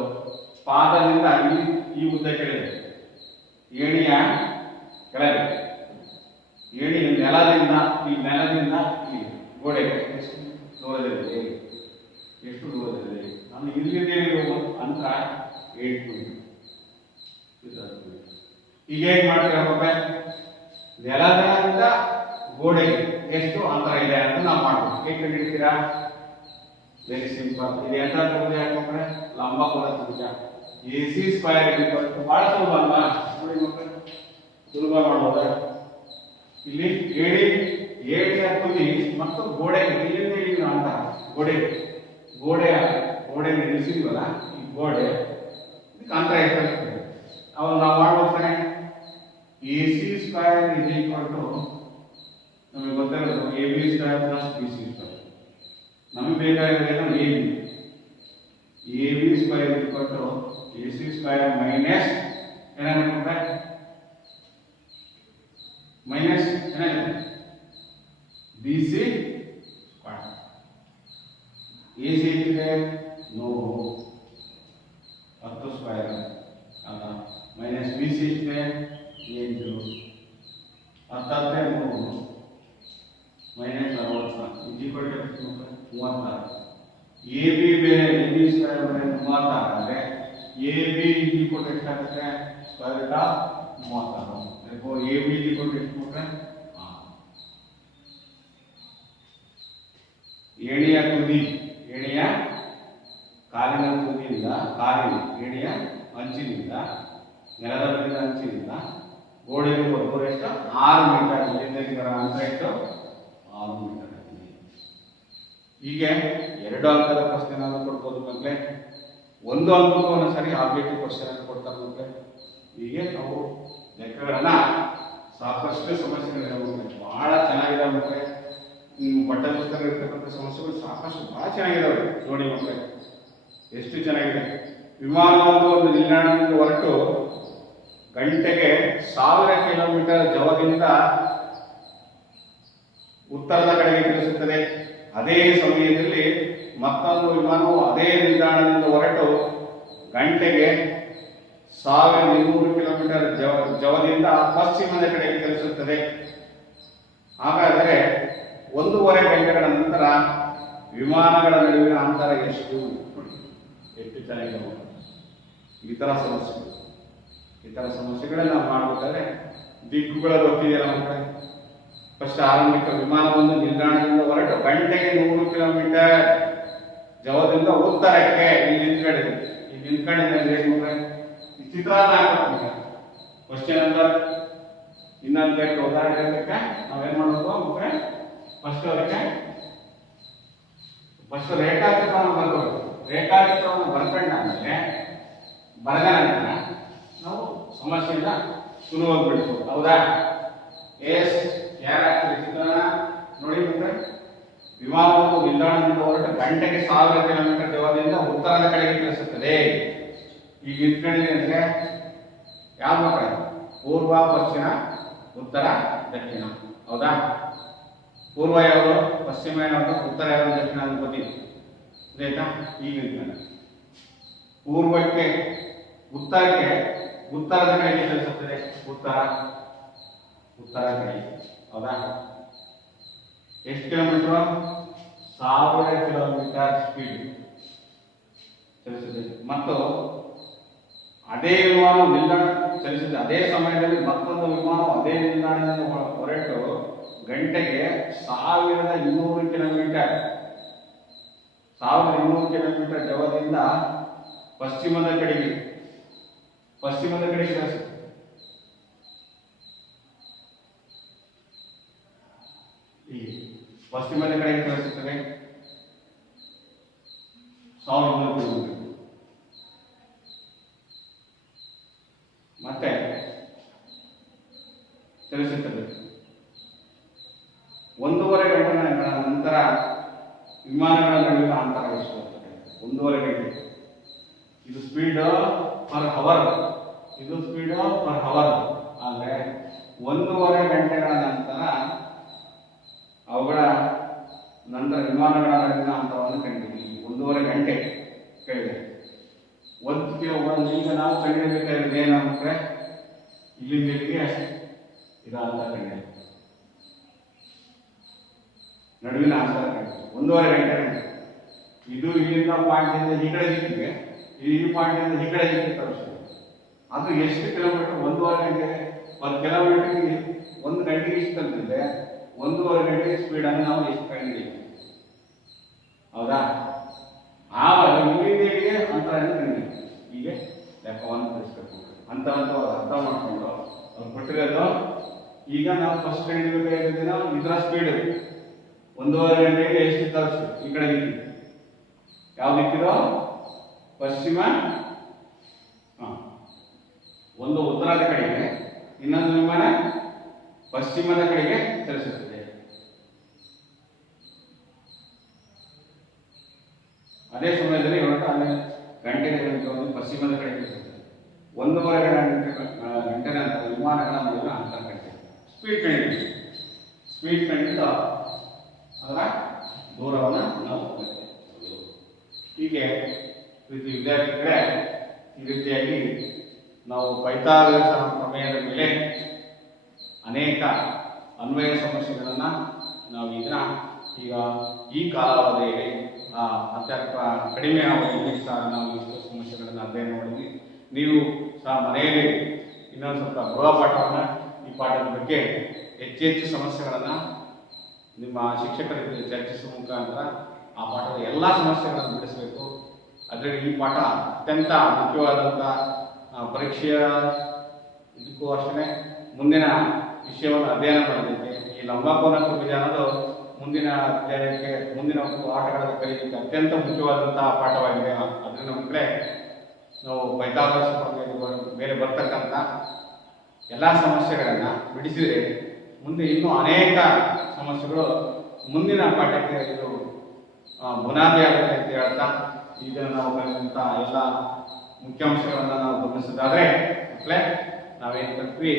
ಪಾದದಿಂದ ಈ ಉದ್ದ ಕೇಳಿದೆ. ಏಣಿಯ ಕೆಳಗೆ ಏಣಿ ನೆಲದಿಂದ ಈ ಗೋಡೆಗೆ ಎಷ್ಟು ದೂರದಲ್ಲಿದೆ? ಎಷ್ಟು ದೂರದಲ್ಲಿದೆ? ನಾನು ಇಲ್ಲಿಂದ ಅಂತರ 8 ಮೀಟರ್. ಈಗ ಹೇಗೆ ಮಾಡ್ತೀರಾ? ನೆಲದಿಂದ ಗೋಡೆಗೆ ಎಷ್ಟು ಅಂತರ ಇದೆ ಅಂತ ನಾವು ಮಾಡ್ತೀವಿ. ಹೇಗೆ ಕಂಡುಹಿಡ್ತೀರಾ? Very simple. ಇದು ಎಂತ ತ್ರಿಭುಜ ಹಾಕೊಂಡ್ರೆ ಲಂಬಕೋನ ತ್ರಿಭುಜ. AC ಸ್ಕ್ವೇರ್ ಬಹಳ ಸುಲಭ ಅಲ್ವಾ? ನೋಡಿ ಮಕ್ಕಳು, ಸುಲಭ ಮಾಡ್ಬೋದ? ಇಲ್ಲಿ ಏಣಿಯ ತುದಿ ಮತ್ತು ಗೋಡೆ ಇಲ್ಲಿಂದ ಅಂತರ ಗೋಡೆಯ ಗೋಡೆ ನಿಲ್ಲಿಸಿದ್ವಲ್ಲ ಈ ಗೋಡೆ ಇದಕ್ಕೆ ಅಂತರ ಎಷ್ಟಾಗ್ತದೆ ಅವಾಗ ನಾವು ಮಾಡ್ಬೋದಾನೆ A C square is equal to ನಮಗೆ ಗೊತ್ತಿರೋದು A B square plus B C square. ನಮಗೆ ಬೇಕಾಗಿರೋದು A B square equal to A C square minus ಏನಾಗುತ್ತೆ ಮೈನಸ್ ಏನಾಗುತ್ತೆ B C square. A C ಇದೆ 10 ಸ್ಕ್ವೇರ್ ಮೈನಸ್ ಬಿ ಸಿ ಇದೆ 8 10 minus 60 equal to 36. A B ಬೇರೆ ಎ ಬಿ ಸ್ಕ್ವೇರ್ ಬೇರೆ 36 ಅಂದರೆ ಎ ಬಿ ಈಕ್ವಲ್ ಟು ಎಷ್ಟಾಗುತ್ತೆ square root of 36. therefore A B equal to ಎಷ್ಟು ಕೊಟ್ರೆ ಏಣಿಯ ತುದಿ ಏಣಿಯ ಕಾಲಿನ ತುದಿಯಿಂದ ಏಣಿಯ ಅಂಚಿನಿಂದ ನೆಲದ ಬದಿಯ ಅಂಚಿನಿಂದ ಗೋಡೆಗೆ ಬರೋದು ಎಷ್ಟು 6 ಮೀಟರ್. ಇದರ ಅಂತರ ಎಷ್ಟು 6 ಮೀಟರ್. ಹೀಗೆ 2 ಅಂಕದ ಪ್ರಶ್ನೆ ನಾವು ಕೊಡ್ಬೋದು ಮಕ್ಕಳೇ, 1 ಅಂಕಕ್ಕೂ ಒಂದ್ಸರಿ ಆಬ್ಜೆಕ್ಟಿವ್ ಕ್ವಶನ್ ಅನ್ನು ಕೊಡ್ತಾರೆ ಮಕ್ಕಳೇ. ಹೀಗೆ ನಾವು ಲೆಕ್ಕಗಳನ್ನ ಸಾಕಷ್ಟು ಸಮಸ್ಯೆಗಳಿವೆ, ಬಹಳ ಚೆನ್ನಾಗಿದೆ ಮಕ್ಕಳೇ. ಪಠ್ಯ ಪುಸ್ತಕ ಇರ್ತಕ್ಕಂಥ ಸಮಸ್ಯೆಗಳು ಸಾಕಷ್ಟು ಬಹಳ ಚೆನ್ನಾಗಿದ್ದಾವೆ ನೋಡಿ ಮಕ್ಕಳೇ, ಎಷ್ಟು ಚೆನ್ನಾಗಿದೆ. ವಿಮಾನವೊಂದು ಒಂದು ನಿಲ್ದಾಣದಿಂದ ಹೊರಟು ಗಂಟೆಗೆ 1000 ಕಿಲೋಮೀಟರ್ ಜವದಿಂದ ಉತ್ತರದ ಕಡೆಗೆ ಚಲಿಸುತ್ತದೆ. ಅದೇ ಸಮಯದಲ್ಲಿ ಮತ್ತೊಂದು ವಿಮಾನವು ಅದೇ ನಿಲ್ದಾಣದಿಂದ ಹೊರಟು ಗಂಟೆಗೆ 1200 ಕಿಲೋಮೀಟರ್ ಜವದಿಂದ ಪಶ್ಚಿಮದ ಕಡೆಗೆ ಚಲಿಸುತ್ತದೆ. ಹಾಗಾದರೆ 1.5 ಗಂಟೆಗಳ ನಂತರ ವಿಮಾನಗಳ ನಡುವಿನ ಅಂತರ ಎಷ್ಟು? ಎಷ್ಟು ಚೆನ್ನಾಗಿದೆ. ಈ ತರ ಸಮಸ್ಯೆಗಳನ್ನ ನಾವು ಮಾಡಬೇಕಾದ್ರೆ ದಿಕ್ಕುಗಳ ಗೊತ್ತಿದೆಯಲ್ಲ ಮಕ್ಕಳೇ. ಫಸ್ಟ್ ಆರಂಭಿಕ ವಿಮಾನವೊಂದು ನಿಲ್ದಾಣದಿಂದ ಹೊರಟು ಗಂಟೆಗೆ 100 ಕಿಲೋಮೀಟರ್ ಜವದಿಂದ ಉತ್ತರಕ್ಕೆ ಇಲ್ಲಿ ನಿಂತ್ಕೊಂಡಿದೆ. ಈ ಚಿತ್ರ ಕ್ವಶನ್ ನಂಬರ್ ಇನ್ನೊಂದು ಉದಾಹರಣೆ ನಾವೇನ್ ಮಾಡಬೇಕು ಮಕ್ಕಳೇ, ಫಸ್ಟ್ ರೇಖಾಚಿತ್ರವನ್ನು ಬರ್ಕೋಬೇಕು. ರೇಖಾಚಿತ್ರವನ್ನು ಬರ್ಕೊಂಡಾದ್ಮೇಲೆ ಬರೆದ ನಂತರ ನಾವು ಸಮಸ್ಯೆಯಿಂದ ಸುಲಭವಾಗಿ ಬಿಡಿಸ್ಬೋದು. ಹೌದಾ? ಚಿತ್ರಣ ನೋಡಿ ಮಕ್ಕಳೇ, ವಿಮಾನವು ನಿಲ್ದಾಣದಿಂದ ಹೊರಟು ಗಂಟೆಗೆ 1000 ಕಿಲೋಮೀಟರ್ ಜವದಿಂದ ಉತ್ತರದ ಕಡೆಗೆ ಚಲಿಸುತ್ತದೆ. ಈಗ ನಿಂತ್ಕೊಂಡಿದೆ ಅಂದ್ರೆ ಯಾವ ಮಕ್ಕಳೇ? ಪೂರ್ವ, ಪಶ್ಚಿಮ, ಉತ್ತರ, ದಕ್ಷಿಣ. ಹೌದಾ? ಪೂರ್ವ ಯಾವುದು, ಪಶ್ಚಿಮ ಯಾವುದು, ಉತ್ತರ ಯಾವುದು, ದಕ್ಷಿಣ ಅಂತ ಗೊತ್ತಿದೆ. ಆಯ್ತಾ? ಈಗ ಪೂರ್ವಕ್ಕೆ ಉತ್ತರದ ಕಡೆಗೆ ಚಲಿಸುತ್ತದೆ. ಉತ್ತರ ಕಡೆಗೆ. ಹೌದಾ? ಎಷ್ಟು ಕಿಲೋಮೀಟರ್? 1000 ಕಿಲೋಮೀಟರ್ ಸ್ಪೀಡ್ ಚಲಿಸುತ್ತದೆ. ಮತ್ತು ಅದೇ ವಿಮಾನ ನಿಲ್ದಾಣ ಚಲಿಸುತ್ತದೆ. ಅದೇ ಸಮಯದಲ್ಲಿ ಮತ್ತೊಂದು ವಿಮಾನವು ಅದೇ ನಿಲ್ದಾಣದಿಂದ ಹೊರಟು ಗಂಟೆಗೆ 1200 ಕಿಲೋಮೀಟರ್ ಜವದಿಂದ ಪಶ್ಚಿಮದ ಕಡೆಗೆ ಚಲಿಸುತ್ತದೆ. ಪಶ್ಚಿಮದ ಕಡೆಗೆ ಚಲಿಸುತ್ತದೆ 1200 ಕಿಲೋಮೀಟರ್. ಮತ್ತೆ ಚಲಿಸುತ್ತದೆ 1.5 ಗಂಟೆಗಳ ನಂತರ ವಿಮಾನಗಳ ನಡುವಿನ ಅಂತರ ಎಷ್ಟು? 1.5 ಗಂಟೆ. ಇದು ಸ್ಪೀಡ್ ಪರ್ ಅವರ್, ಇದು ಸ್ಪೀಡ್ ಪರ್ ಅವರ್. ಆದರೆ 1.5 ಗಂಟೆಗಳ ನಂತರ ಅವುಗಳ ನಂತರ ವಿಮಾನಗಳ ನಡುವಿನ ಅಂತರವನ್ನು ಕಂಡಿದ್ದೀವಿ. 1.5 ಗಂಟೆ ಕೇಳಿದೆ. ಈಗ ನಾವು ಕಂಡುಹಿಡಿಯಬೇಕಾಗಿರೋದು ಏನಂದ್ರೆ ಇಲ್ಲಿಂದ ಇಲ್ಲಿಗೆ ಇದಂತ ಕಂಡಿದೆ ನಡುವಿನ ಅಂತರ ಕಂಡಿದೆ 1.5 ಗಂಟೆ. ಇದು ಇಲ್ಲಿಂದ ಪಾಯಿಂಟ್ ಈ ಕಡೆ ದಿಕ್ಕಿಗೆ, ಈ ಪಾಯಿಂಟ್ ಈ ಕಡೆ ದಿಕ್ಕಿಗೆ ತಲುಪಿಸ್ತದೆ. ಅದು ಎಷ್ಟು ಕಿಲೋಮೀಟರ್? 1.5 ಗಂಟೆ. 1 ಕಿಲೋಮೀಟರ್ಗೆ 1 ಗಂಟೆಗೆ ಇಷ್ಟು ತಲುಪಿದ್ರೆ 1.5 ಗಂಟೆ ಸ್ಪೀಡ್ ಅನ್ನು ನಾವು ಎಷ್ಟು ಕಂಡುಹಿಡಿಯಬೇಕು? ಹೌದಾ? ಆವಾಗ ಇಲ್ಲಿಗೆ ಅಂತರವನ್ನು ಕಂಡುಹಿಡಿಯಬೇಕು. ಹೀಗೆ ಲೆಕ್ಕವನ್ನು ತಿಳಿಸ್ಬೇಕು. ಅಂತರಂತ ಅರ್ಥ ಮಾಡಿಕೊಂಡು ಅವ್ರು ಕೊಟ್ಟಿರೋದು. ಈಗ ನಾವು ಫಸ್ಟ್ ಕಂಡುಹಿಡಿಯಬೇಕಾಗಿರೋದೇನೋ ಇದರ ಸ್ಪೀಡ್ 1.5 ಗಂಟೆಗೆ ಎಷ್ಟು ತಲುಪಿಸ್ಬೇಕು ಈ ಕಡೆ ಯಾವ ದಿಕ್ಕಿದು? ಪಶ್ಚಿಮ. ಒಂದು ಉತ್ತರದ ಕಡೆಗೆ, ಇನ್ನೊಂದು ವಿಮಾನ ಪಶ್ಚಿಮದ ಕಡೆಗೆ ಚಲಿಸುತ್ತದೆ. ಅದೇ ಸಮಯದಲ್ಲಿ ಗಂಟೆಗಳ ಒಂದು ಪಶ್ಚಿಮದ ಕಡೆಗೆ ಚಲಿಸುತ್ತದೆ. 1.5 ಗಂಟೆ ನಂತರ ವಿಮಾನಗಳ ನಡುವಿನ ಅಂತರ ಗಂಟೆ ಸ್ಪೀಡ್ ಕಂಡಿದೆ. ಸ್ಪೀಡ್ ಕಂಡಿದ್ದ ಅದರ ದೂರವನ್ನು ನಾವು ಹೀಗೆ ವಿದ್ಯಾರ್ಥಿಗಳೇ, ಈ ರೀತಿಯಾಗಿ ನಾವು ಪೈಥಾಗರಸನ ಪ್ರಮೇಯದ ಮೇಲೆ ಅನೇಕ ಅನ್ವಯ ಸಮಸ್ಯೆಗಳನ್ನು ನಾವು ಈಗ ಈ ಕಾಲಾವಧಿಯಲ್ಲಿ ಅತ್ಯಂತ ಕಡಿಮೆ ಅವಧಿಯಲ್ಲಿ ಸಹ ನಾವು ಇಷ್ಟು ಸಮಸ್ಯೆಗಳನ್ನು ಅಧ್ಯಯನ ಮಾಡಿದ್ವಿ. ನೀವು ಸಹ ಮನೆಯಲ್ಲಿ ಇನ್ನೊಂದು ಸ್ವಲ್ಪ ಗೃಹ ಪಾಠವನ್ನು ಈ ಪಾಠದ ಬಗ್ಗೆ ಹೆಚ್ಚು ಸಮಸ್ಯೆಗಳನ್ನು ನಿಮ್ಮ ಶಿಕ್ಷಕರ ಜೊತೆ ಚರ್ಚಿಸುವ ಮುಖಾಂತರ ಆ ಪಾಠದ ಎಲ್ಲ ಸಮಸ್ಯೆಗಳನ್ನು ಬಿಡಿಸಬೇಕು. ಅದರಲ್ಲಿ ಈ ಪಾಠ ಅತ್ಯಂತ ಮುಖ್ಯವಾದಂಥ ಪರೀಕ್ಷೆಯ ಇದಕ್ಕೂ ಅಷ್ಟೇ ಮುಂದಿನ ವಿಷಯವನ್ನು ಅಧ್ಯಯನ ಮಾಡೋದಕ್ಕೆ ಈ ಲಂಬಕೋನ ತ್ರಿಭುಜ ಅನ್ನೋದು ಮುಂದಿನ ಅಧ್ಯಯನಕ್ಕೆ, ಮುಂದಿನ ಪಾಠಗಳ ಕಲಿಯಲಿಕ್ಕೆ ಅತ್ಯಂತ ಮುಖ್ಯವಾದಂತಹ ಪಾಠವಾಗಿದೆ. ಅದರಿಂದ ಮಕ್ಕಳೇ, ನಾವು ಪೈಥಾಗರಸ್ ಮೇಲೆ ಬರ್ತಕ್ಕಂಥ ಎಲ್ಲ ಸಮಸ್ಯೆಗಳನ್ನು ಬಿಡಿಸಿದರೆ ಮುಂದೆ ಇನ್ನೂ ಅನೇಕ ಸಮಸ್ಯೆಗಳು ಮುಂದಿನ ಪಾಠಕ್ಕೆ ಇದು ಬುನಾದಿ ಆಗುತ್ತೆ ಅಂತ ಹೇಳ್ತಾ, ಈಗ ನಾವು ಕಲಿಯುವಂಥ ಎಲ್ಲ ಮುಖ್ಯಾಂಶಗಳನ್ನು ನಾವು ಗಮನಿಸಿದಾದ್ರೆ ಮಕ್ಕಳೇ, ನಾವೇನು ಕಲ್ತ್ವಿ,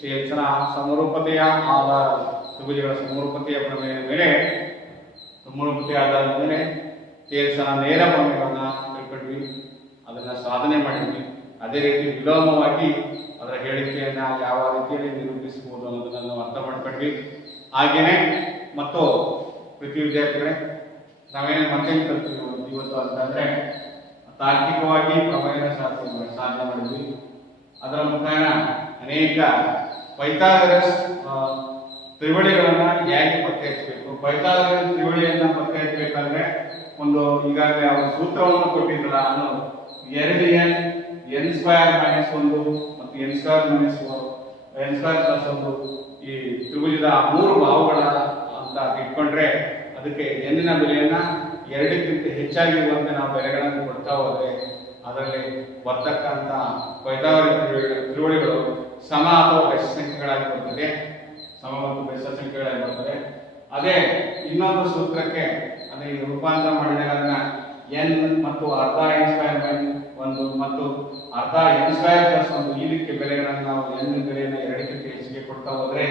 ಟೇಲ್ಸ್ನ ಸಮರೂಪತೆಯ ಆಧಾರ, ತ್ರಿಭುಜಗಳ ಸಮರೂಪತೆಯ ಪ್ರಮೇಯದ ಮೇಲೆ, ಸಮರೂಪತೆಯ ಆಧಾರದ ಮೇಲೆ ಟೇಲ್ಸ್ನ ನೇರ ಪ್ರಮೇಯವನ್ನು ತಿಳ್ಕೊಂಡ್ವಿ, ಅದನ್ನು ಸಾಧನೆ ಮಾಡಿದ್ವಿ. ಅದೇ ರೀತಿ ವಿಲೋಮವಾಗಿ ಅದರ ಹೇಳಿಕೆಯನ್ನು ಯಾವ ರೀತಿಯಲ್ಲಿ ನಿರೂಪಿಸಬಹುದು ಅನ್ನೋದನ್ನು ನಾವು ಅರ್ಥ ಮಾಡ್ಕೊಂಡ್ವಿ. ಹಾಗೇನೆ ಮತ್ತು ಪ್ರತಿ ವಿದ್ಯಾರ್ಥಿಗಳೇ, ನಾವೇನು ಮತ್ತೆ ಕಲ್ತೀವಿ ಇವತ್ತು ಅಂತಂದ್ರೆ ತಾರ್ಕಿಕವಾಗಿ ಪ್ರಮೇಯನ ಸಾಧನೆ ಮಾಡಿದ್ವಿ. ಅದರ ಮುಖಾಂತರ ಅನೇಕ ಪೈಥಾಗರಸ್ ತ್ರಿವಳಿಗಳನ್ನು ಹೇಗೆ ಪತ್ತೆ ಹಚ್ಚಬೇಕು, ಪೈಥಾಗರಸ್ ತ್ರಿವಳಿಯನ್ನು ಪತ್ತೆ ಹಚ್ಚಬೇಕಂದ್ರೆ ಒಂದು ಈಗಾಗಲೇ ಅವರು ಸೂತ್ರವನ್ನು ಕೊಟ್ಟಿದ್ರಲ್ಲ, ಅದು 2n n² - 1 ಮತ್ತು n² - n² + 1 ಈ ತ್ರಿಭುಜದ 3 ಬಾಹುಗಳ ಅಂತ ಇಟ್ಕೊಂಡ್ರೆ ಅದಕ್ಕೆ n ನ ಬೆಲೆಯನ್ನ 2ಕ್ಕಿಂತ ಹೆಚ್ಚಾಗಿರುವಂತೆ ನಾವು ಬೆಲೆಗಳನ್ನು ಕೊಡ್ತಾ ಹೋದ್ರೆ ಅದರಲ್ಲಿ ಬರ್ತಕ್ಕಂಥ ಪೈಥಾಗರಸ್ ತ್ರಿವಳಿಗಳು ಸಮ ಅಥವಾ ಬೆಸ ಸಂಖ್ಯೆಗಳಾಗಿ ಬರ್ತದೆ, ಸಮ ಮತ್ತು ಬೆಸ ಸಂಖ್ಯೆಗಳಾಗಿ ಬರ್ತದೆ. ಅದೇ ಇನ್ನೊಂದು ಸೂತ್ರಕ್ಕೆ ಅದೇ ರೂಪಾಂತರ ಮಾಡಿದಾಗ ಅದನ್ನ n ಮತ್ತು ಅರ್ಧ n² - 1 ಮತ್ತು ಅರ್ಧ n² + 1 ಈ ರೀತಿಯ ಬೆಲೆಗಳನ್ನು ನಾವು n ಬೆಲೆಯನ್ನು 2ಕ್ಕಿಂತ ಹೆಚ್ಚಿಗೆ ಕೊಡ್ತಾ ಹೋದ್ರೆ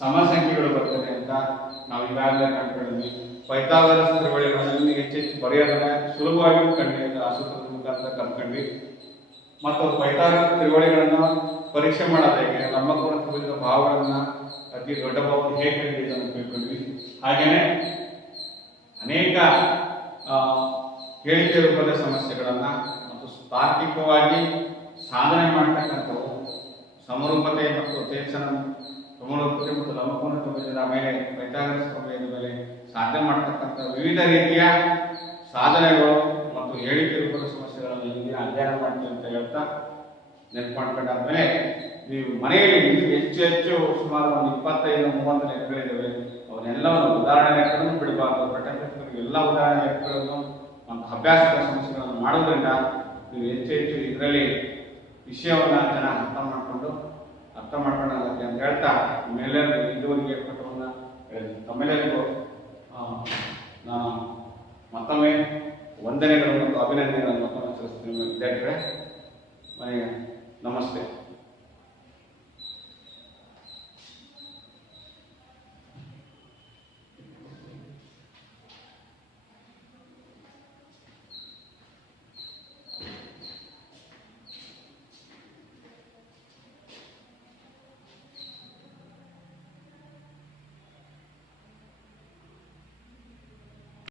ಸಮ ಸಂಖ್ಯೆಗಳು ಬರ್ತದೆ ಅಂತ ನಾವು ಈಗಾಗಲೇ ಕಂಡುಕೊಂಡಿದ್ವಿ. ಪೈಥಾಗರಸ್ ತ್ರಿವಳಿಗಳನ್ನು ಹೆಚ್ಚೆಚ್ಚು ಬರೆಯೋದನ್ನ ಸುಲಭವಾಗಿ ಕಂಡು ಆ ಸೂತ್ರದ ಮುಖಾಂತರ ಕಲ್ತ್ಕೊಂಡ್ವಿ. ಮತ್ತು ಪೈಥಾಗರಸ್ ತ್ರಿವಳಿಗಳನ್ನು ಪರೀಕ್ಷೆ ಮಾಡೋದು ಹೇಗೆ, ಲಂಬಕೋನ ತ್ರಿಭುಜದ ಭಾವಗಳನ್ನು ಅತಿ ದೊಡ್ಡ ಭಾವವನ್ನು ಹೇಗೆ ಕಂಡುಹಿಡಿಯೋದು ಅಂತ ತಿಳ್ಕೊಂಡ್ವಿ. ಹಾಗೇನೆ ಅನೇಕ ಹೇಳಿಕೆ ರೂಪದ ಸಮಸ್ಯೆಗಳನ್ನ ಮತ್ತು ತಾರ್ಕಿಕವಾಗಿ ಸಾಧನೆ ಮಾಡತಕ್ಕಂಥವು ಸಮರೂಪತೆ ಮತ್ತು ಟೇಲ್ಸ್ನ ಸಮರೂಪತೆ ಮತ್ತು ಲಂಬಕೋನ ತ್ರಿಭುಜದ ಮೇಲೆ ಪೈಥಾಗರಸ್ ಪ್ರಮೇಯದ ಮೇಲೆ ಸಾಧನೆ ಮಾಡತಕ್ಕಂಥ ವಿವಿಧ ರೀತಿಯ ಸಾಧನೆಗಳು ಮತ್ತು ಹೇಳಿಕೆ ರೂಪದ ಸಮಸ್ಯೆಗಳನ್ನು ಇಲ್ಲಿ ಅಧ್ಯಯನ ಮಾಡ್ತೀವಿ ಅಂತ ಹೇಳ್ತಾ ನೆನಪು ಮಾಡ್ಕೊಂಡಾದ್ಮೇಲೆ ನೀವು ಮನೆಯಲ್ಲಿ ಹೆಚ್ಚು ಸುಮಾರು ಒಂದು 25-30 ಲೆಕ್ಕಗಳಿದ್ದಾವೆ. ಅವನ್ನೆಲ್ಲವನ್ನು ಉದಾಹರಣೆ ಲೆಕ್ಕಗಳನ್ನು ಬಿಡಬಾರ್ದು. ಪಠ್ಯಪುಸ್ತಕದಲ್ಲಿ ಎಲ್ಲ ಉದಾಹರಣೆ ಲೆಕ್ಕಗಳನ್ನು ಒಂದು ಅಭ್ಯಾಸದ ಸಮಸ್ಯೆಗಳನ್ನು ಮಾಡೋದ್ರಿಂದ ನೀವು ಹೆಚ್ಚು ಇದರಲ್ಲಿ ವಿಷಯವನ್ನು ಚೆನ್ನಾಗಿ ಅರ್ಥ ಮಾಡ್ಕೊಂಡಾಗತ್ತೆ ಅಂತ ಹೇಳ್ತಾ ನಿಮ್ಮೆಲ್ಲರಿಗೂ ಇದುವರೆಗೆ ಪಾಠವನ್ನು ತಮ್ಮೆಲ್ಲರಿಗೂ ನಾನು ಮತ್ತೊಮ್ಮೆ ವಂದನೆಗಳು ಮತ್ತು ಅಭಿನಂದನೆಗಳನ್ನು ಸಲ್ಲಿಸ್ತೀನಿ ವಿದ್ಯಾರ್ಥಿಗಳೇ. ನಮಸ್ತೆ.